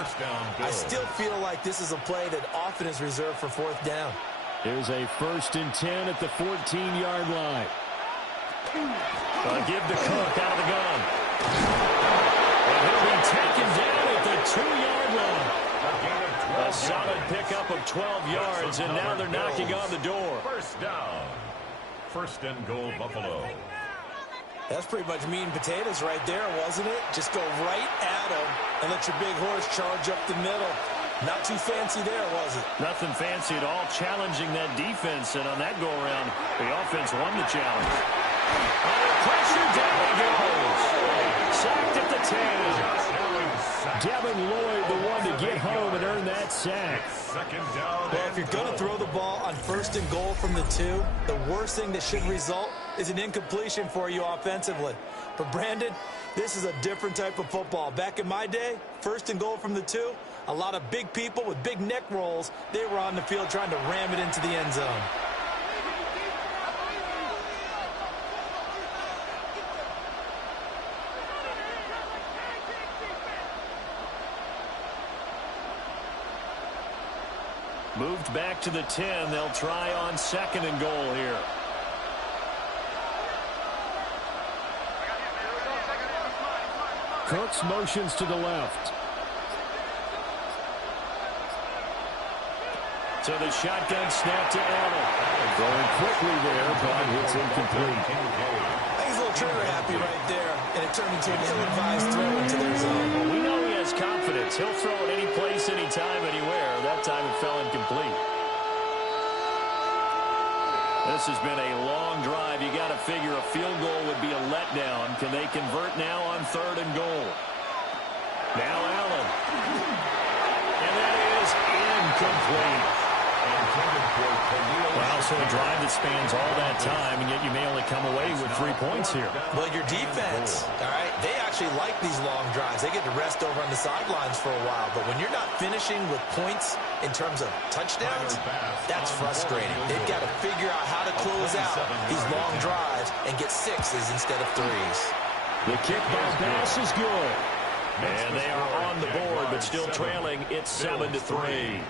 I still feel like this is a play that often is reserved for 4th down. Here's a 1st and 10 at the 14-yard line. Give to Cook out of the gun. And he'll be taken down at the 2-yard line. A solid pickup of 12 yards, and now they're knocking on the door. First down. 1st and goal, Buffalo. That's pretty much meat and potatoes right there, wasn't it? Just go right at him and let your big horse charge up the middle. Not too fancy there, was it? Nothing fancy at all, challenging that defense, and on that go-around, the offense won the challenge. Under pressure, down he goes. Sacked at the 10. Devin Lloyd, the one to get home and earn that sack. 2nd down. Well, if you're going to throw the ball on 1st and goal from the 2, the worst thing that should result is an incompletion for you offensively. But, Brandon, this is a different type of football. Back in my day, 1st and goal from the 2, a lot of big people with big neck rolls, they were on the field trying to ram it into the end zone. Moved back to the 10. They'll try on 2nd and goal here. Cooks motions to the left. So the shotgun snap to Allen. Going quickly there, but it's incomplete. I think he's a little trigger happy right there, and it turned into an ill-advised throw into their zone. Well, we know he has confidence. He'll throw it any place, anytime, anywhere. That time it fell incomplete. This has been a long drive. You got to figure a field goal would be a letdown. Can they convert now on 3rd and goal? Now Allen. And that is incomplete. Well, so a drive that spans all that time, and yet you may only come away with 3 points here. Well, your defense, all right, they actually like these long drives. They get to rest over on the sidelines for a while. But when you're not finishing with points in terms of touchdowns, that's frustrating. They've got to figure out how to close out these long drives and get 6s instead of 3s. The kick by Bass is good. And they are on the board, but still trailing. It's 7-3.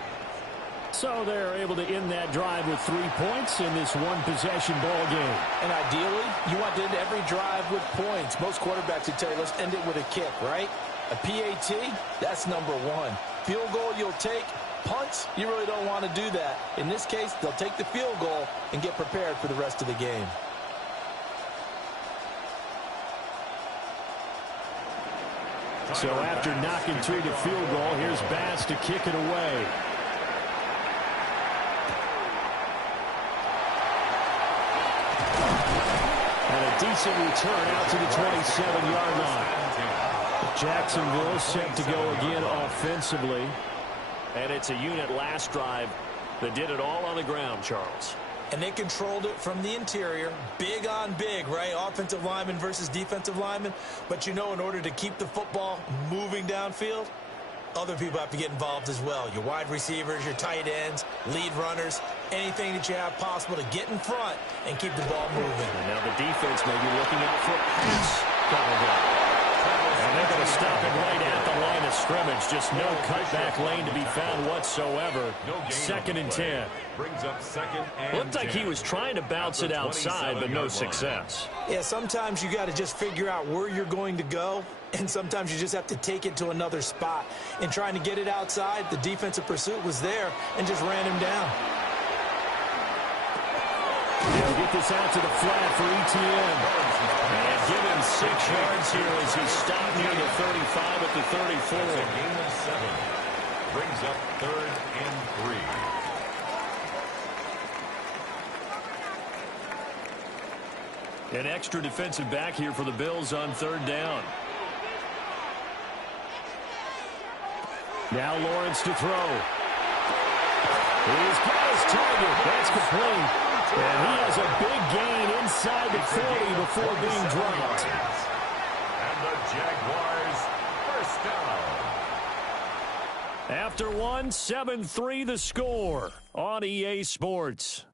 So they're able to end that drive with 3 points in this one-possession ball game. And ideally, you want to end every drive with points. Most quarterbacks would tell you, let's end it with a kick, right? A PAT, that's number 1. Field goal you'll take. Punts, you really don't want to do that. In this case, they'll take the field goal and get prepared for the rest of the game. So after knocking 2 to field goal, here's Bass to kick it away. Decent return out to the 27-yard line. Jacksonville set to go again offensively. And it's a unit last drive that did it all on the ground, Charles. And they controlled it from the interior. Big on big, right? Offensive lineman versus defensive lineman. But you know, in order to keep the football moving downfield, other people have to get involved as well. Your wide receivers, your tight ends, lead runners, anything that you have possible to get in front and keep the ball moving. And now the defense may be looking out for a pass. And they're going to stop it right at the line of scrimmage. Just no cutback lane to be found whatsoever. 2nd and 10. Brings up 2nd and Looked like he was trying to bounce it outside, but no success. Yeah, sometimes you got to just figure out where you're going to go, and sometimes you just have to take it to another spot. In trying to get it outside, the defensive pursuit was there and just ran him down. They'll get this out to the flat for ETN. And give him 6 yards here as he stopped near the 35 at the 34. That's a gain of 7. Brings up 3rd and 3. An extra defensive back here for the Bills on 3rd down. Now Lawrence to throw. He's got his target. That's complete. And he has a big gain inside the 40 before being dropped. And the Jaguars first down. After 1, 7-3 the score on EA Sports.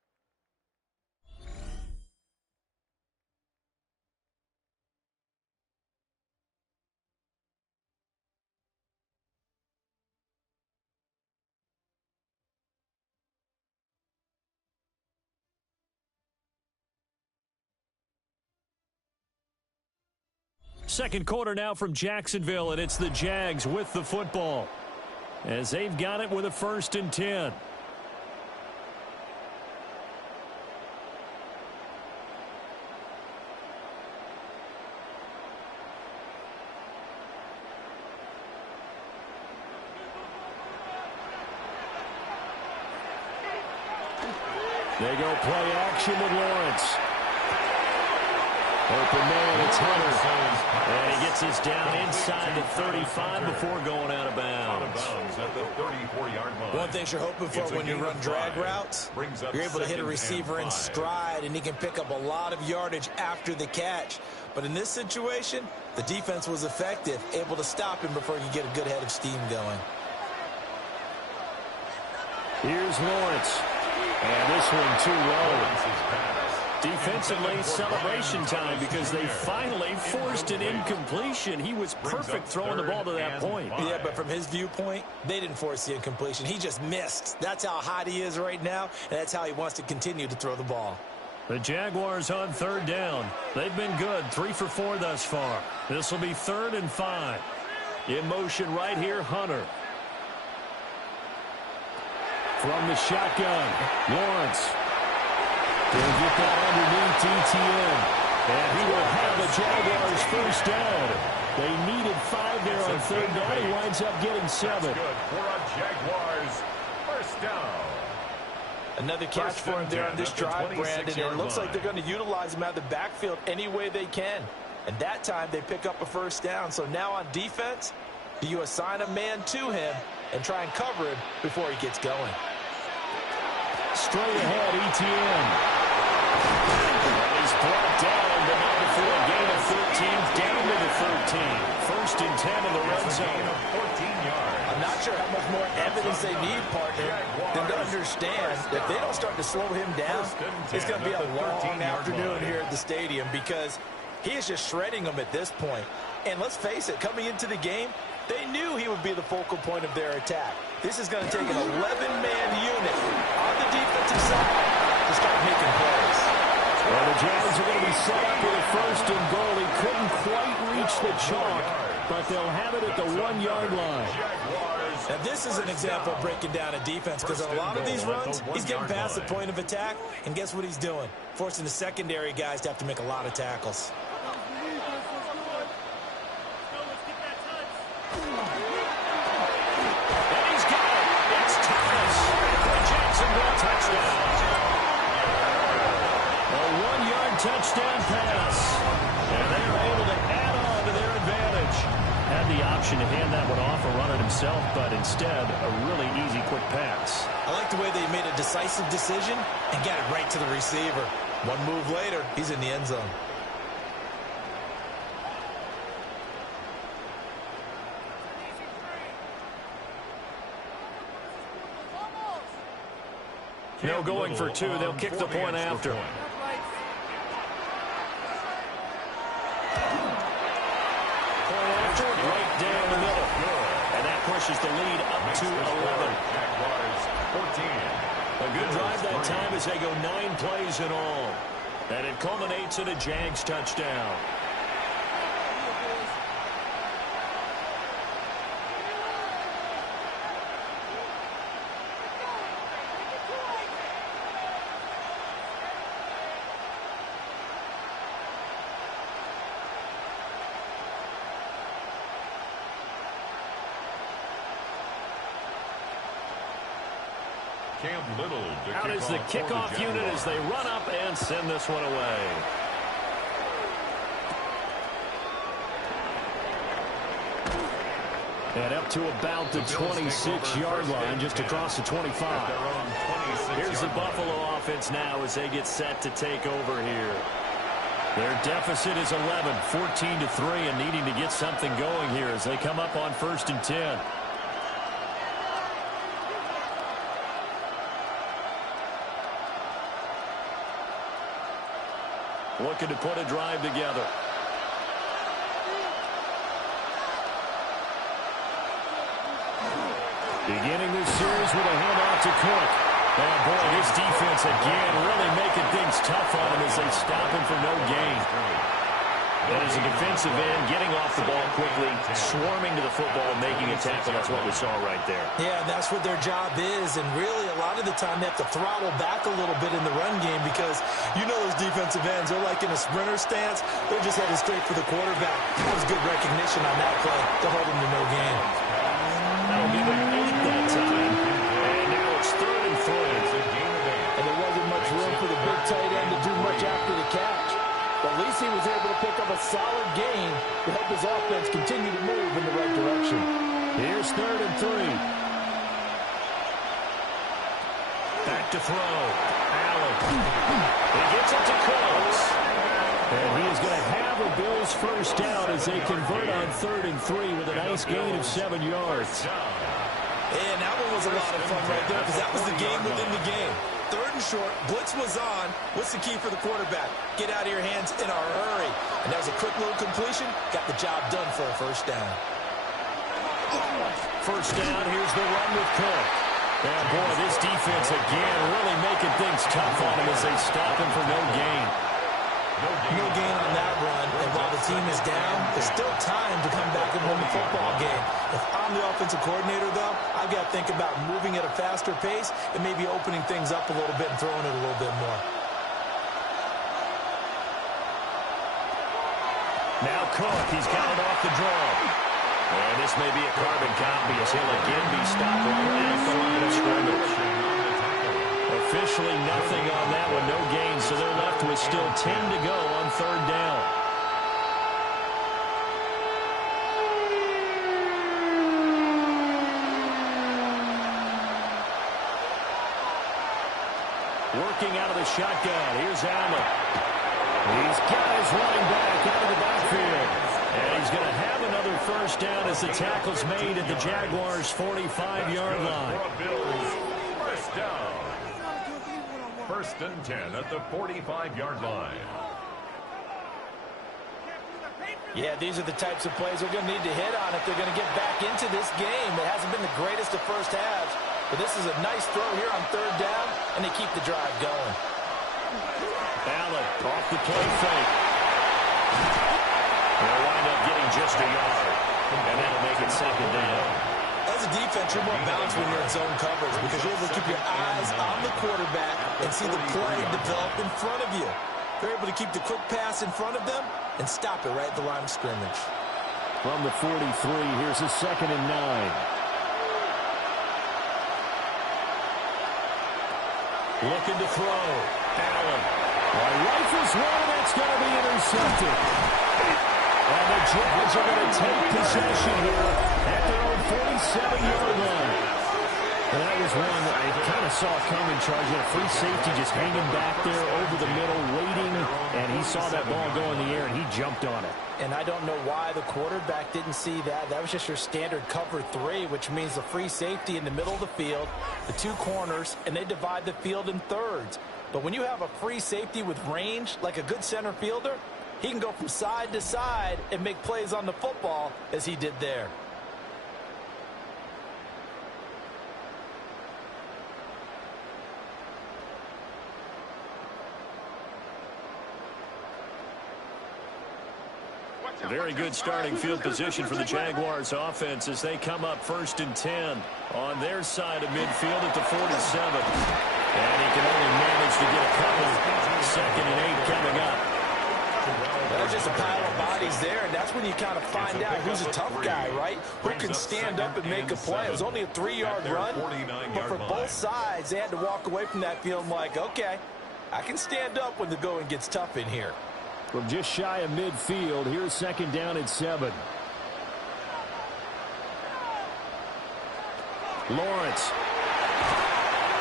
Second quarter now from Jacksonville, and it's the Jags with the football as they've got it with a 1st and 10. They go play action with Lawrence. Open man, it's Hunter. And he gets this down inside the 35 before going out of bounds. At the 34-yard line. One thing you're hoping for when you run drag routes, you're able to hit a 2nd receiver and in 5. stride, and he can pick up a lot of yardage after the catch. But in this situation, the defense was effective, able to stop him before he could get a good head of steam going. Here's Lawrence. And this one too low. Defensively, celebration time because they finally forced an incompletion. He was perfect throwing the ball to that point. Yeah, but from his viewpoint, they didn't force the incompletion. He just missed. That's how hot he is right now, and that's how he wants to continue to throw the ball. The Jaguars on 3rd down. They've been good, 3 for 4 thus far. This will be 3rd and 5. In motion right here, Hunter. From the shotgun, Lawrence. They'll get that underneath Etienne. And he will have the Jaguars first down. They needed 5 there on third down. He winds up getting 7. Good for a Jaguars first down. Another catch for him there on this drive, Brandon. And it looks like they're going to utilize him out of the backfield any way they can. And that time they pick up a first down. So now on defense, do you assign a man to him and try and cover him before he gets going? Straight ahead, Etienne. And he's brought down, but not before a gain of 13, down to the 13. First and 10 in the red zone. 14 yards. I'm not sure how much more evidence they need, partner, than to understand that they don't start to slow him down. It's going to be a long afternoon here at the stadium because he is just shredding them at this point. And let's face it, coming into the game, they knew he would be the focal point of their attack. This is going to take an 11-man unit on the defensive side to start making plays. Well, the Jags are going to be set up with a first and goal. He couldn't quite reach the chalk, but they'll have it at the 1-yard line. Now, this is an example of breaking down a defense because on a lot of these runs, he's getting past the point of attack, and guess what he's doing? Forcing the secondary guys to have to make a lot of tackles. Touchdown pass. And they are able to add on to their advantage. Had the option to hand that one off or run it himself, but instead, a really easy, quick pass. I like the way they made a decisive decision and got it right to the receiver. One move later, he's in the end zone. No going for 2. They'll kick the point after. Right down the middle. And that pushes the lead up to 11. A good drive that time as they go 9 plays in all. And it culminates in a Jags touchdown. Out is the kickoff unit as they run up and send this one away. And up to about the 26-yard line, just across the 25. Here's the Buffalo offense now as they get set to take over here. Their deficit is 11, 14-3, and needing to get something going here as they come up on 1st and 10. Looking to put a drive together. Beginning this series with a handoff to Cook. And boy, this defense again really making things tough on him as they stop him for no gain. And as a defensive end, getting off the ball quickly, swarming to the football, making a tackle. That's what we saw right there. Yeah, that's what their job is. And really, a lot of the time, they have to throttle back a little bit in the run game because you know those defensive ends, they're like in a sprinter stance. They're just headed straight for the quarterback. That was good recognition on that play to hold him to no gain. That'll give him 8 that time. And now it's 3rd and 3. And there wasn't much room for the big tight end to do much after the catch. But at least he was able to pick up a solid gain to help his offense continue to move in the right direction. Here's 3rd and 3. Back to throw. Allen. He gets it to Cooks. And he is going to have a Bills first down as they convert on 3rd and 3 with a nice gain of 7 yards. And that one was a lot of fun right there because that was the game within the game. 3rd and short, blitz was on. What's the key for the quarterback? Get out of your hands in a hurry. And that was a quick little completion. Got the job done for a first down. First down, here's the run with Cook. And boy, this defense again really making things tough on him as they stop him for no gain. No gain on that run, and while the team is down, there's still time to come back and win the football game. If I'm the offensive coordinator, though, I've got to think about moving at a faster pace and maybe opening things up a little bit and throwing it a little bit more. Now Cook, he's got it off the draw. And this may be a carbon copy as he'll again be stopped right at the line of scrimmage. Officially nothing on that one, no gain, so they're left with still 10 to go on third down. Working out of the shotgun, here's Allen. He's got his running back out of the backfield. And he's going to have another first down as the tackle's made at the Jaguars' 45-yard line. First down. First and 10 at the 45-yard line. Yeah, these are the types of plays they're going to need to hit on if they're going to get back into this game. It hasn't been the greatest of first halves, but this is a nice throw here on third down, and they keep the drive going. Allen off the play fake. They'll wind up getting just a yard, and that'll make it second down. As a defense, you're more balanced when you're in zone coverage because you're able to keep your eyes on the quarterback and see the play develop in front of you. They're able to keep the quick pass in front of them and stop it right at the line of scrimmage. From the 43, here's a 2nd and 9. Looking to throw. Allen. Rifles one, that's going to be intercepted. And the Jags are going to take possession here at their own 47-yard line. And that was one that I kind of saw coming, charging a free safety just hanging back there over the middle, waiting, and he saw that ball go in the air, and he jumped on it. And I don't know why the quarterback didn't see that. That was just your standard cover 3, which means the free safety in the middle of the field, the 2 corners, and they divide the field in thirds. But when you have a free safety with range, like a good center fielder, he can go from side to side and make plays on the football as he did there. Very good starting field position for the Jaguars offense as they come up 1st and 10 on their side of midfield at the 47. And he can only manage to get a couple. 2nd and 8 coming up. There's just a pile of bodies there, and that's when you kind of find out who's a tough guy, right? Who can stand up and make a play. It was only a 3-yard run, but for both sides, they had to walk away from that field like, okay, I can stand up when the going gets tough in here. From just shy of midfield, here's 2nd down and 7. Lawrence.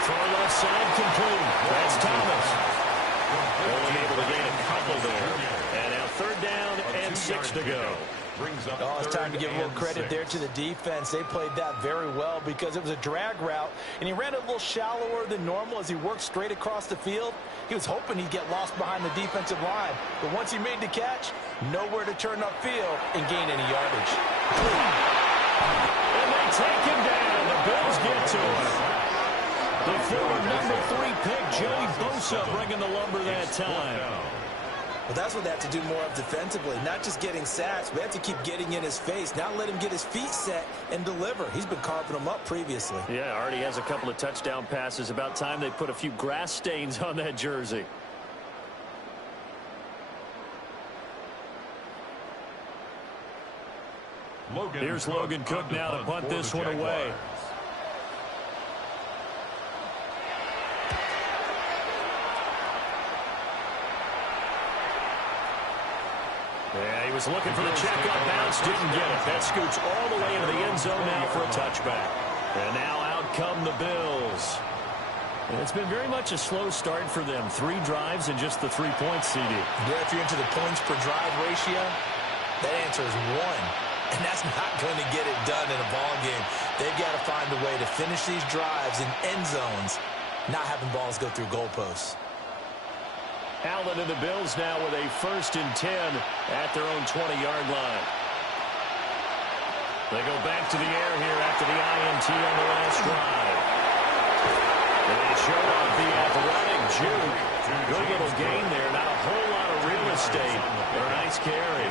Far left side complete. That's Thomas. Only able to gain a couple there. And now 3rd down and 6 to go. Oh, it's time to give a little credit there to the defense. They played that very well because it was a drag route, and he ran a little shallower than normal as he worked straight across the field. He was hoping he'd get lost behind the defensive line, but once he made the catch, nowhere to turn upfield and gain any yardage. And they take him down. The Bills get to him. The former number 3 pick, Joey Bosa, bringing the lumber that time. Well, that's what they have to do more of defensively, not just getting sacks. We have to keep getting in his face, not let him get his feet set and deliver. He's been carving them up previously. Yeah, already has a couple of touchdown passes. About time they put a few grass stains on that jersey. Here's Logan Cook now to punt this one away. Yeah, he was looking for the check-up bounce, didn't get it. That scoots all the way into the end zone now for a touchback. And now out come the Bills. And it's been very much a slow start for them. 3 drives and just the 3 points, CD. Yeah, if you're into the points per drive ratio, that answer is 1. And that's not going to get it done in a ball game. They've got to find a way to finish these drives in end zones, not having balls go through goalposts. Allen and the Bills now with a 1st and 10 at their own 20-yard line. They go back to the air here after the INT on the last drive. And they show off the athletic juke. Good little gain there. Not a whole lot of real State. A nice carry.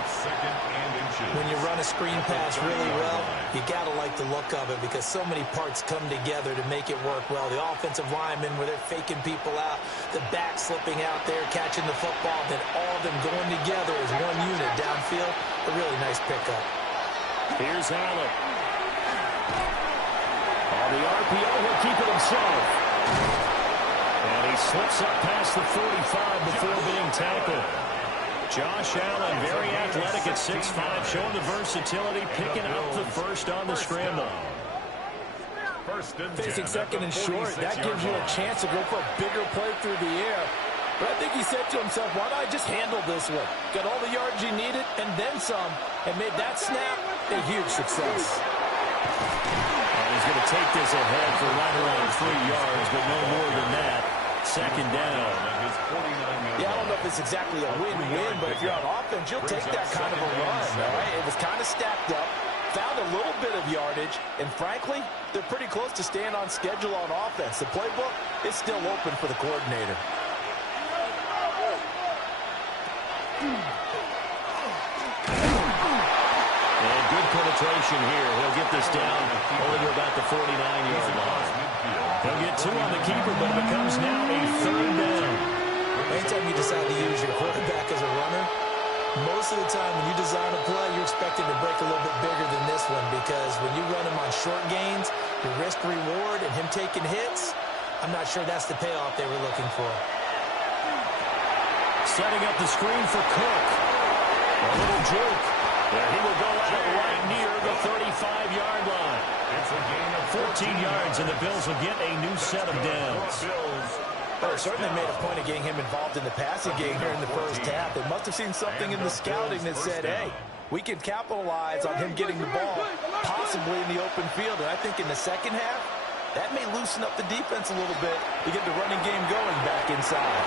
When you run a screen pass really well, you got to like the look of it because so many parts come together to make it work well. The offensive linemen where they're faking people out, the back slipping out there, catching the football, then all of them going together as one unit downfield. A really nice pickup. Here's Allen. On the RPO, he'll keep it himself. And he slips up past the 45 before being tackled. Josh Allen, very athletic at 6'5", showing the versatility, picking up the first on the scramble. Facing second and short, that gives you a chance to go for a bigger play through the air. But I think he said to himself, why not just handle this one? Got all the yards you needed and then some, and made that snap a huge success. And he's going to take this ahead for right around 3 yards, but no more than that. Second down. Yeah, I don't know if it's exactly a win-win, but if you're on offense, you'll take that kind of a run, all right? It was kind of stacked up, found a little bit of yardage, and frankly, they're pretty close to staying on schedule on offense. The playbook is still open for the coordinator. And good penetration here. He'll get this down only to about the 49-yard line. He'll get 2 on the keeper, but it becomes now a 3rd down. Anytime you decide to use your quarterback as a runner, most of the time when you design a play, you're expecting to break a little bit bigger than this one because when you run him on short gains, your risk-reward and him taking hits, I'm not sure that's the payoff they were looking for. Setting up the screen for Cook. A little juke. There he will go out right near the 35-yard line. It's a gain of 14 yards, and the Bills will get a new set of downs. Well, they certainly made a point of getting him involved in the passing game here in the first half. They must have seen something in the scouting that said, hey, we can capitalize on him getting the ball, possibly in the open field. And I think in the second half, that may loosen up the defense a little bit to get the running game going back inside.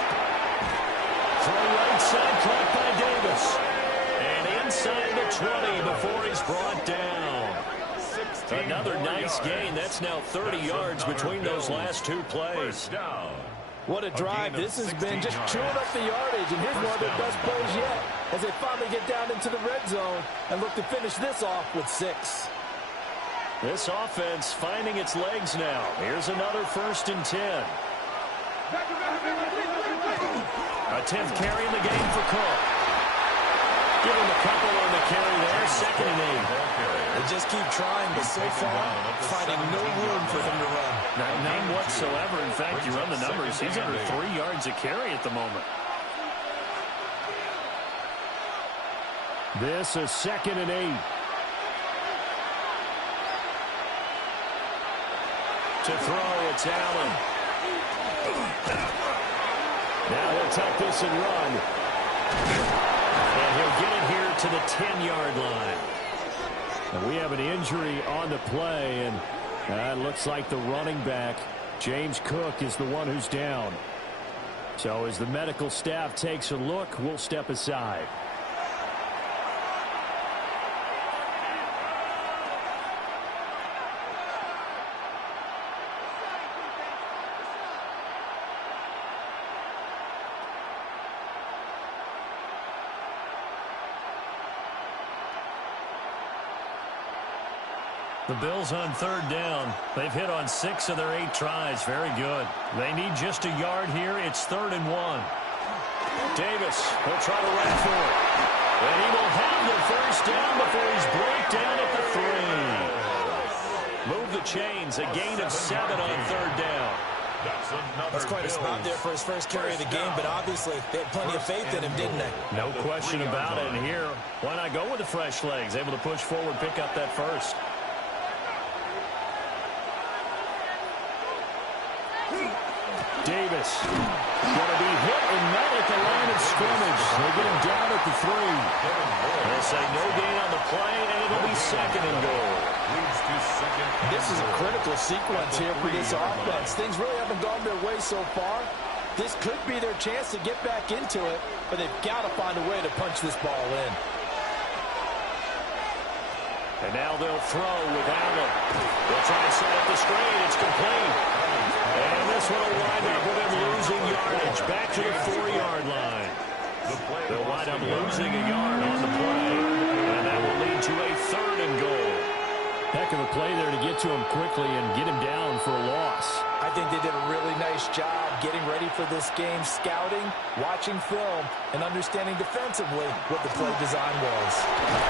Throw right side, caught by Davis. And inside the 20 before he's brought down. Another nice gain. That's now 30 yards between those last 2 plays. What a drive this has been, just chewing up the yardage. And here's one of their best plays yet as they finally get down into the red zone and look to finish this off with 6. This offense finding its legs now. Here's another 1st and 10. A 10th carry in the game for Cook. Give him a couple on the carry there. 2nd and 8. They just keep trying, but so far, finding no room for him to run. None whatsoever. In fact, you run the numbers. He's under 3 yards a carry at the moment. This is 2nd and 8. To throw, it's Allen. Now he'll tuck this and run. And he'll get it here to the 10-yard line. And we have an injury on the play, and it looks like the running back, James Cook, is the one who's down. So as the medical staff takes a look, we'll step aside. The Bills on 3rd down. They've hit on 6 of their 8 tries. Very good. They need just a yard here. It's 3rd and 1. Davis will try to run for it. And he will have the 1st down before he's brought down at the 3. Move the chains. A gain of 7 on 3rd down. That's quite a spot there for his first carry of the game, but obviously they had plenty of faith in him, didn't they? No question about it. And here, why not go with the fresh legs? Able to push forward, pick up that 1st. Davis going to be hit and met at the line of scrimmage. They get him down at the 3. They'll say no gain on the play, and it'll be 2nd and goal. This is a critical sequence here for this offense. Things really haven't gone their way so far. This could be their chance to get back into it, but they've got to find a way to punch this ball in. And now they'll throw with Allen. They'll try and set up the screen. It's complete. And this one will wind up with him losing yardage. Back to the 4-yard line. They'll wind losing a yard on the play. And that will lead to a 3rd and goal. Heck of a play there to get to him quickly and get him down for a loss. I think they did a really nice job getting ready for this game, scouting, watching film, and understanding defensively what the play design was.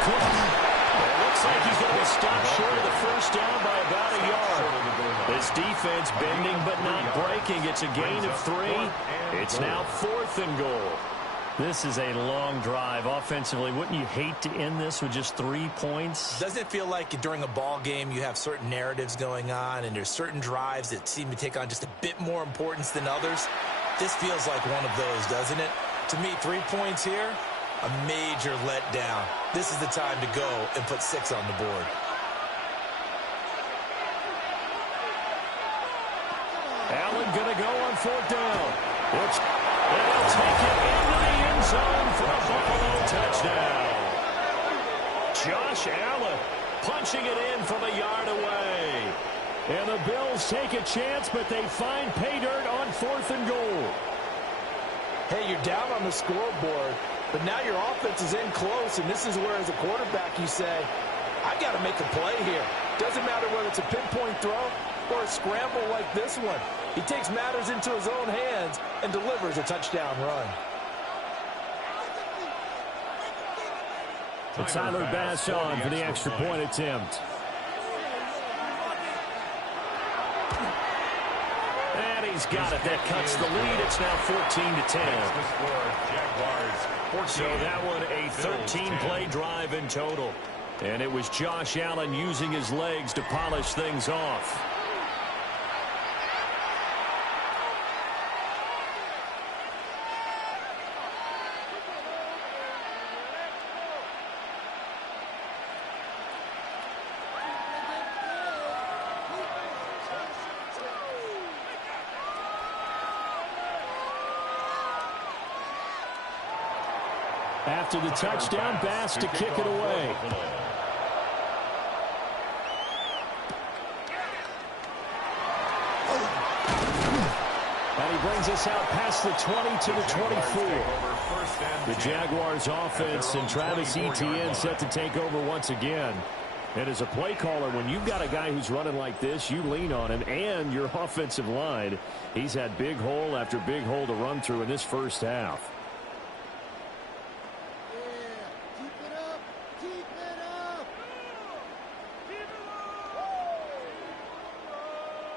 It looks like he's going to be stopped short of the first down by about a yard. This defense bending but not breaking. It's a gain of 3. It's now 4th and goal. This is a long drive offensively. Wouldn't you hate to end this with just 3 points? Doesn't it feel like during a ball game you have certain narratives going on and there's certain drives that seem to take on just a bit more importance than others? This feels like one of those, doesn't it? To me, 3 points here, a major letdown. This is the time to go and put 6 on the board. Allen going to go on 4th down. They'll take it into the end zone for a Buffalo touchdown. Josh Allen punching it in from a yard away. And the Bills take a chance, but they find pay dirt on 4th and goal. Hey, you're down on the scoreboard, but now your offense is in close, and this is where, as a quarterback, you say, I've got to make a play here. Doesn't matter whether it's a pinpoint throw or a scramble like this one. He takes matters into his own hands and delivers a touchdown run. Tyler Bass on for the extra point attempt. And he's got it. That cuts the lead. It's now 14-10. So that one a 13-play drive in total. And it was Josh Allen using his legs to polish things off. After the touchdown, Bass to kick it away. And he brings us out past the 20 to the 24. The Jaguars offense and Travis Etienne set to take over once again. And as a play caller, when you've got a guy who's running like this, you lean on him and your offensive line. He's had big hole after big hole to run through in this first half.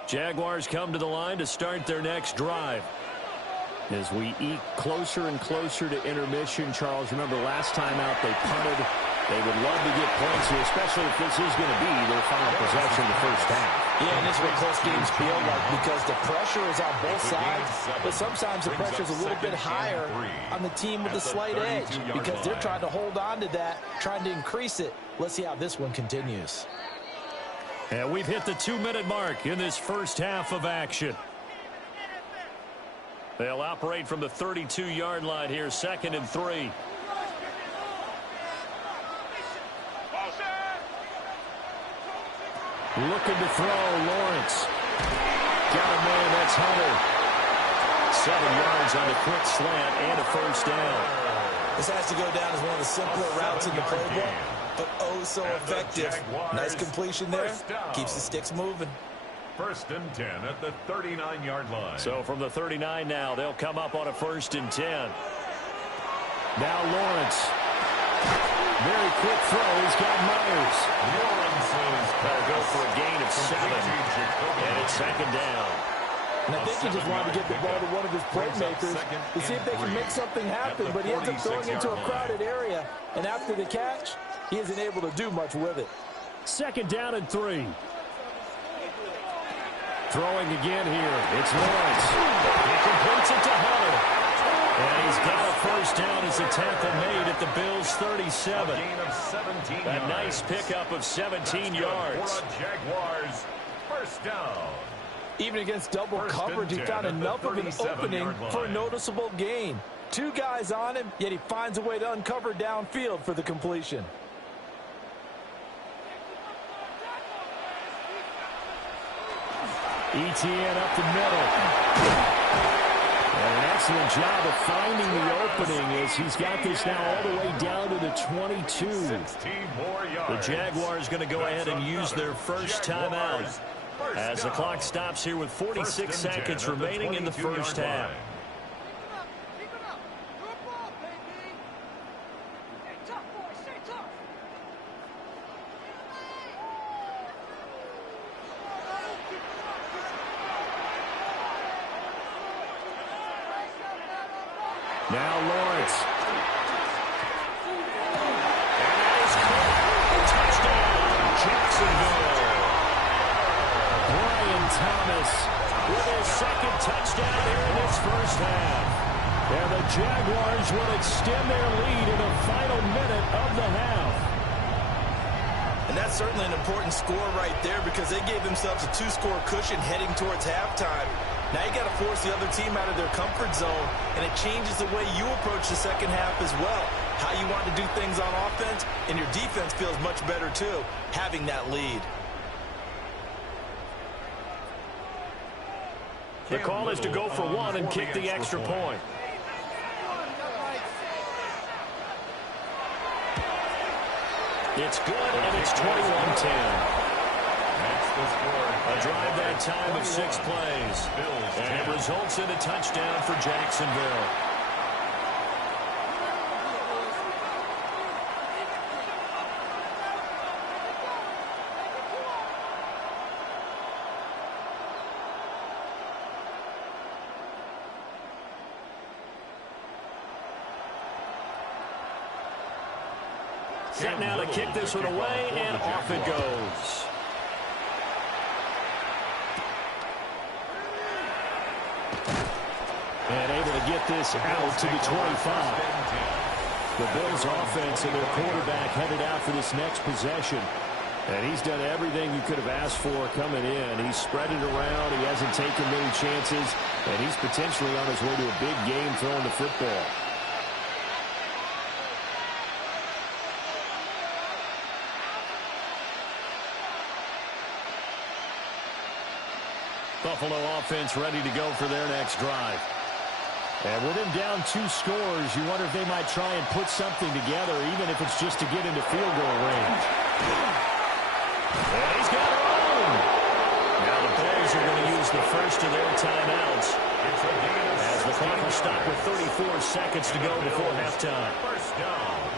Jaguars come to the line to start their next drive. As we eke closer and closer to intermission, Charles, remember last time out they punted. They would love to get points here, especially if this is going to be their final possession in the first half. Yeah, and this is what close games feel like because the pressure is on both sides, but sometimes the pressure is a little bit higher on the team with the slight edge because they're trying to hold on to that, trying to increase it. Let's see how this one continues. And we've hit the 2-minute mark in this first half of action. They'll operate from the 32-yard line here, 2nd and 3. Looking to throw, Lawrence. Got a man, that's Hunter. 7 yards on the quick slant and a first down. This has to go down as one of the simpler routes in the playbook, but oh so effective. Nice completion there. Keeps the sticks moving. 1st and 10 at the 39-yard line. So from the 39 now, they'll come up on a 1st and 10. Now Lawrence. Very quick throw. He's got Myers. Lawrence is That'll go for a gain of 7. And it's 2nd down. And I think he just wanted to get the ball to one of his playmakers to see if they can make something happen, but he ends up throwing into a crowded area. And after the catch, he isn't able to do much with it. 2nd down and 3. Throwing again here. It's Lawrence. He completes it to Hunter. And he's got a first down as the tackle made at the Bills' 37. A gain of 17 yards. A nice pickup of 17 yards. For a Jaguars first down. Even against double coverage, he found enough of an opening for a noticeable gain. 2 guys on him, yet he finds a way to uncover downfield for the completion. Etienne up the middle. And an excellent job of finding the opening as he's got this now all the way down to the 22. 16 more yards. The Jaguars going to go ahead and use their first timeout as the clock stops here with 46 seconds remaining in the first half. Now Lawrence. And that is caught. Touchdown, Jacksonville. Brian Thomas with his second touchdown here in this first half. And the Jaguars will extend their lead in the final minute of the half. And that's certainly an important score right there because they gave themselves a 2-score cushion heading towards halftime. Now you got to force the other team out of their comfort zone, and it changes the way you approach the second half as well. How you want to do things on offense, and your defense feels much better too, having that lead. The call is to go for one and kick the extra point. It's good, and it's 21-10. A drive that time of 6 plays. And it results in a touchdown for Jacksonville. Set now to kick this one away, and off it goes. And able to get this out to the 25. The Bills offense and their quarterback headed out for this next possession. And he's done everything you could have asked for coming in. He's spread it around. He hasn't taken many chances. And he's potentially on his way to a big game throwing the football. Buffalo offense ready to go for their next drive. And with him down 2 scores, you wonder if they might try and put something together, even if it's just to get into field goal range. And he's got her own. Now the Bears are going to use the first of their timeouts as the clock will stop with 34 seconds to go before halftime.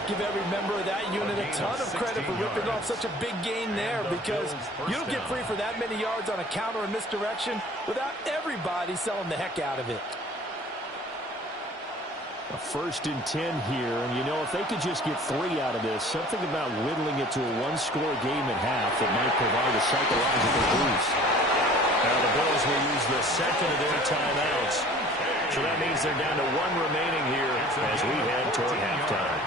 Give every member of that unit a ton of credit for ripping off such a big gain there because you don't get free for that many yards on a counter or misdirection without everybody selling the heck out of it. A 1st and 10 here, and you know, if they could just get 3 out of this, something about whittling it to a 1-score game at half that might provide a psychological boost. Now the Bills will use the second of their timeouts. So that means they're down to 1 remaining here as we head toward halftime.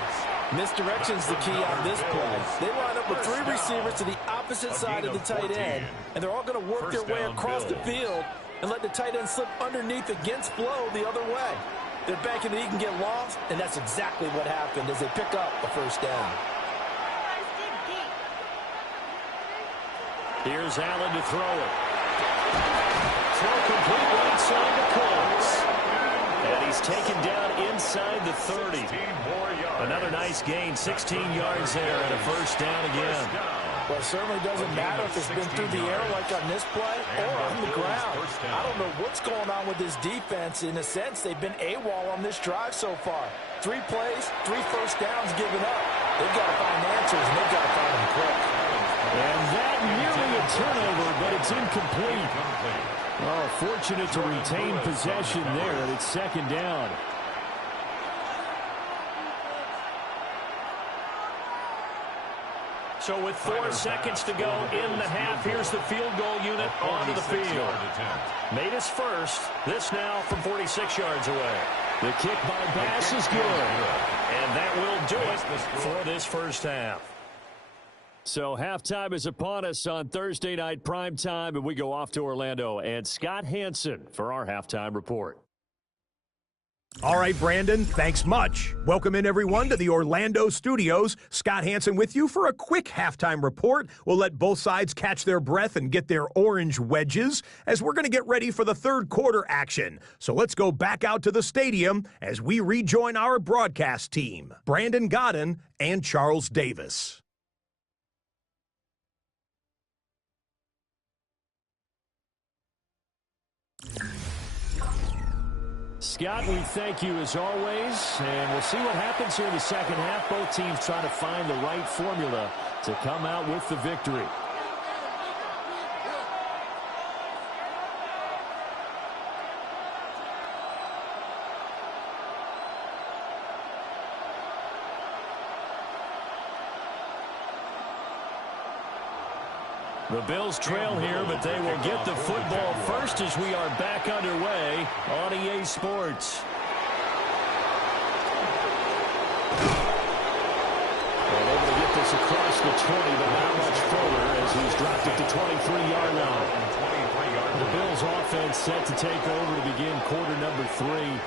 Misdirection's the key on this play. They line up with 3 receivers to the opposite side of the tight end, and they're all going to work their way across the field and let the tight end slip underneath against flow the other way. They're banking that he can get lost, and that's exactly what happened as they pick up the first down. Here's Allen to throw it. Throw complete right side to Coates. And he's taken down inside the 30. Another nice gain, 16 yards there, and a first down again. Well, it certainly doesn't matter if it's been through the air like on this play or on the ground. I don't know what's going on with this defense. In a sense, they've been AWOL on this drive so far. 3 plays, 3 first downs given up. They've got to find answers, and they've got to find them quick. And that nearly a turnover, but it's incomplete. Oh, fortunate to retain possession there, and it's 2nd down. So with 4 seconds to go in the half, here's the field goal unit onto the field. Made his first. This now from 46 yards away. The kick by Bass is good. And that will do it for this first half. So halftime is upon us on Thursday night primetime, and we go off to Orlando. And Scott Hansen for our halftime report. All right, Brandon, thanks much. Welcome in, everyone, to the Orlando studios. Scott Hansen with you for a quick halftime report. We'll let both sides catch their breath and get their orange wedges as we're going to get ready for the third quarter action. So let's go back out to the stadium as we rejoin our broadcast team, Brandon Godden and Charles Davis. Scott, we thank you as always, and we'll see what happens here in the second half. Both teams trying to find the right formula to come out with the victory. The Bills trail here, but they will get the football first as we are back underway on EA Sports. And able to get this across the 20, but not much further as he's dropped it to 23-yard line. The Bills offense set to take over to begin quarter number 3.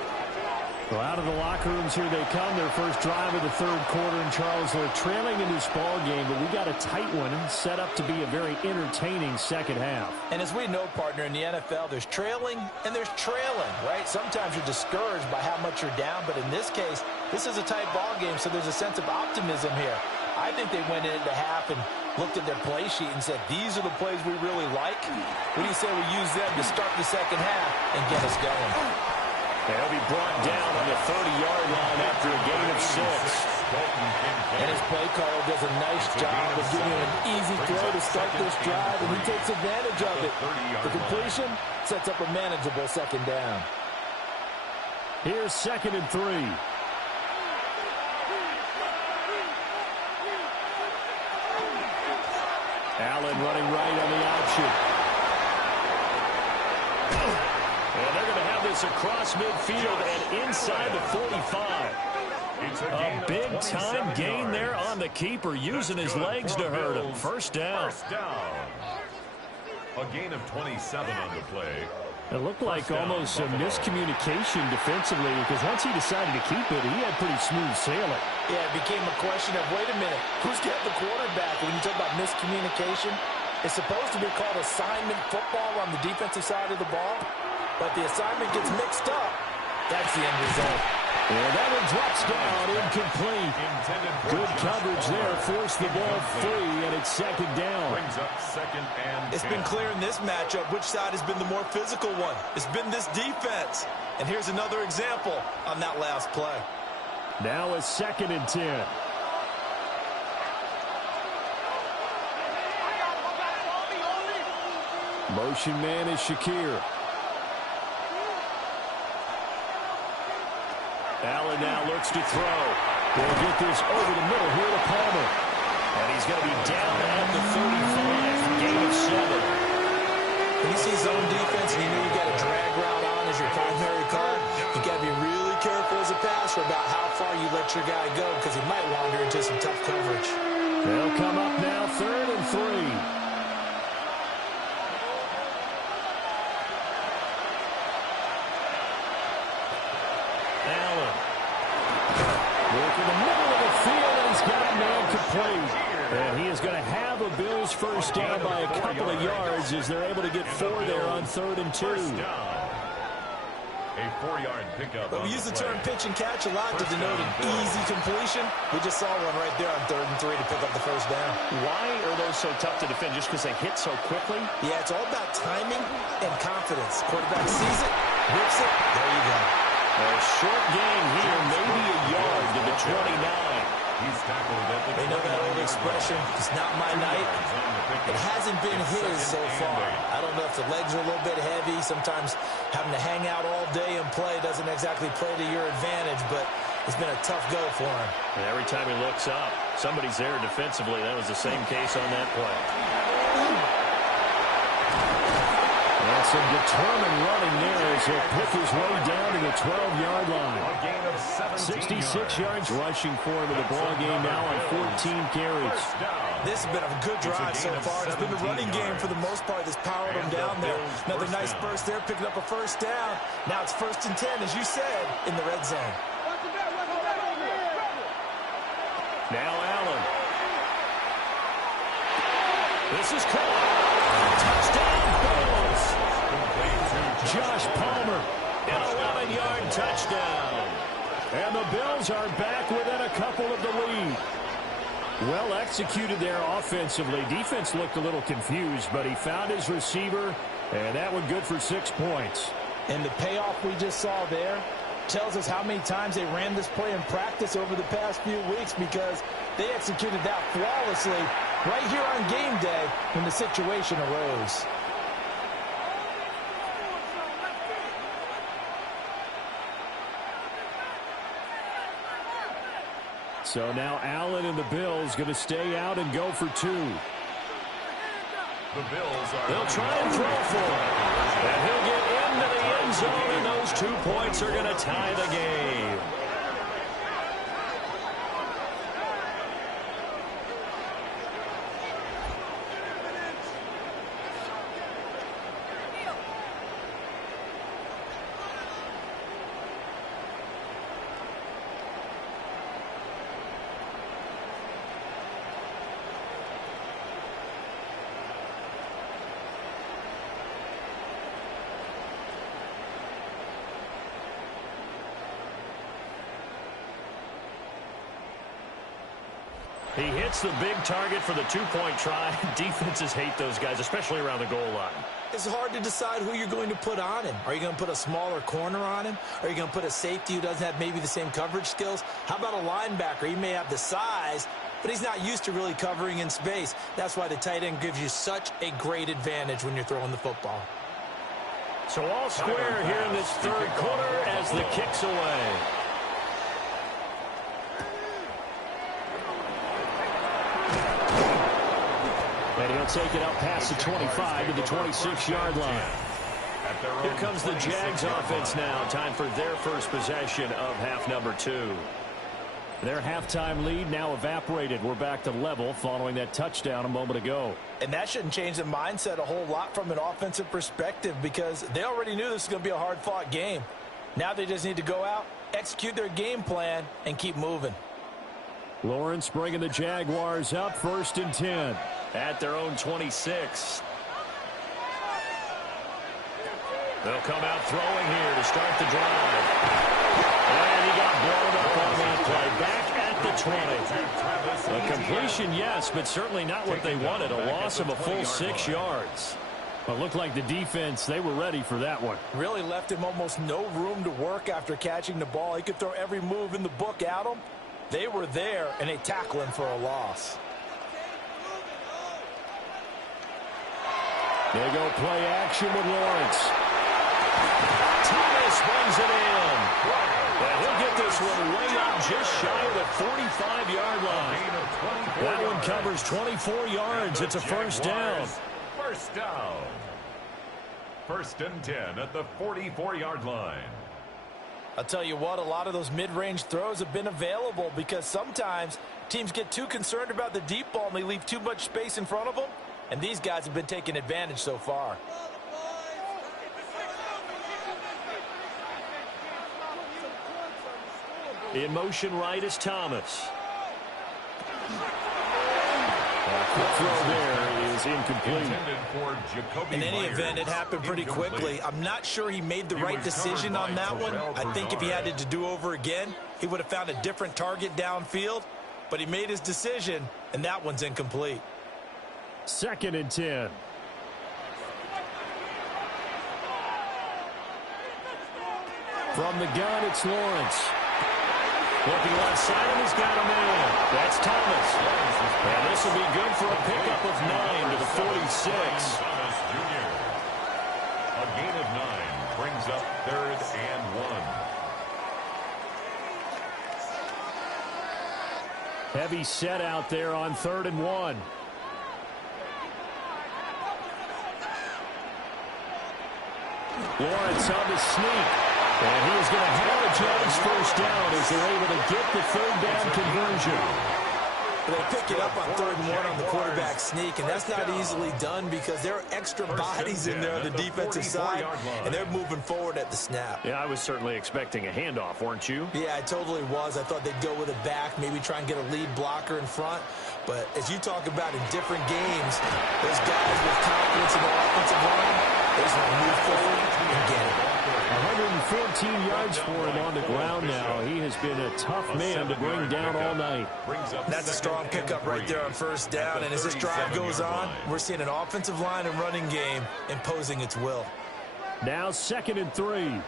So out of the locker rooms here they come, their first drive of the third quarter. And Charles, they're trailing in this ball game, but we got a tight one set up to be a very entertaining second half. And as we know, partner, in the NFL, there's trailing and there's trailing, right? Sometimes you're discouraged by how much you're down, but in this case, this is a tight ball game, so there's a sense of optimism here. I think they went into half and looked at their play sheet and said, these are the plays we really like. What do you say we use them to start the second half and get us going? They'll be brought down on the 30-yard line after a gain of 6. And his play caller does a nice job of giving him an easy throw to start this drive, and he takes advantage of it. The completion sets up a manageable second down. Here's 2nd and 3. Allen running right on the option. And they're going to have this across midfield and inside the 45. A big-time gain there on the keeper, using his legs to hurt him. First down. A gain of 27 on the play. It looked like almost a miscommunication defensively, because once he decided to keep it, he had pretty smooth sailing. Yeah, it became a question of, wait a minute, who's got the quarterback? When you talk about miscommunication, it's supposed to be called assignment football on the defensive side of the ball. But the assignment gets mixed up. That's the end result. And that one drops down, incomplete. Good coverage there, forced the ball free, and it's second down. Brings up second and It's been clear in this matchup which side has been the more physical one. It's been this defense. And here's another example on that last play. Now it's 2nd and 10. Motion man is Shakir. Allen now looks to throw. We'll get this over the middle here to Palmer. And he's going to be down at the 35. Gain of 7. When you see zone defense and you know you got a drag route on as your primary card, you got to be really careful as a passer about how far you let your guy go, because he might wander into some tough coverage. They'll come up now 3rd and 3. And he is going to have a Bills first down by a couple of yards as they're able to get 4 there on 3rd and 2. A 4-yard pickup. But we use the term pitch and catch a lot to denote an easy completion. We just saw one right there on 3rd and 3 to pick up the first down. Why are those so tough to defend? Just because they hit so quickly? Yeah, it's all about timing and confidence. Quarterback sees it, whips it, there you go. A short gain here, maybe a yard to the 29. He's tackled at the They know that old expression, it's not my night. It hasn't been his so far. I don't know if the legs are a little bit heavy. Sometimes having to hang out all day and play doesn't exactly play to your advantage, but it's been a tough go for him. And every time he looks up, somebody's there defensively. That was the same case on that play. Well, some determined running there as he'll pick his way down to the 12-yard line. 66 yards rushing for him in the ball game now on 14 carries. This has been a good drive so far. It's been the running game for the most part that's powered him down there. Another nice burst there, picking up a first down. Now it's 1st and 10, as you said, in the red zone. Now Allen. This is caught. Touchdown, Bills. Josh Palmer, an 11-yard touchdown. And the Bills are back within a couple of the lead. Well executed there offensively. Defense looked a little confused, but he found his receiver, and that one good for 6 points. And the payoff we just saw there tells us how many times they ran this play in practice over the past few weeks, because they executed that flawlessly right here on game day when the situation arose. So now Allen and the Bills going to stay out and go for 2. They'll try and throw for him. And he'll get into the end zone, and those 2 points are going to tie the game. He hits the big target for the 2-point try. Defenses hate those guys, especially around the goal line. It's hard to decide who you're going to put on him. Are you going to put a smaller corner on him? Are you going to put a safety who doesn't have maybe the same coverage skills? How about a linebacker? He may have the size, but he's not used to really covering in space. That's why the tight end gives you such a great advantage when you're throwing the football. So all square here in this 3rd quarter as the kick's away. And he'll take it out past the 25 to the 26-yard line. Here comes the Jags offense now. Time for their first possession of half number 2. Their halftime lead now evaporated. We're back to level following that touchdown a moment ago. And that shouldn't change the mindset a whole lot from an offensive perspective, because they already knew this was going to be a hard-fought game. Now they just need to go out, execute their game plan, and keep moving. Lawrence bringing the Jaguars up 1st and 10 at their own 26. They'll come out throwing here to start the drive. And he got blown up on that play. Back at the 20. A completion, yes, but certainly not what they wanted. A loss of a full 6 yards. But looked like the defense, they were ready for that one. Really left him almost no room to work after catching the ball. He could throw every move in the book at him. They were there, and they tackle him for a loss. They go play action with Lawrence. Thomas brings it in. And he'll get this one way up just shy of the 45-yard line. That one covers 24 yards. It's a 1st down. First down. 1st and 10 at the 44-yard line. I'll tell you what, a lot of those mid-range throws have been available, because sometimes teams get too concerned about the deep ball and they leave too much space in front of them, and these guys have been taking advantage so far. In motion right is Thomas. Quick throw there is incomplete. In any event, it happened pretty quickly. I'm not sure he made the right decision on that one. I think if he had it to do over again, he would have found a different target downfield. But he made his decision, and that one's incomplete. 2nd and 10. From the gun, it's Lawrence. Looking left side, and he's got a man. That's Thomas. And this will be good for a pickup of 9 to the 46. Thomas Jr. A gain of 9 brings up 3rd and 1. Heavy set out there on 3rd and 1. Lawrence on the sneak. And he is going to have a Giants first down as they're able to get the third down conversion. They pick it up on 3rd and 1 on the quarterback sneak, and that's not easily done because there are extra bodies in there on the defensive side, and they're moving forward at the snap. Yeah, I was certainly expecting a handoff, weren't you? Yeah, I totally was. I thought they'd go with a back, maybe try and get a lead blocker in front. But as you talk about in different games, those guys with confidence in their offensive line, they just want to move forward and get it. 114 yards for him on the ground now. He has been a tough man to bring down all night. That's a strong pickup right there on first down. And as this drive goes on, we're seeing an offensive line and running game imposing its will. Now 2nd and 3.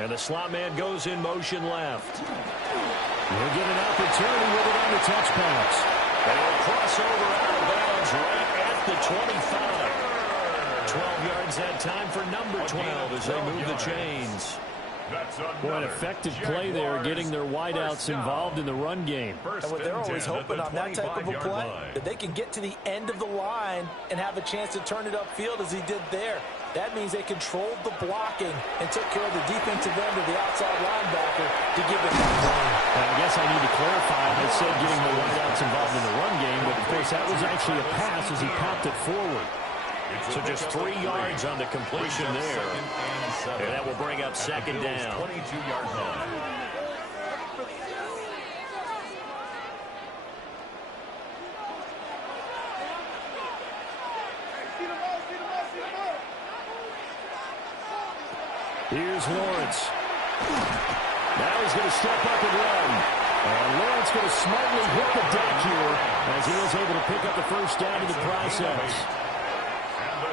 And the slot man goes in motion left. He'll get an opportunity with it on the touch pass. And he'll cross over out of bounds right at the 25. 12 yards that time for number 12 as they move the chains. Boy, an effective play there, getting their wideouts involved in the run game. And what they're always hoping on that type of a play, that they can get to the end of the line and have a chance to turn it upfield as he did there. That means they controlled the blocking and took care of the defensive end of the outside linebacker to give it that lane. I guess I need to clarify. I said getting the wideouts involved in the run game, but of course that was actually a pass as he popped it forward. So just 3 yards on the completion there. And that will bring up 2nd down. 22-yard line. Here's Lawrence. Now he's going to step up and run. And Lawrence going to smartly hit the deck here as he is able to pick up the first down in the process.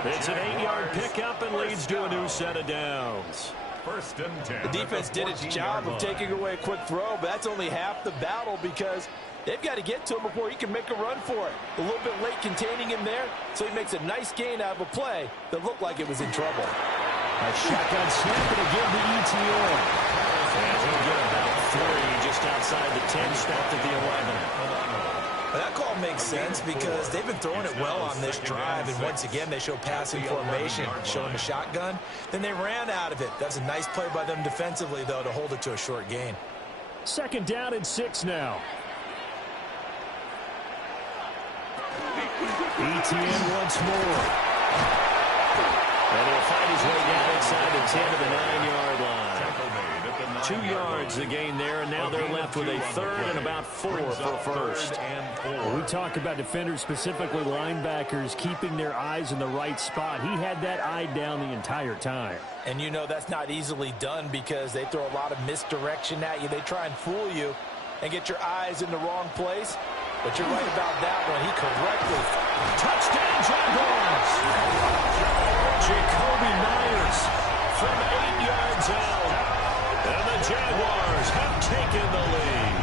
It's an 8-yard pickup and leads to a new set of downs. 1st and 10. The defense did its job of taking away a quick throw, but that's only half the battle because they've got to get to him before he can make a run for it. A little bit late containing him there, so he makes a nice gain out of a play that looked like it was in trouble. A shotgun snap and again the ETN. And he'll get about 3 just outside the 10, stopped at the 11. That call makes sense because they've been throwing it well on this drive, and once again they show passing formation, showing the shotgun. Then they ran out of it. That's a nice play by them defensively, though, to hold it to a short gain. 2nd down and 6 now. ETN once more. And he'll find his way down inside the 10 to the 9-yard line. 2 yards the gain there, and now they're left with a 3rd and about 4 for first. We talk about defenders, specifically linebackers, keeping their eyes in the right spot. He had that eye down the entire time. And you know that's not easily done because they throw a lot of misdirection at you. They try and fool you and get your eyes in the wrong place. But you're right about that one. He correctly. Touchdown, Jaguars! Jacoby Myers from 8 yards out. And the Jaguars have taken the lead.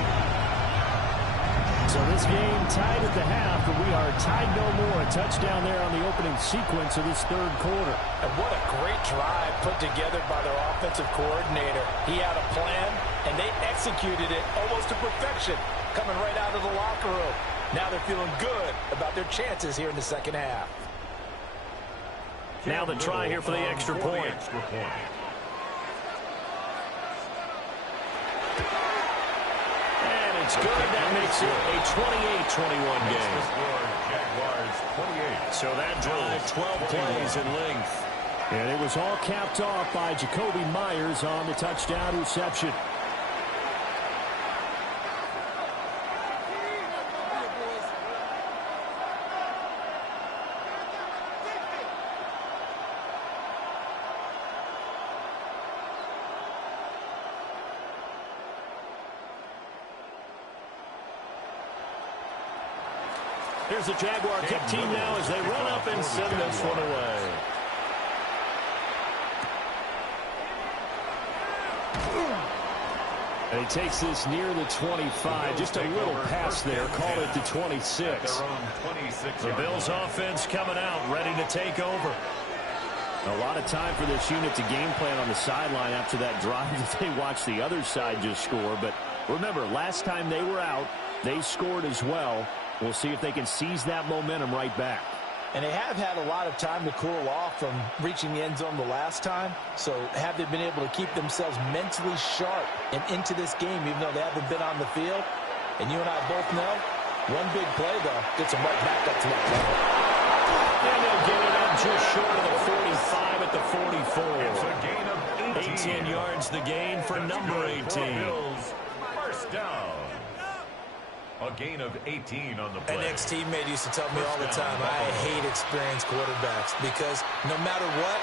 So this game tied at the half, but we are tied no more. A touchdown there on the opening sequence of this 3rd quarter. And what a great drive put together by their offensive coordinator. He had a plan, and they executed it almost to perfection, coming right out of the locker room. Now they're feeling good about their chances here in the 2nd half. Now the try here for the extra point. It's good. That makes it a 28-21 game. So that drive, 12 plays in length. And it was all capped off by Jacoby Myers on the touchdown reception. Here's the Jaguar kick team now as they run up and send this one away. And he takes this near the 25. Just a little pass there. Call it the 26. The Bills offense coming out, ready to take over. A lot of time for this unit to game plan on the sideline after that drive that they watched the other side just score. But remember, last time they were out, they scored as well. We'll see if they can seize that momentum right back. And they have had a lot of time to cool off from reaching the end zone the last time. So have they been able to keep themselves mentally sharp and into this game, even though they haven't been on the field? And you and I both know, one big play, though, gets them right back up to that level. And they'll get it up just short of the 45 at the 44. It's a gain of 18 yards the gain for number 18. First down. A gain of 18 on the play. An ex-teammate used to tell me all the time, I hate experienced quarterbacks because no matter what,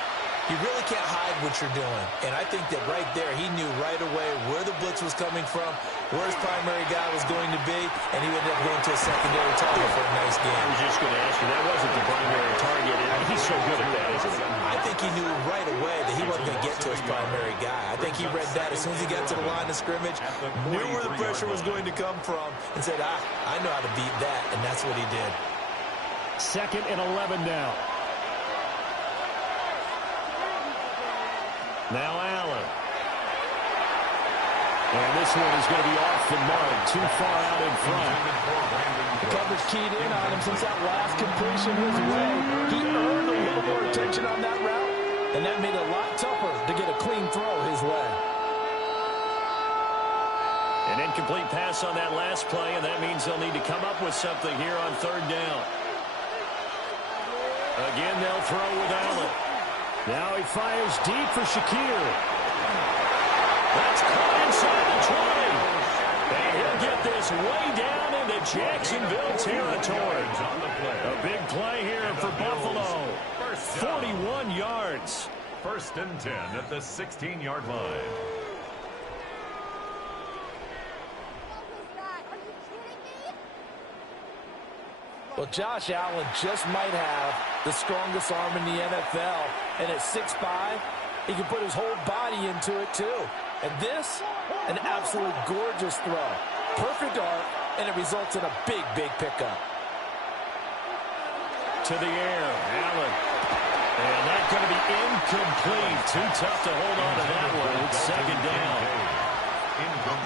you really can't hide what you're doing. And I think that right there, he knew right away where the blitz was coming from, where his primary guy was going to be, and he ended up going to a secondary target for a nice game. I was just going to ask you, that wasn't the primary target. He's so good at that, isn't he? I think he knew right away that he wasn't going to get to his primary guy. I think he read that as soon as he got to the line of scrimmage, knew where the pressure was going to come from, and said, I know how to beat that, and that's what he did. 2nd and 11 now. Now Allen. And this one is going to be off the mark, too far out in front. The coverage keyed in on him since that last completion his way. He earned a little more attention on that route, and that made it a lot tougher to get a clean throw his way. An incomplete pass on that last play, and that means they'll need to come up with something here on 3rd down. Again, they'll throw with Allen. Now he fires deep for Shakir. That's caught inside the 20. And he'll get this way down into Jacksonville territory. A big play here for Buffalo. 41 yards. 1st and 10 at the 16-yard line. Well, Josh Allen just might have the strongest arm in the NFL. And at 6'5", he can put his whole body into it, too. And this, an absolute gorgeous throw. Perfect arc, and it results in a big, big pickup. To the air, Allen. And that's going to be incomplete. Too tough to hold on to that one. It's 2nd down.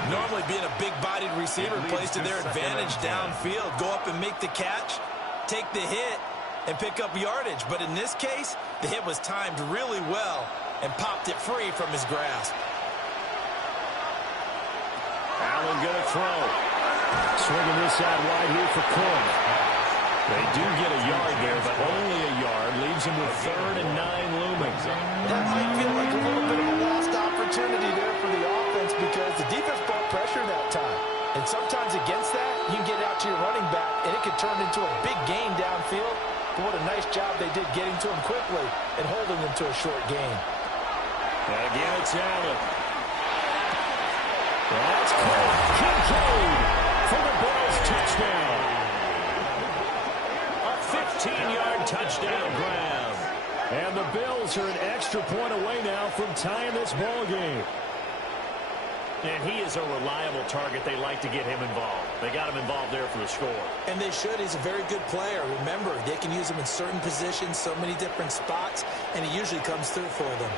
Normally being a big-bodied receiver plays to their advantage downfield. Go up and make the catch, take the hit, and pick up yardage. But in this case, the hit was timed really well and popped it free from his grasp. Allen going to throw. Swinging this out wide here for Cook. They do get a yard there, but only a yard. Leaves him with 3rd and 9 looming. That might feel like a little bit of a lost opportunity there for the offense because the defense brought pressure that time. And sometimes against that, you can get out to your running back, and it could turn into a big gain downfield. But what a nice job they did getting to him quickly and holding him to a short gain. And again, it's Allen. That's caught. Kincaid for the Bills touchdown. A 15-yard touchdown grab. And the Bills are an extra point away now from tying this ball game. And he is a reliable target. They like to get him involved. They got him involved there for the score. And they should. He's a very good player. Remember, they can use him in certain positions, so many different spots, and he usually comes through for them.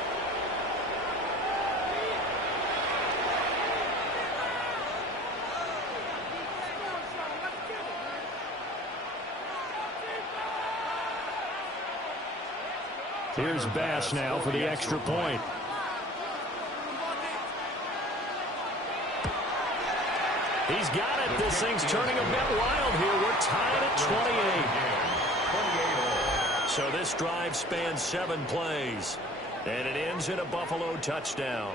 Here's Bass now for the extra point. He's got it. This thing's turning a bit wild here. We're tied at 28. So this drive spans 7 plays. And it ends in a Buffalo touchdown.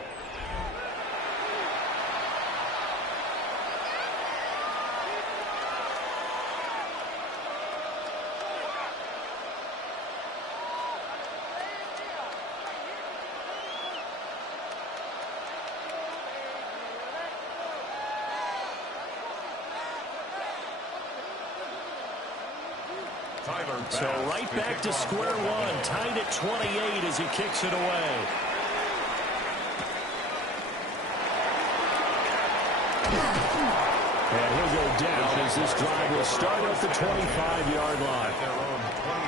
So right back to square one, tied at 28 as he kicks it away. And he'll go down as this drive will start at the 25-yard line.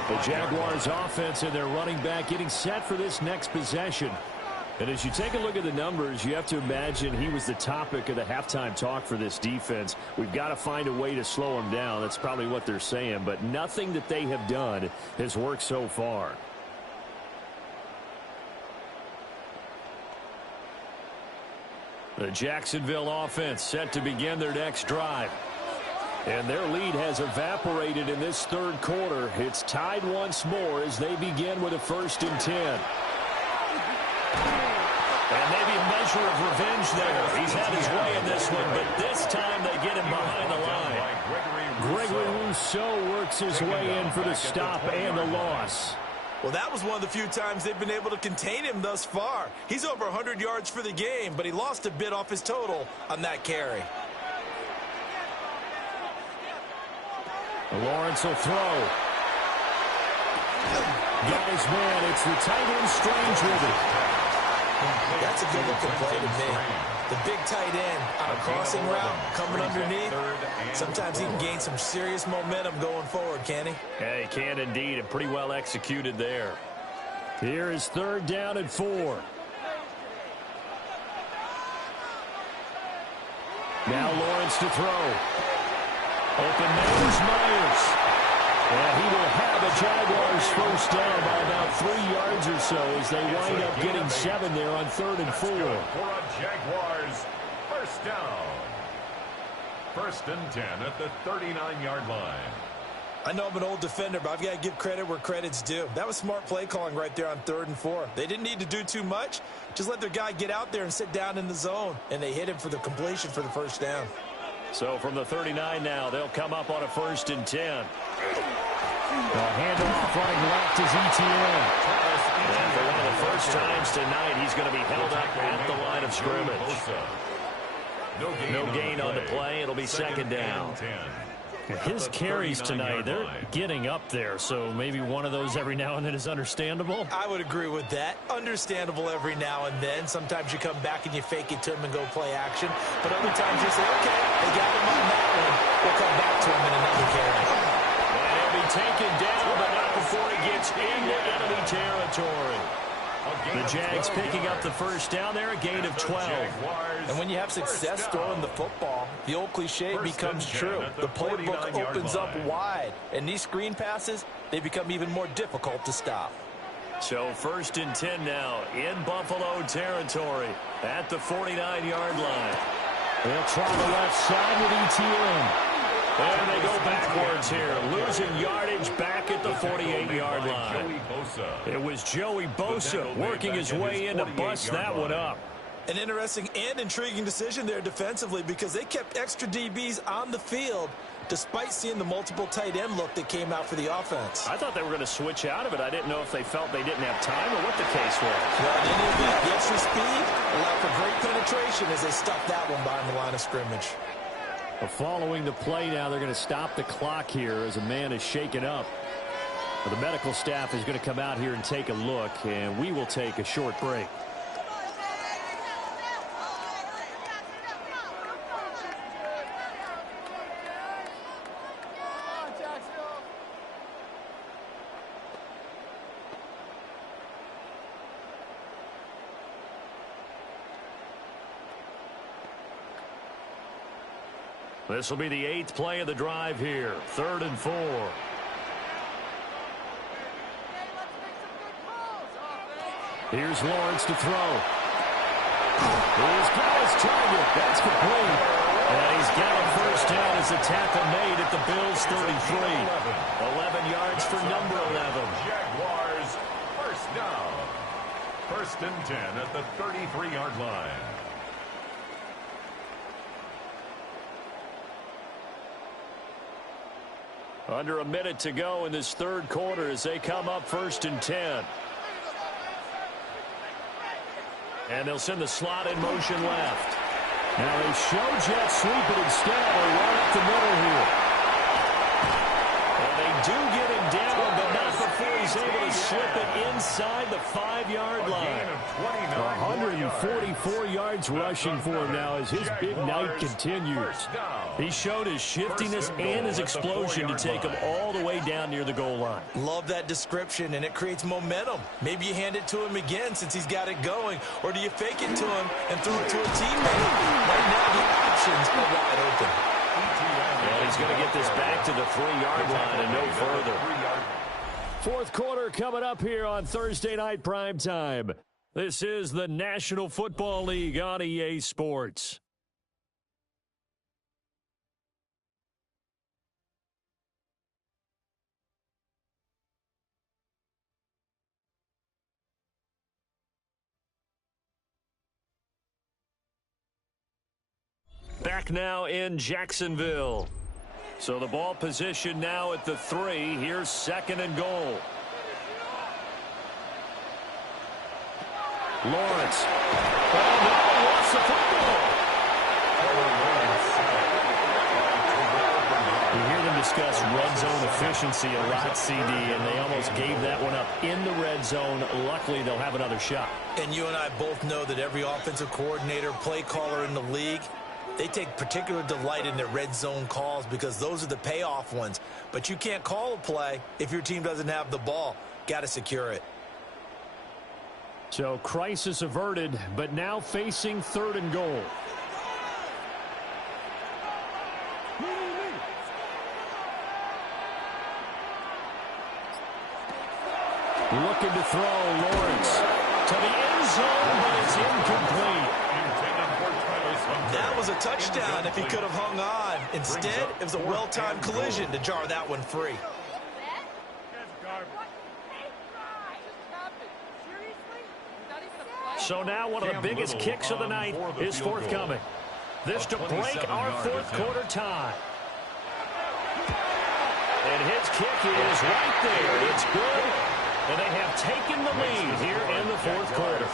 The Jaguars offense and their running back getting set for this next possession. And as you take a look at the numbers, you have to imagine he was the topic of the halftime talk for this defense. We've got to find a way to slow him down. That's probably what they're saying. But nothing that they have done has worked so far. The Jacksonville offense set to begin their next drive. And their lead has evaporated in this third quarter. It's tied once more as they begin with a 1st and 10. And maybe a measure of revenge there. He's had his way in this one, but this time they get him behind the line. Gregory Rousseau works his way in for the stop and the loss. Well, that was one of the few times they've been able to contain him thus far. He's over 100 yards for the game, but he lost a bit off his total on that carry. Lawrence will throw. Got his man. It's the tight end Strange with it. That's a good-looking play to me. The big tight end on a crossing route coming underneath. Sometimes he can gain some serious momentum going forward, can he? Yeah, he can indeed, and pretty well executed there. Here is 3rd down and 4. Now Lawrence to throw. Open man is Myers. And he will have a Jaguars 1st down by about 3 yards or so as they wind up getting 7 there on 3rd and 4. For a Jaguars 1st down. 1st and 10 at the 39-yard line. I know I'm an old defender, but I've got to give credit where credit's due. That was smart play calling right there on 3rd and 4. They didn't need to do too much. Just let their guy get out there and sit down in the zone. And they hit him for the completion for the 1st down. So from the 39 now, they'll come up on a 1st and 10. The handoff running left is ETN. And for one of the first times tonight, he's going to be held up at the line of scrimmage. No gain on the play. It'll be 2nd down. His carries tonight, they're getting up there, so maybe one of those every now and then is understandable. I would agree with that. Understandable every now and then. Sometimes you come back and you fake it to him and go play action. But other times you say, okay, they got him on that one. We'll come back to him in another carry. And he'll be taken down, but not before he gets into enemy territory. The Jags picking up the 1st down there, a gain of 12. And when you have success throwing the football, the old cliche becomes true. The playbook opens up wide. And these screen passes, they become even more difficult to stop. So 1st and 10 now in Buffalo territory at the 49-yard line. They'll try the left side with ETN. And they go backwards here, losing yardage back at the 48-yard line. It was Joey Bosa working his way in to bust that one up. An interesting and intriguing decision there defensively because they kept extra DBs on the field despite seeing the multiple tight end look that came out for the offense. I thought they were going to switch out of it. I didn't know if they felt they didn't have time or what the case was. Well, in any event, the extra speed allowed for great penetration as they stuffed that one behind the line of scrimmage. Well, following the play now, they're going to stop the clock here as a man is shaken up. Well, the medical staff is going to come out here and take a look, and we will take a short break. This will be the 8th play of the drive here. 3rd and 4. Here's Lawrence to throw. He's got his target. That's complete. And he's got a 1st down as the tackle made at the Bills' 33. 11 yards for number 11. Jaguars 1st down. 1st and 10 at the 33-yard line. Under a minute to go in this 3rd quarter as they come up 1st and 10. And they'll send the slot in motion left. Now they show jet sweep it instead. They run up the middle here. And they do get him down, but not before he's he's able to slip it inside the 5-yard line. 144 yards rushing for him now as his big night continues. He showed his shiftiness and his explosion to take him all the way down near the goal line. Love that description, and it creates momentum. Maybe you hand it to him again since he's got it going, or do you fake it to him and throw it to a teammate? Right now, the options are wide open. And he's going to get this back to the 3-yard line and no further. Fourth quarter coming up here on Thursday Night Primetime. This is the National Football League on EA Sports. Back now in Jacksonville. So the ball position now at the 3. Here's 2nd and goal. Lawrence. Oh, no, lost the football. You hear them discuss red zone efficiency a lot, CD, and they almost gave that one up in the red zone. Luckily, they'll have another shot. And you and I both know that every offensive coordinator, play caller in the league, they take particular delight in their red zone calls because those are the payoff ones. But you can't call a play if your team doesn't have the ball. Got to secure it. So crisis averted, but now facing 3rd and goal. Looking to throw, Lawrence to the end zone, but it's incomplete. That was a touchdown if he could have hung on. Instead, it was a well-timed collision to jar that one free. So now one of the biggest kicks of the night is forthcoming. This to break our fourth quarter tie. And his kick is right there. It's good. And they have taken the lead here in the fourth quarter.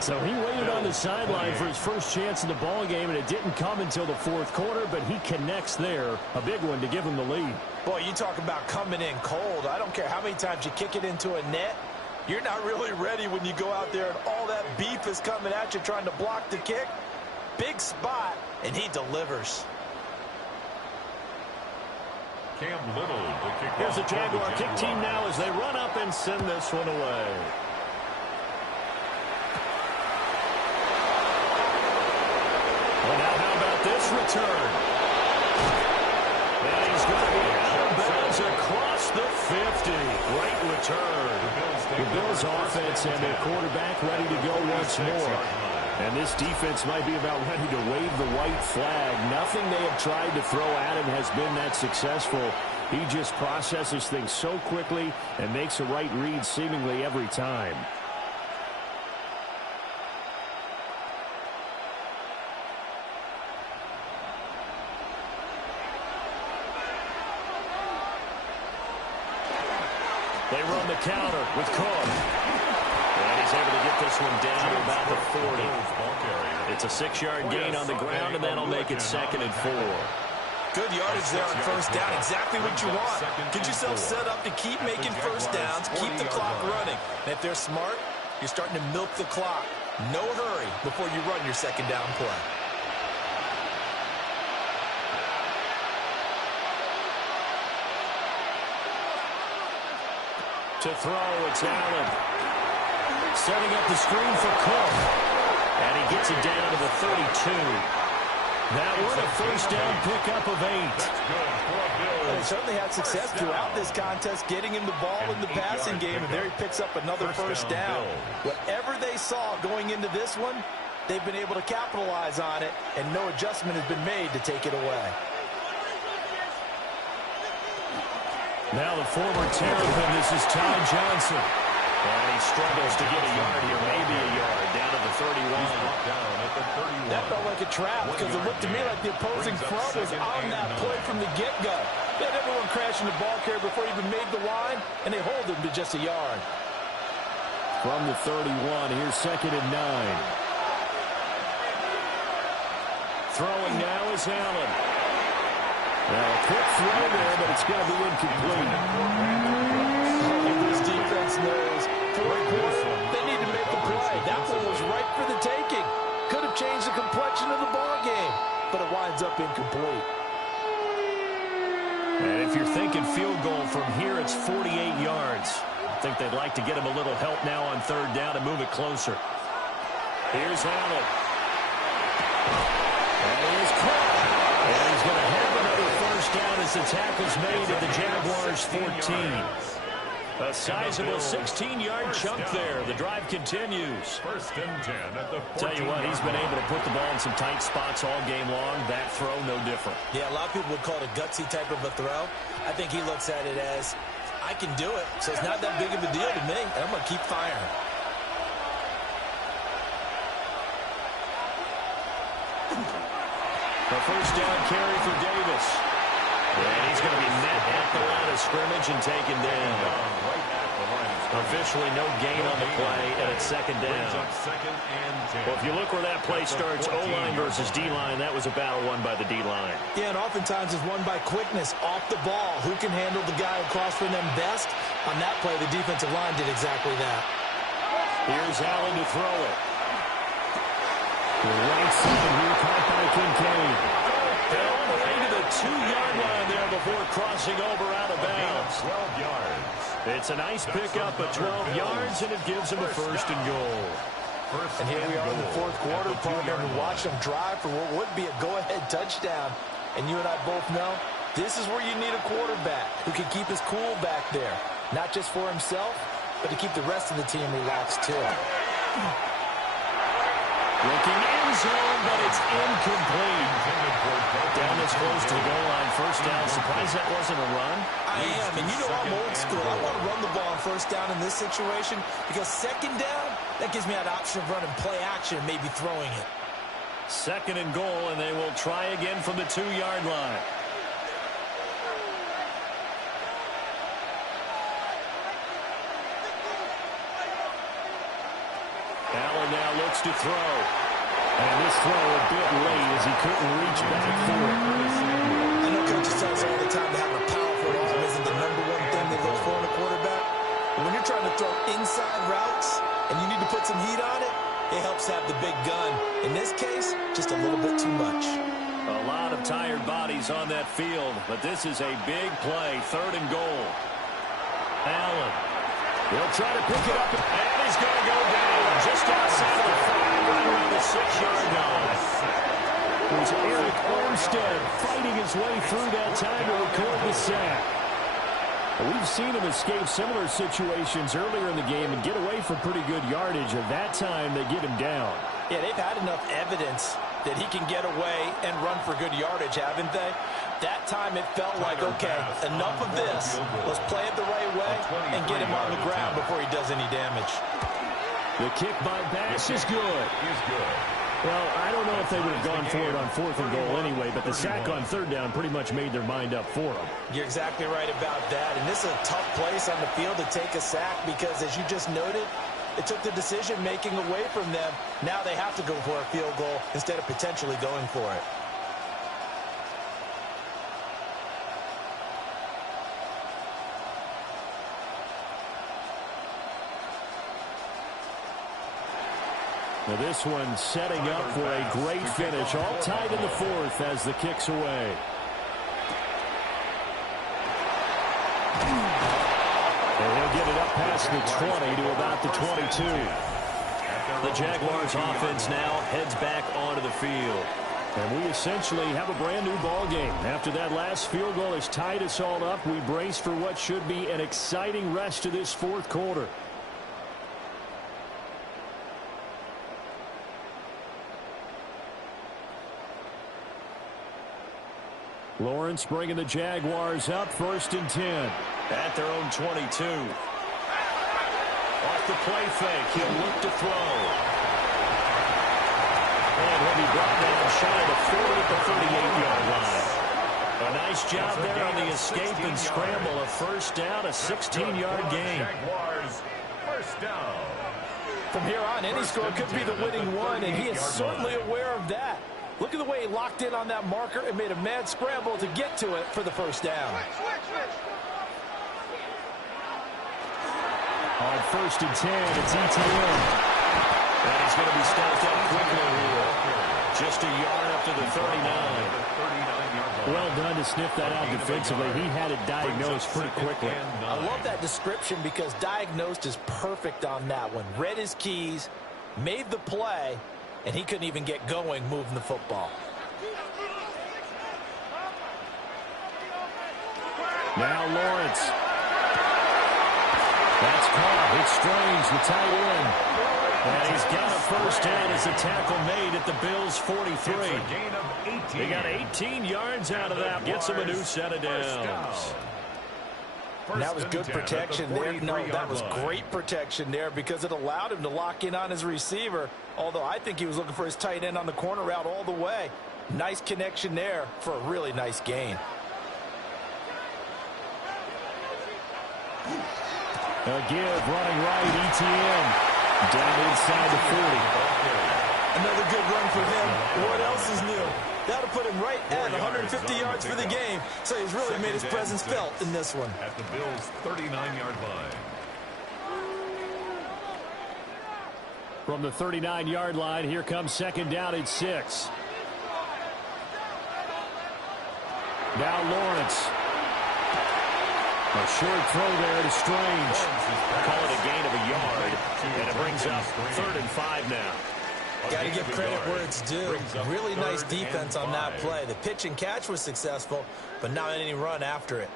So he waited on the sideline for his first chance in the ball game, and it didn't come until the fourth quarter, but he connects there. A big one to give him the lead. Boy, you talk about coming in cold. I don't care how many times you kick it into a net. You're not really ready when you go out there and all that beef is coming at you trying to block the kick. Big spot, and he delivers. Here's the Jaguar kick team now as they run up and send this one away. Well, now how about this return? And he's going to be out of bounds across the 50. Great return. The Bills offense and their quarterback ready to go once more. And this defense might be about ready to wave the white flag. Nothing they have tried to throw at him has been that successful. He just processes things so quickly and makes a right read seemingly every time. They run the counter with Cook. And he's able to get this one down to about the 40. It's a 6-yard gain on the ground, and that'll make it 2nd and 4. Good yardage there on first down. Exactly what you want. Get yourself set up to keep making first downs, keep the clock running. And if they're smart, you're starting to milk the clock. No hurry before you run your 2nd down play. To throw, it's Allen. Setting up the screen for Cook. And he gets it down to the 32. That was a first down pickup of 8. They certainly had success throughout this contest, getting him the ball in the passing game, and there he picks up another first down. Whatever they saw going into this one, they've been able to capitalize on it, and no adjustment has been made to take it away. Now the former Terrapin, this is Ty Johnson. And he struggles to get a yard here, maybe a yard, down to the 31. That felt like a trap because it looked to me like the opposing front was on that play from the get-go. They had everyone crashing the ball carrier before he even made the line, and they hold him to just a yard. From the 31, here's 2nd and 9. Throwing now is Allen. Now a quick throw there, but it's going to be incomplete. This defense knows fourth quarter, they need to make a play. That one was right for the taking. Could have changed the complexion of the ball game, but it winds up incomplete. And if you're thinking field goal from here, it's 48 yards. I think they'd like to get him a little help now on third down and move it closer. Here's Allen. And he is caught. And he's going to have another first down as the tackle's made at the Jaguars' 14. A sizable 16-yard chunk there. The drive continues. First and 10 at the 14. Tell you what, he's been able to put the ball in some tight spots all game long. That throw, no different. Yeah, a lot of people would call it a gutsy type of a throw. I think he looks at it as, I can do it, so it's not that big of a deal to me, and I'm going to keep firing. A first down carry for Davis. And he's going to be met at the line of scrimmage and taken down. Officially no gain on the play, and it's second down. Well, if you look where that play starts, O-line versus D-line, that was a battle won by the D-line. Yeah, and oftentimes it's won by quickness off the ball. Who can handle the guy across from them best? On that play, the defensive line did exactly that. Here's Allen to throw it. The right side here, caught by Kincaid. All the way to the 2-yard line there before crossing over out of bounds. 12 yards. It's a nice pickup of 12 yards, and it gives him a first and goal. And here we are in the fourth quarter, partner, and watch them drive for what would be a go-ahead touchdown. And you and I both know this is where you need a quarterback who can keep his cool back there. Not just for himself, but to keep the rest of the team relaxed, too. Looking in zone, but it's incomplete. Down this close to the goal line, first down. Surprised that wasn't a run? I am, and you know I'm old school. I want to run the ball on first down in this situation because second down, that gives me that option of running play action and maybe throwing it. Second and goal, and they will try again from the 2-yard line. Allen now looks to throw. And this throw a bit late as he couldn't reach back for it. I know coaches tell us all the time to have a powerful arm isn't the number one thing they look for in a quarterback. But when you're trying to throw inside routes and you need to put some heat on it, it helps have the big gun. In this case, just a little bit too much. A lot of tired bodies on that field, but this is a big play. Third and goal. Allen. He'll try to pick it up, and he's going to go down just outside of the 5, right around the 6-yard line. It was Eric Armstead fighting his way through that time to record the sack. We've seen him escape similar situations earlier in the game and get away from pretty good yardage, and that time they get him down. Yeah, they've had enough evidence that he can get away and run for good yardage, haven't they? That time it felt like, okay, enough of this. Let's play it the right way and get him on the ground before he does any damage. The kick by Bass is good. Well, I don't know if they would have gone for it on fourth and goal anyway, but the sack on third down pretty much made their mind up for them. You're exactly right about that. And this is a tough place on the field to take a sack because, as you just noted, it took the decision-making away from them. Now they have to go for a field goal instead of potentially going for it. Now this one setting up for a great finish. All tied in the fourth as the kick's away. And he'll get it up past the 20 to about the 22. The Jaguars offense now heads back onto the field. And we essentially have a brand new ball game. After that last field goal has tied us all up, we brace for what should be an exciting rest to this fourth quarter. Lawrence bringing the Jaguars up, 1st and 10 at their own 22. Off the play fake, he'll look to throw. And he'll be brought down shy of the 40 at the 38-yard line. A nice job there on the escape and scramble. A first down, a 16-yard gain. Jaguars, first down. From here on, any score could be the winning one, and he is certainly aware of that. Look at the way he locked in on that marker and made a mad scramble to get to it for the first down. On On 1st and 10, it's ETN. And he's going to be stopped up quickly here. Just a yard up to the 39. Well done to sniff that out defensively. He had it diagnosed pretty quickly. I love that description because diagnosed is perfect on that one. Read his keys, made the play, and he couldn't even get going moving the football. Now Lawrence. That's caught. It's Strange, the tight end. And he's got a first down as the tackle made at the Bills' 43. He got 18 yards out of that. Gets him a new set of downs. And that was good protection there. No, that was great protection there because it allowed him to lock in on his receiver. Although I think he was looking for his tight end on the corner route all the way. Nice connection there for a really nice gain. A give, running right, ETN. Down inside the 40. Another good run for him. What else is new? That'll put him right at 150 yards for the game. So he's really made his presence felt in this one. At the Bills' 39-yard line. From the 39-yard line, here comes second down at 6. Now Lawrence. A short throw there to Strange. Call it a gain of a yard, and it brings up 3rd and 5 now. Got to give credit where it's due. Really nice defense on that play. The pitch and catch was successful, but not any run after it.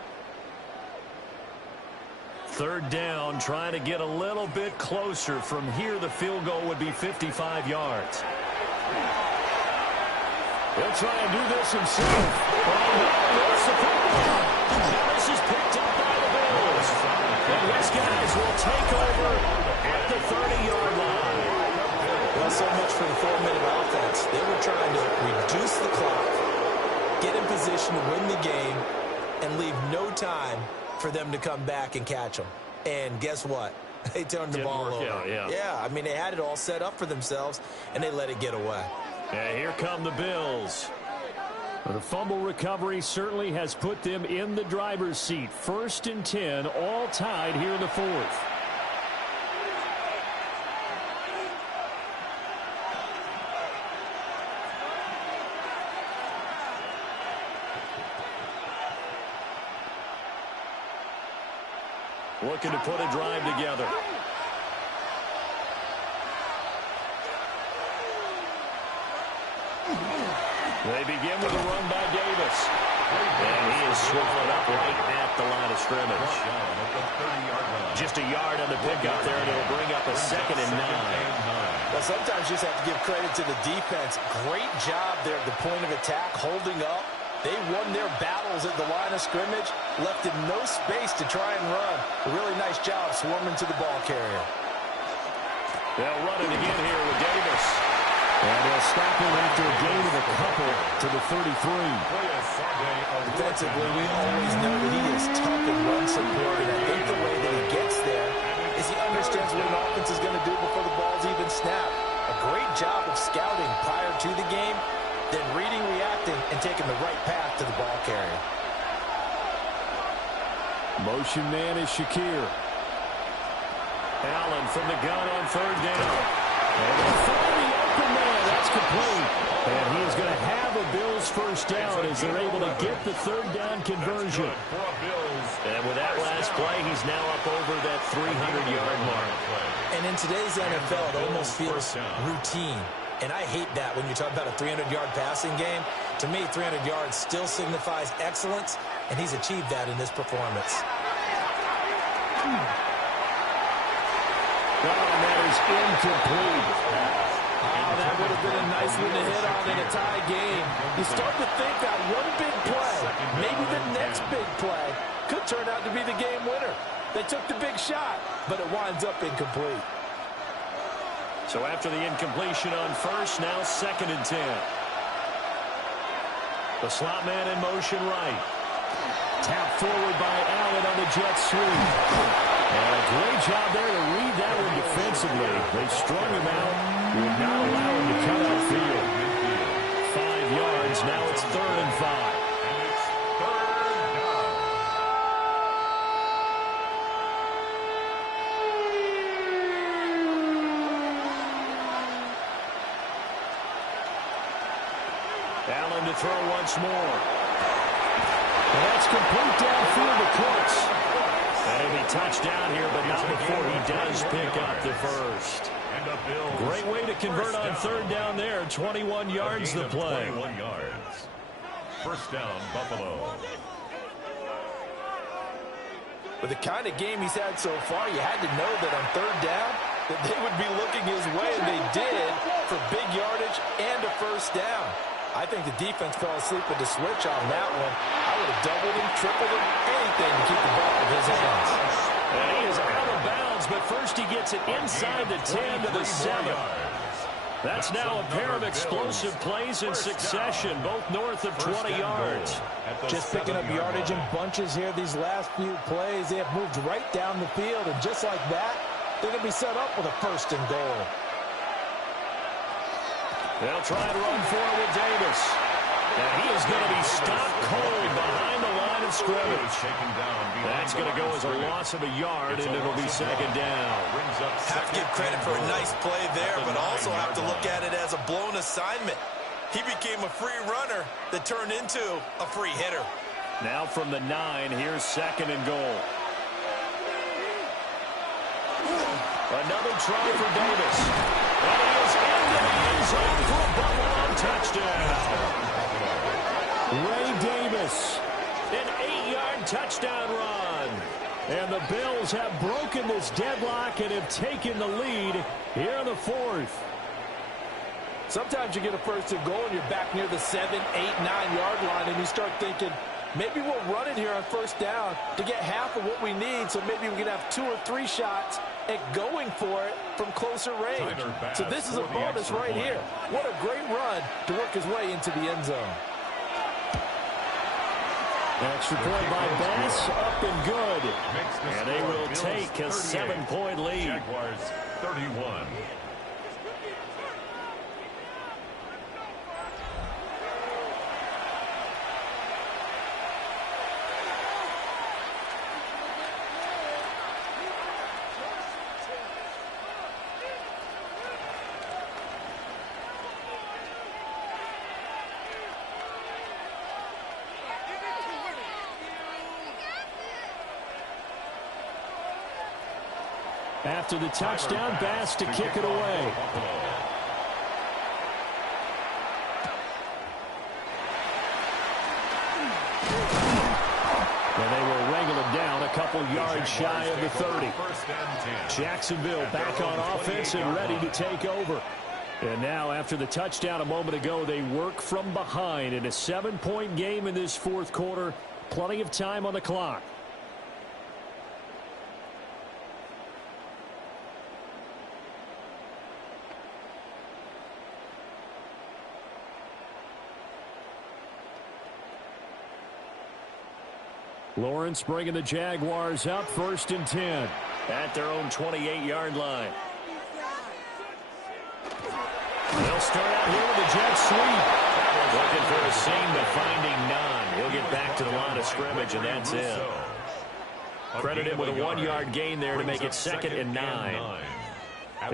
3rd down, trying to get a little bit closer. From here, the field goal would be 55 yards. He'll try and do this himself. Now this is picked up by the Bills. And these guys will take over at the 30-yard line. Well, so much for the 4-minute offense. They were trying to reduce the clock, get in position to win the game, and leave no time for them to come back and catch them. And guess what? They turned the ball over. Yeah, I mean, they had it all set up for themselves, and they let it get away. And here come the Bills. The fumble recovery certainly has put them in the driver's seat. 1st and 10, all tied here in the 4th. Looking to put a drive together. They begin with a run by Davis. And he is swallowed up right at the line of scrimmage. Just a yard on the pickup there, and it'll bring up a 2nd and 9. Well, sometimes you just have to give credit to the defense. Great job there at the point of attack, holding up. They won their battles at the line of scrimmage, left him no space to try and run. A really nice job swarming to the ball carrier. They'll run it again here with Davis. And they'll stop him after a gain of a couple to the 33. Defensively, we always know that he is tough in run support, and I think the way that he gets there is he understands what an offense is going to do before the ball's even snapped. A great job of scouting prior to the game, then reading, reacting, and taking the right path to the ball carrier. Motion man is Shakir. Allen from the gun on 3rd down. And they'll find the open man. That's complete. And he is going to have a Bills first down as they're able to get the 3rd down conversion. And with that last play, he's now up over that 300-yard mark. And in today's NFL, it almost feels routine. And I hate that when you talk about a 300-yard passing game. To me, 300 yards still signifies excellence, and he's achieved that in this performance. Well, and that is incomplete. Oh, that would have been a nice one to hit on in a tie game. You start to think that one big play, maybe the next big play, could turn out to be the game winner. They took the big shot, but it winds up incomplete. So after the incompletion on 1st, now 2nd and 10. The slot man in motion right. Tapped forward by Allen on the jet sweep. And a great job there to read that one defensively. They strung him out. Would not allow him to cut out field. 5 yards. Now it's 3rd and 5. to throw once more. And that's complete downfield to Cooks. And he'll be touched down here, but not before he does pick up the first. Great way to convert on third down there. 21 yards to play. 21 yards. First down, Buffalo. With the kind of game he's had so far, you had to know that on third down that they would be looking his way, and they did, for big yardage and a first down. I think the defense fell asleep with the switch on that one. I would have doubled him, tripled him, anything to keep the ball in his hands. And he is out of bounds, but first he gets it inside the 10 to the 7. That's now a pair of explosive plays in succession, both north of 20 yards. Just picking up yardage in bunches here these last few plays. They have moved right down the field, and just like that, they're going to be set up with a first and goal. They'll try and run forward with Davis. And he is going to be stopped cold behind the line of scrimmage. That's going to go as a loss of a yard, and it'll be second down. Have to give credit for a nice play there, but also have to look at it as a blown assignment. He became a free runner that turned into a free hitter. Now from the 9, here's second and goal. Another try for Davis. And he is into the end zone for a Buffalo touchdown. Ray Davis, an 8-yard touchdown run. And the Bills have broken this deadlock and have taken the lead here in the fourth. Sometimes you get a first and goal and you're back near the 7, 8, 9-yard line, and you start thinking, maybe we'll run it here on first down to get half of what we need, so maybe we can have 2 or 3 shots at going for it from closer range. So this is a bonus right here. What a great run to work his way into the end zone. Extra point by Bass, up and good. And they will take a 7-point lead. Jaguars 31. After the touchdown, Bass to kick it away. And they will wrangle it down a couple yards shy of the 30. Jacksonville back on offense and ready to take over. And now, after the touchdown a moment ago, they work from behind in a 7-point game in this fourth quarter. Plenty of time on the clock. Lawrence bringing the Jaguars up, 1st and 10 at their own 28-yard line. They'll start out here with a jet sweep. Looking for a seam, but finding none. He'll get back to the line of scrimmage, and that's it. Credit him with a 1-yard gain there to make it 2nd and 9.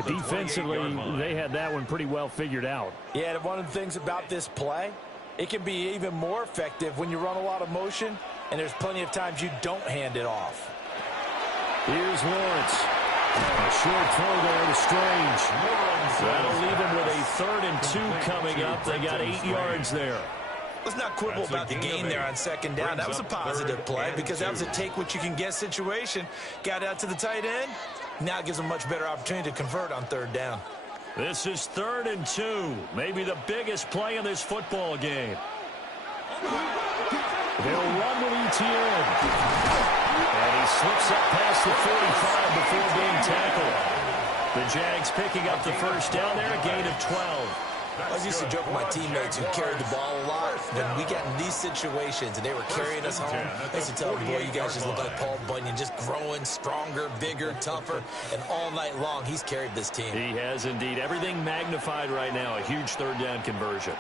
Defensively, they had that one pretty well figured out. Yeah, and one of the things about this play, it can be even more effective when you run a lot of motion, and there's plenty of times you don't hand it off. Here's Lawrence. A short throw there to Strange. That'll leave him with a 3rd and 2 coming up. They got 8 yards there. Let's not quibble about the gain there on 2nd down. That was a positive play because that was a take-what-you-can-get situation. Got out to the tight end. Now it gives them a much better opportunity to convert on 3rd down. This is 3rd and 2. Maybe the biggest play in this football game. They'll run with Etienne. And he slips up past the 45 before being tackled. The Jags picking up the first down there, a gain of 12. I used to joke with my teammates who carried the ball a lot. When we got in these situations and they were carrying us home, I used to tell them, boy, you guys just look like Paul Bunyan, just growing stronger, bigger, tougher. And all night long, he's carried this team. He has indeed. Everything magnified right now. A huge 3rd down conversion.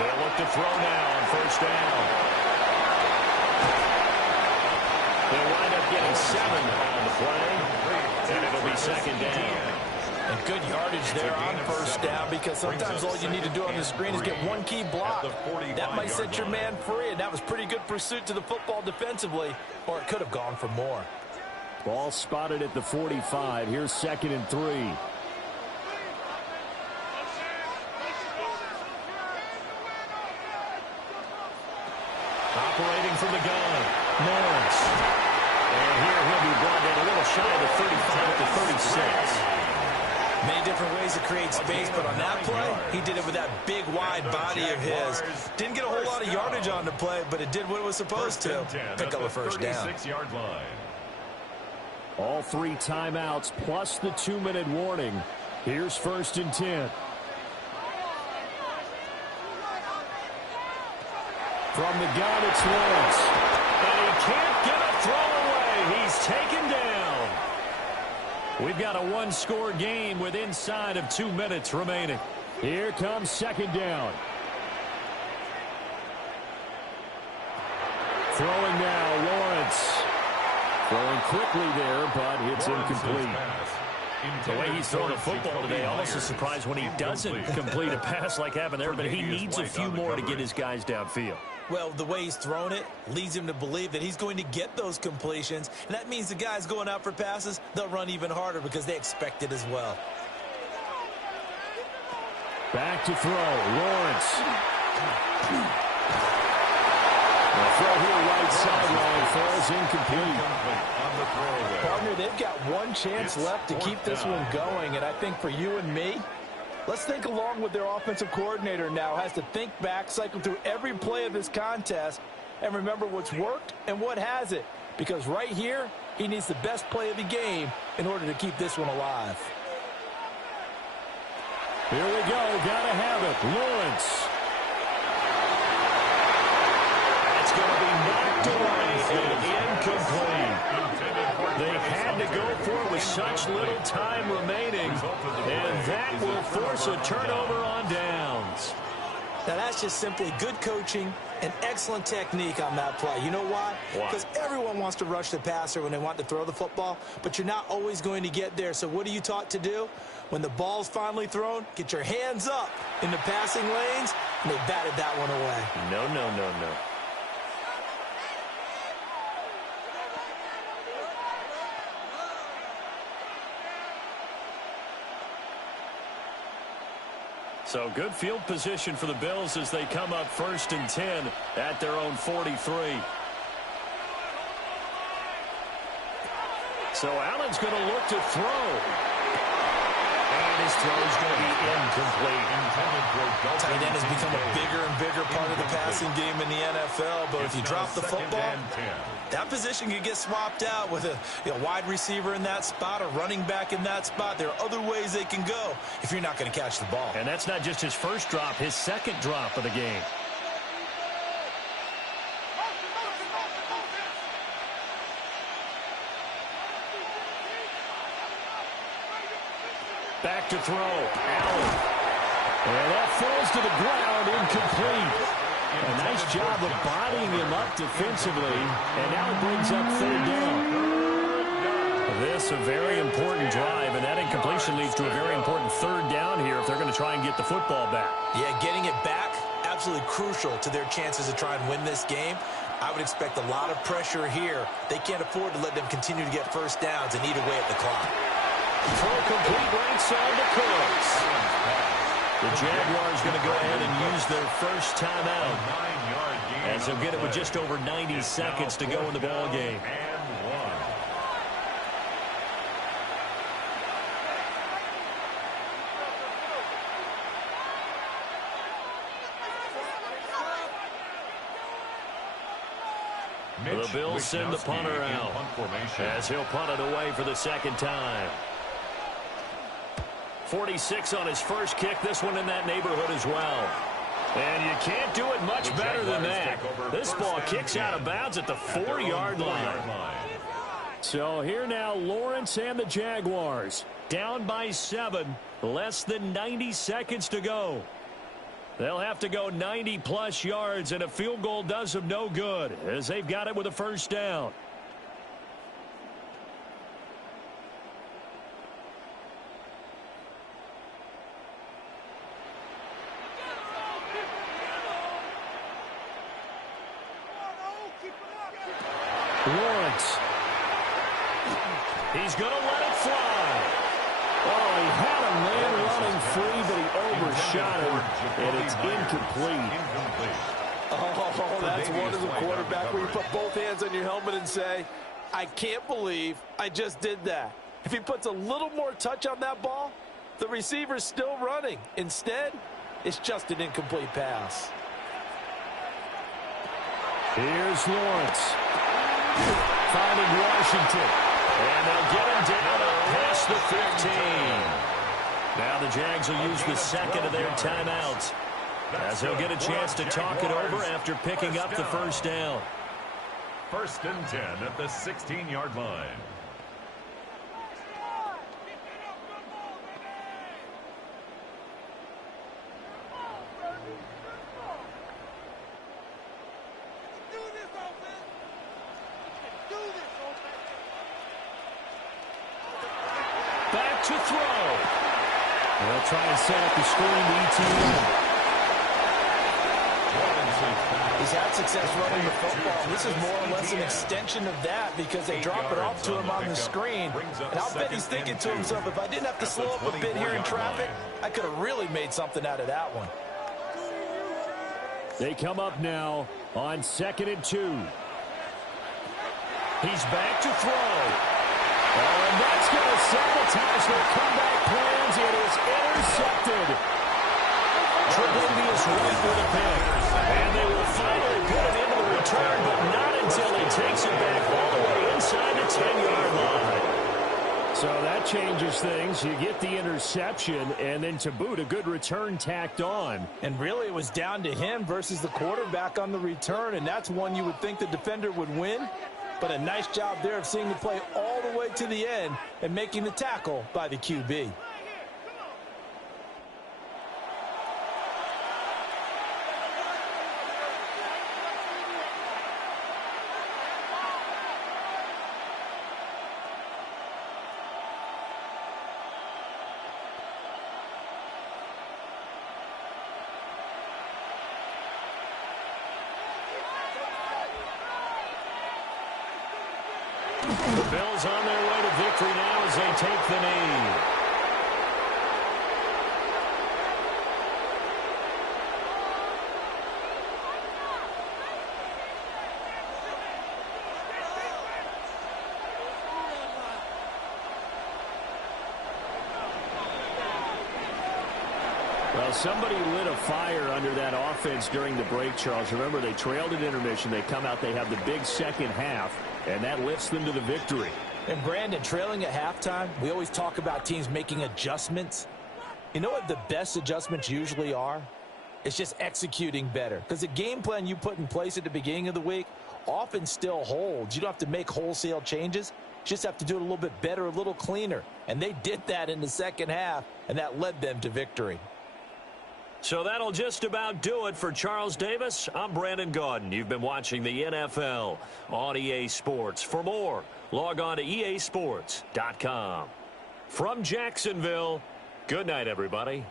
They'll look to throw now on 1st down. They'll wind up getting 7 on the play, and it'll be 2nd down. And good yardage there on first down, because sometimes all you need to do on the screen is get one key block. That might set your man free, and that was pretty good pursuit to the football defensively, or it could have gone for more. Ball spotted at the 45. Here's 2nd and 3. Operating from the gun, Lawrence. And here he'll be brought in a little shy of the 35 at the 36. Many different ways to create space, but on that play, he did it with that big, wide body of his. Didn't get a whole lot of yardage on the play, but it did what it was supposed to. Pick up a first down. All 3 timeouts plus the 2-minute warning. Here's 1st and 10. From the gun, it's Lawrence. And he can't get a throw away. He's taken down. We've got a 1-score game with inside of 2 minutes remaining. Here comes 2nd down. Throwing now, Lawrence. Throwing quickly there, but it's incomplete. The way he's throwing the football today, almost a surprise when he doesn't complete a pass like happened there, but he needs a few more to get his guys downfield. Well, the way he's thrown it leads him to believe that he's going to get those completions, and that means the guys going out for passes, they'll run even harder because they expect it as well. Back to throw, Lawrence. The throw here right sideline falls incomplete. Partner, they've got one chance left to keep this one going, and I think for you and me, let's think along with their offensive coordinator now. Has to think back, cycle through every play of this contest, and remember what's worked and what hasn't. Because right here, he needs the best play of the game in order to keep this one alive. Here we go. Gotta have it. Lawrence. That's going to be knocked away and incomplete. They had to go for it with such little time remaining, and that will force a turnover on downs. Now, that's just simply good coaching and excellent technique on that play. You know why? Because everyone wants to rush the passer when they want to throw the football, but you're not always going to get there. So what are you taught to do? When the ball's finally thrown, get your hands up in the passing lanes, and they batted that one away. No. So good field position for the Bills as they come up 1st and 10 at their own 43. So Allen's going to look to throw. And his throw is going to be incomplete. Tight end has become a bigger and bigger part of the passing game in the NFL, but if you drop the football, that position could get swapped out with a wide receiver in that spot, a running back in that spot. There are other ways they can go if you're not going to catch the ball. And that's not just his first drop, his second drop of the game. Back to throw, Allen. And that falls to the ground, incomplete. A nice job of bodying him up defensively, and now it brings up 3rd down. This a very important drive, and that incompletion leads to a very important 3rd down here if they're going to try and get the football back. Yeah, getting it back, absolutely crucial to their chances to try and win this game. I would expect a lot of pressure here. They can't afford to let them continue to get first downs and eat away at the clock. Throw complete right side to Cooks. The Jaguars going to go ahead and use their first timeout, as they'll get it with just over 90 seconds to go in the ball game. The Bills send the punter out as he'll punt it away for the 2nd time. 46 on his first kick, this one in that neighborhood as well. And you can't do it much better than that. This ball kicks out of bounds at the 4-yard line. So here now, Lawrence and the Jaguars down by 7, less than 90 seconds to go. They'll have to go 90-plus yards, and a field goal does them no good as they've got it with a first down. He's going to let it fly. Oh, he had a man running free, but he overshot him, and it's incomplete. Oh, that's one as a quarterback where you put both hands on your helmet and say, I can't believe I just did that. If he puts a little more touch on that ball, the receiver's still running. Instead, it's just an incomplete pass. Here's Lawrence. Finding Washington. And they'll get him down up past the 15. Now the Jags will use the second of their timeouts, as they'll get a chance to talk it over after picking up the first down. 1st and 10 at the 16-yard line. Back to throw. They'll try and set up the screen to ETN. He's had success running the football. This is more or less an extension of that because they drop it off to him on the screen. And I'll bet he's thinking to himself, if I didn't have to slow up a bit here in traffic, I could have really made something out of that one. They come up now on 2nd and 2. He's back to throw. Oh, and that's going to sabotage their comeback plans. It is intercepted. Tre'Davious White for the pick. And they will finally put it into the return, but not until he takes it back all the way inside the 10-yard line. So that changes things. You get the interception, and then to boot, a good return tacked on. And really, it was down to him versus the quarterback on the return, and that's one you would think the defender would win. But a nice job there of seeing the play all the way to the end and making the tackle by the QB. The Bills on their way to victory now as they take the knee. Well, somebody lit a fire under that offense during the break, Charles. Remember, they trailed at intermission. They come out, they have the big second half, and that lifts them to the victory. And, Brandon, trailing at halftime, we always talk about teams making adjustments. You know what the best adjustments usually are? It's just executing better. Because the game plan you put in place at the beginning of the week often still holds. You don't have to make wholesale changes. You just have to do it a little bit better, a little cleaner. And they did that in the second half, and that led them to victory. So that'll just about do it for Charles Davis. I'm Brandon Gaudin. You've been watching the NFL on EA Sports. For more, log on to easports.com. From Jacksonville, good night, everybody.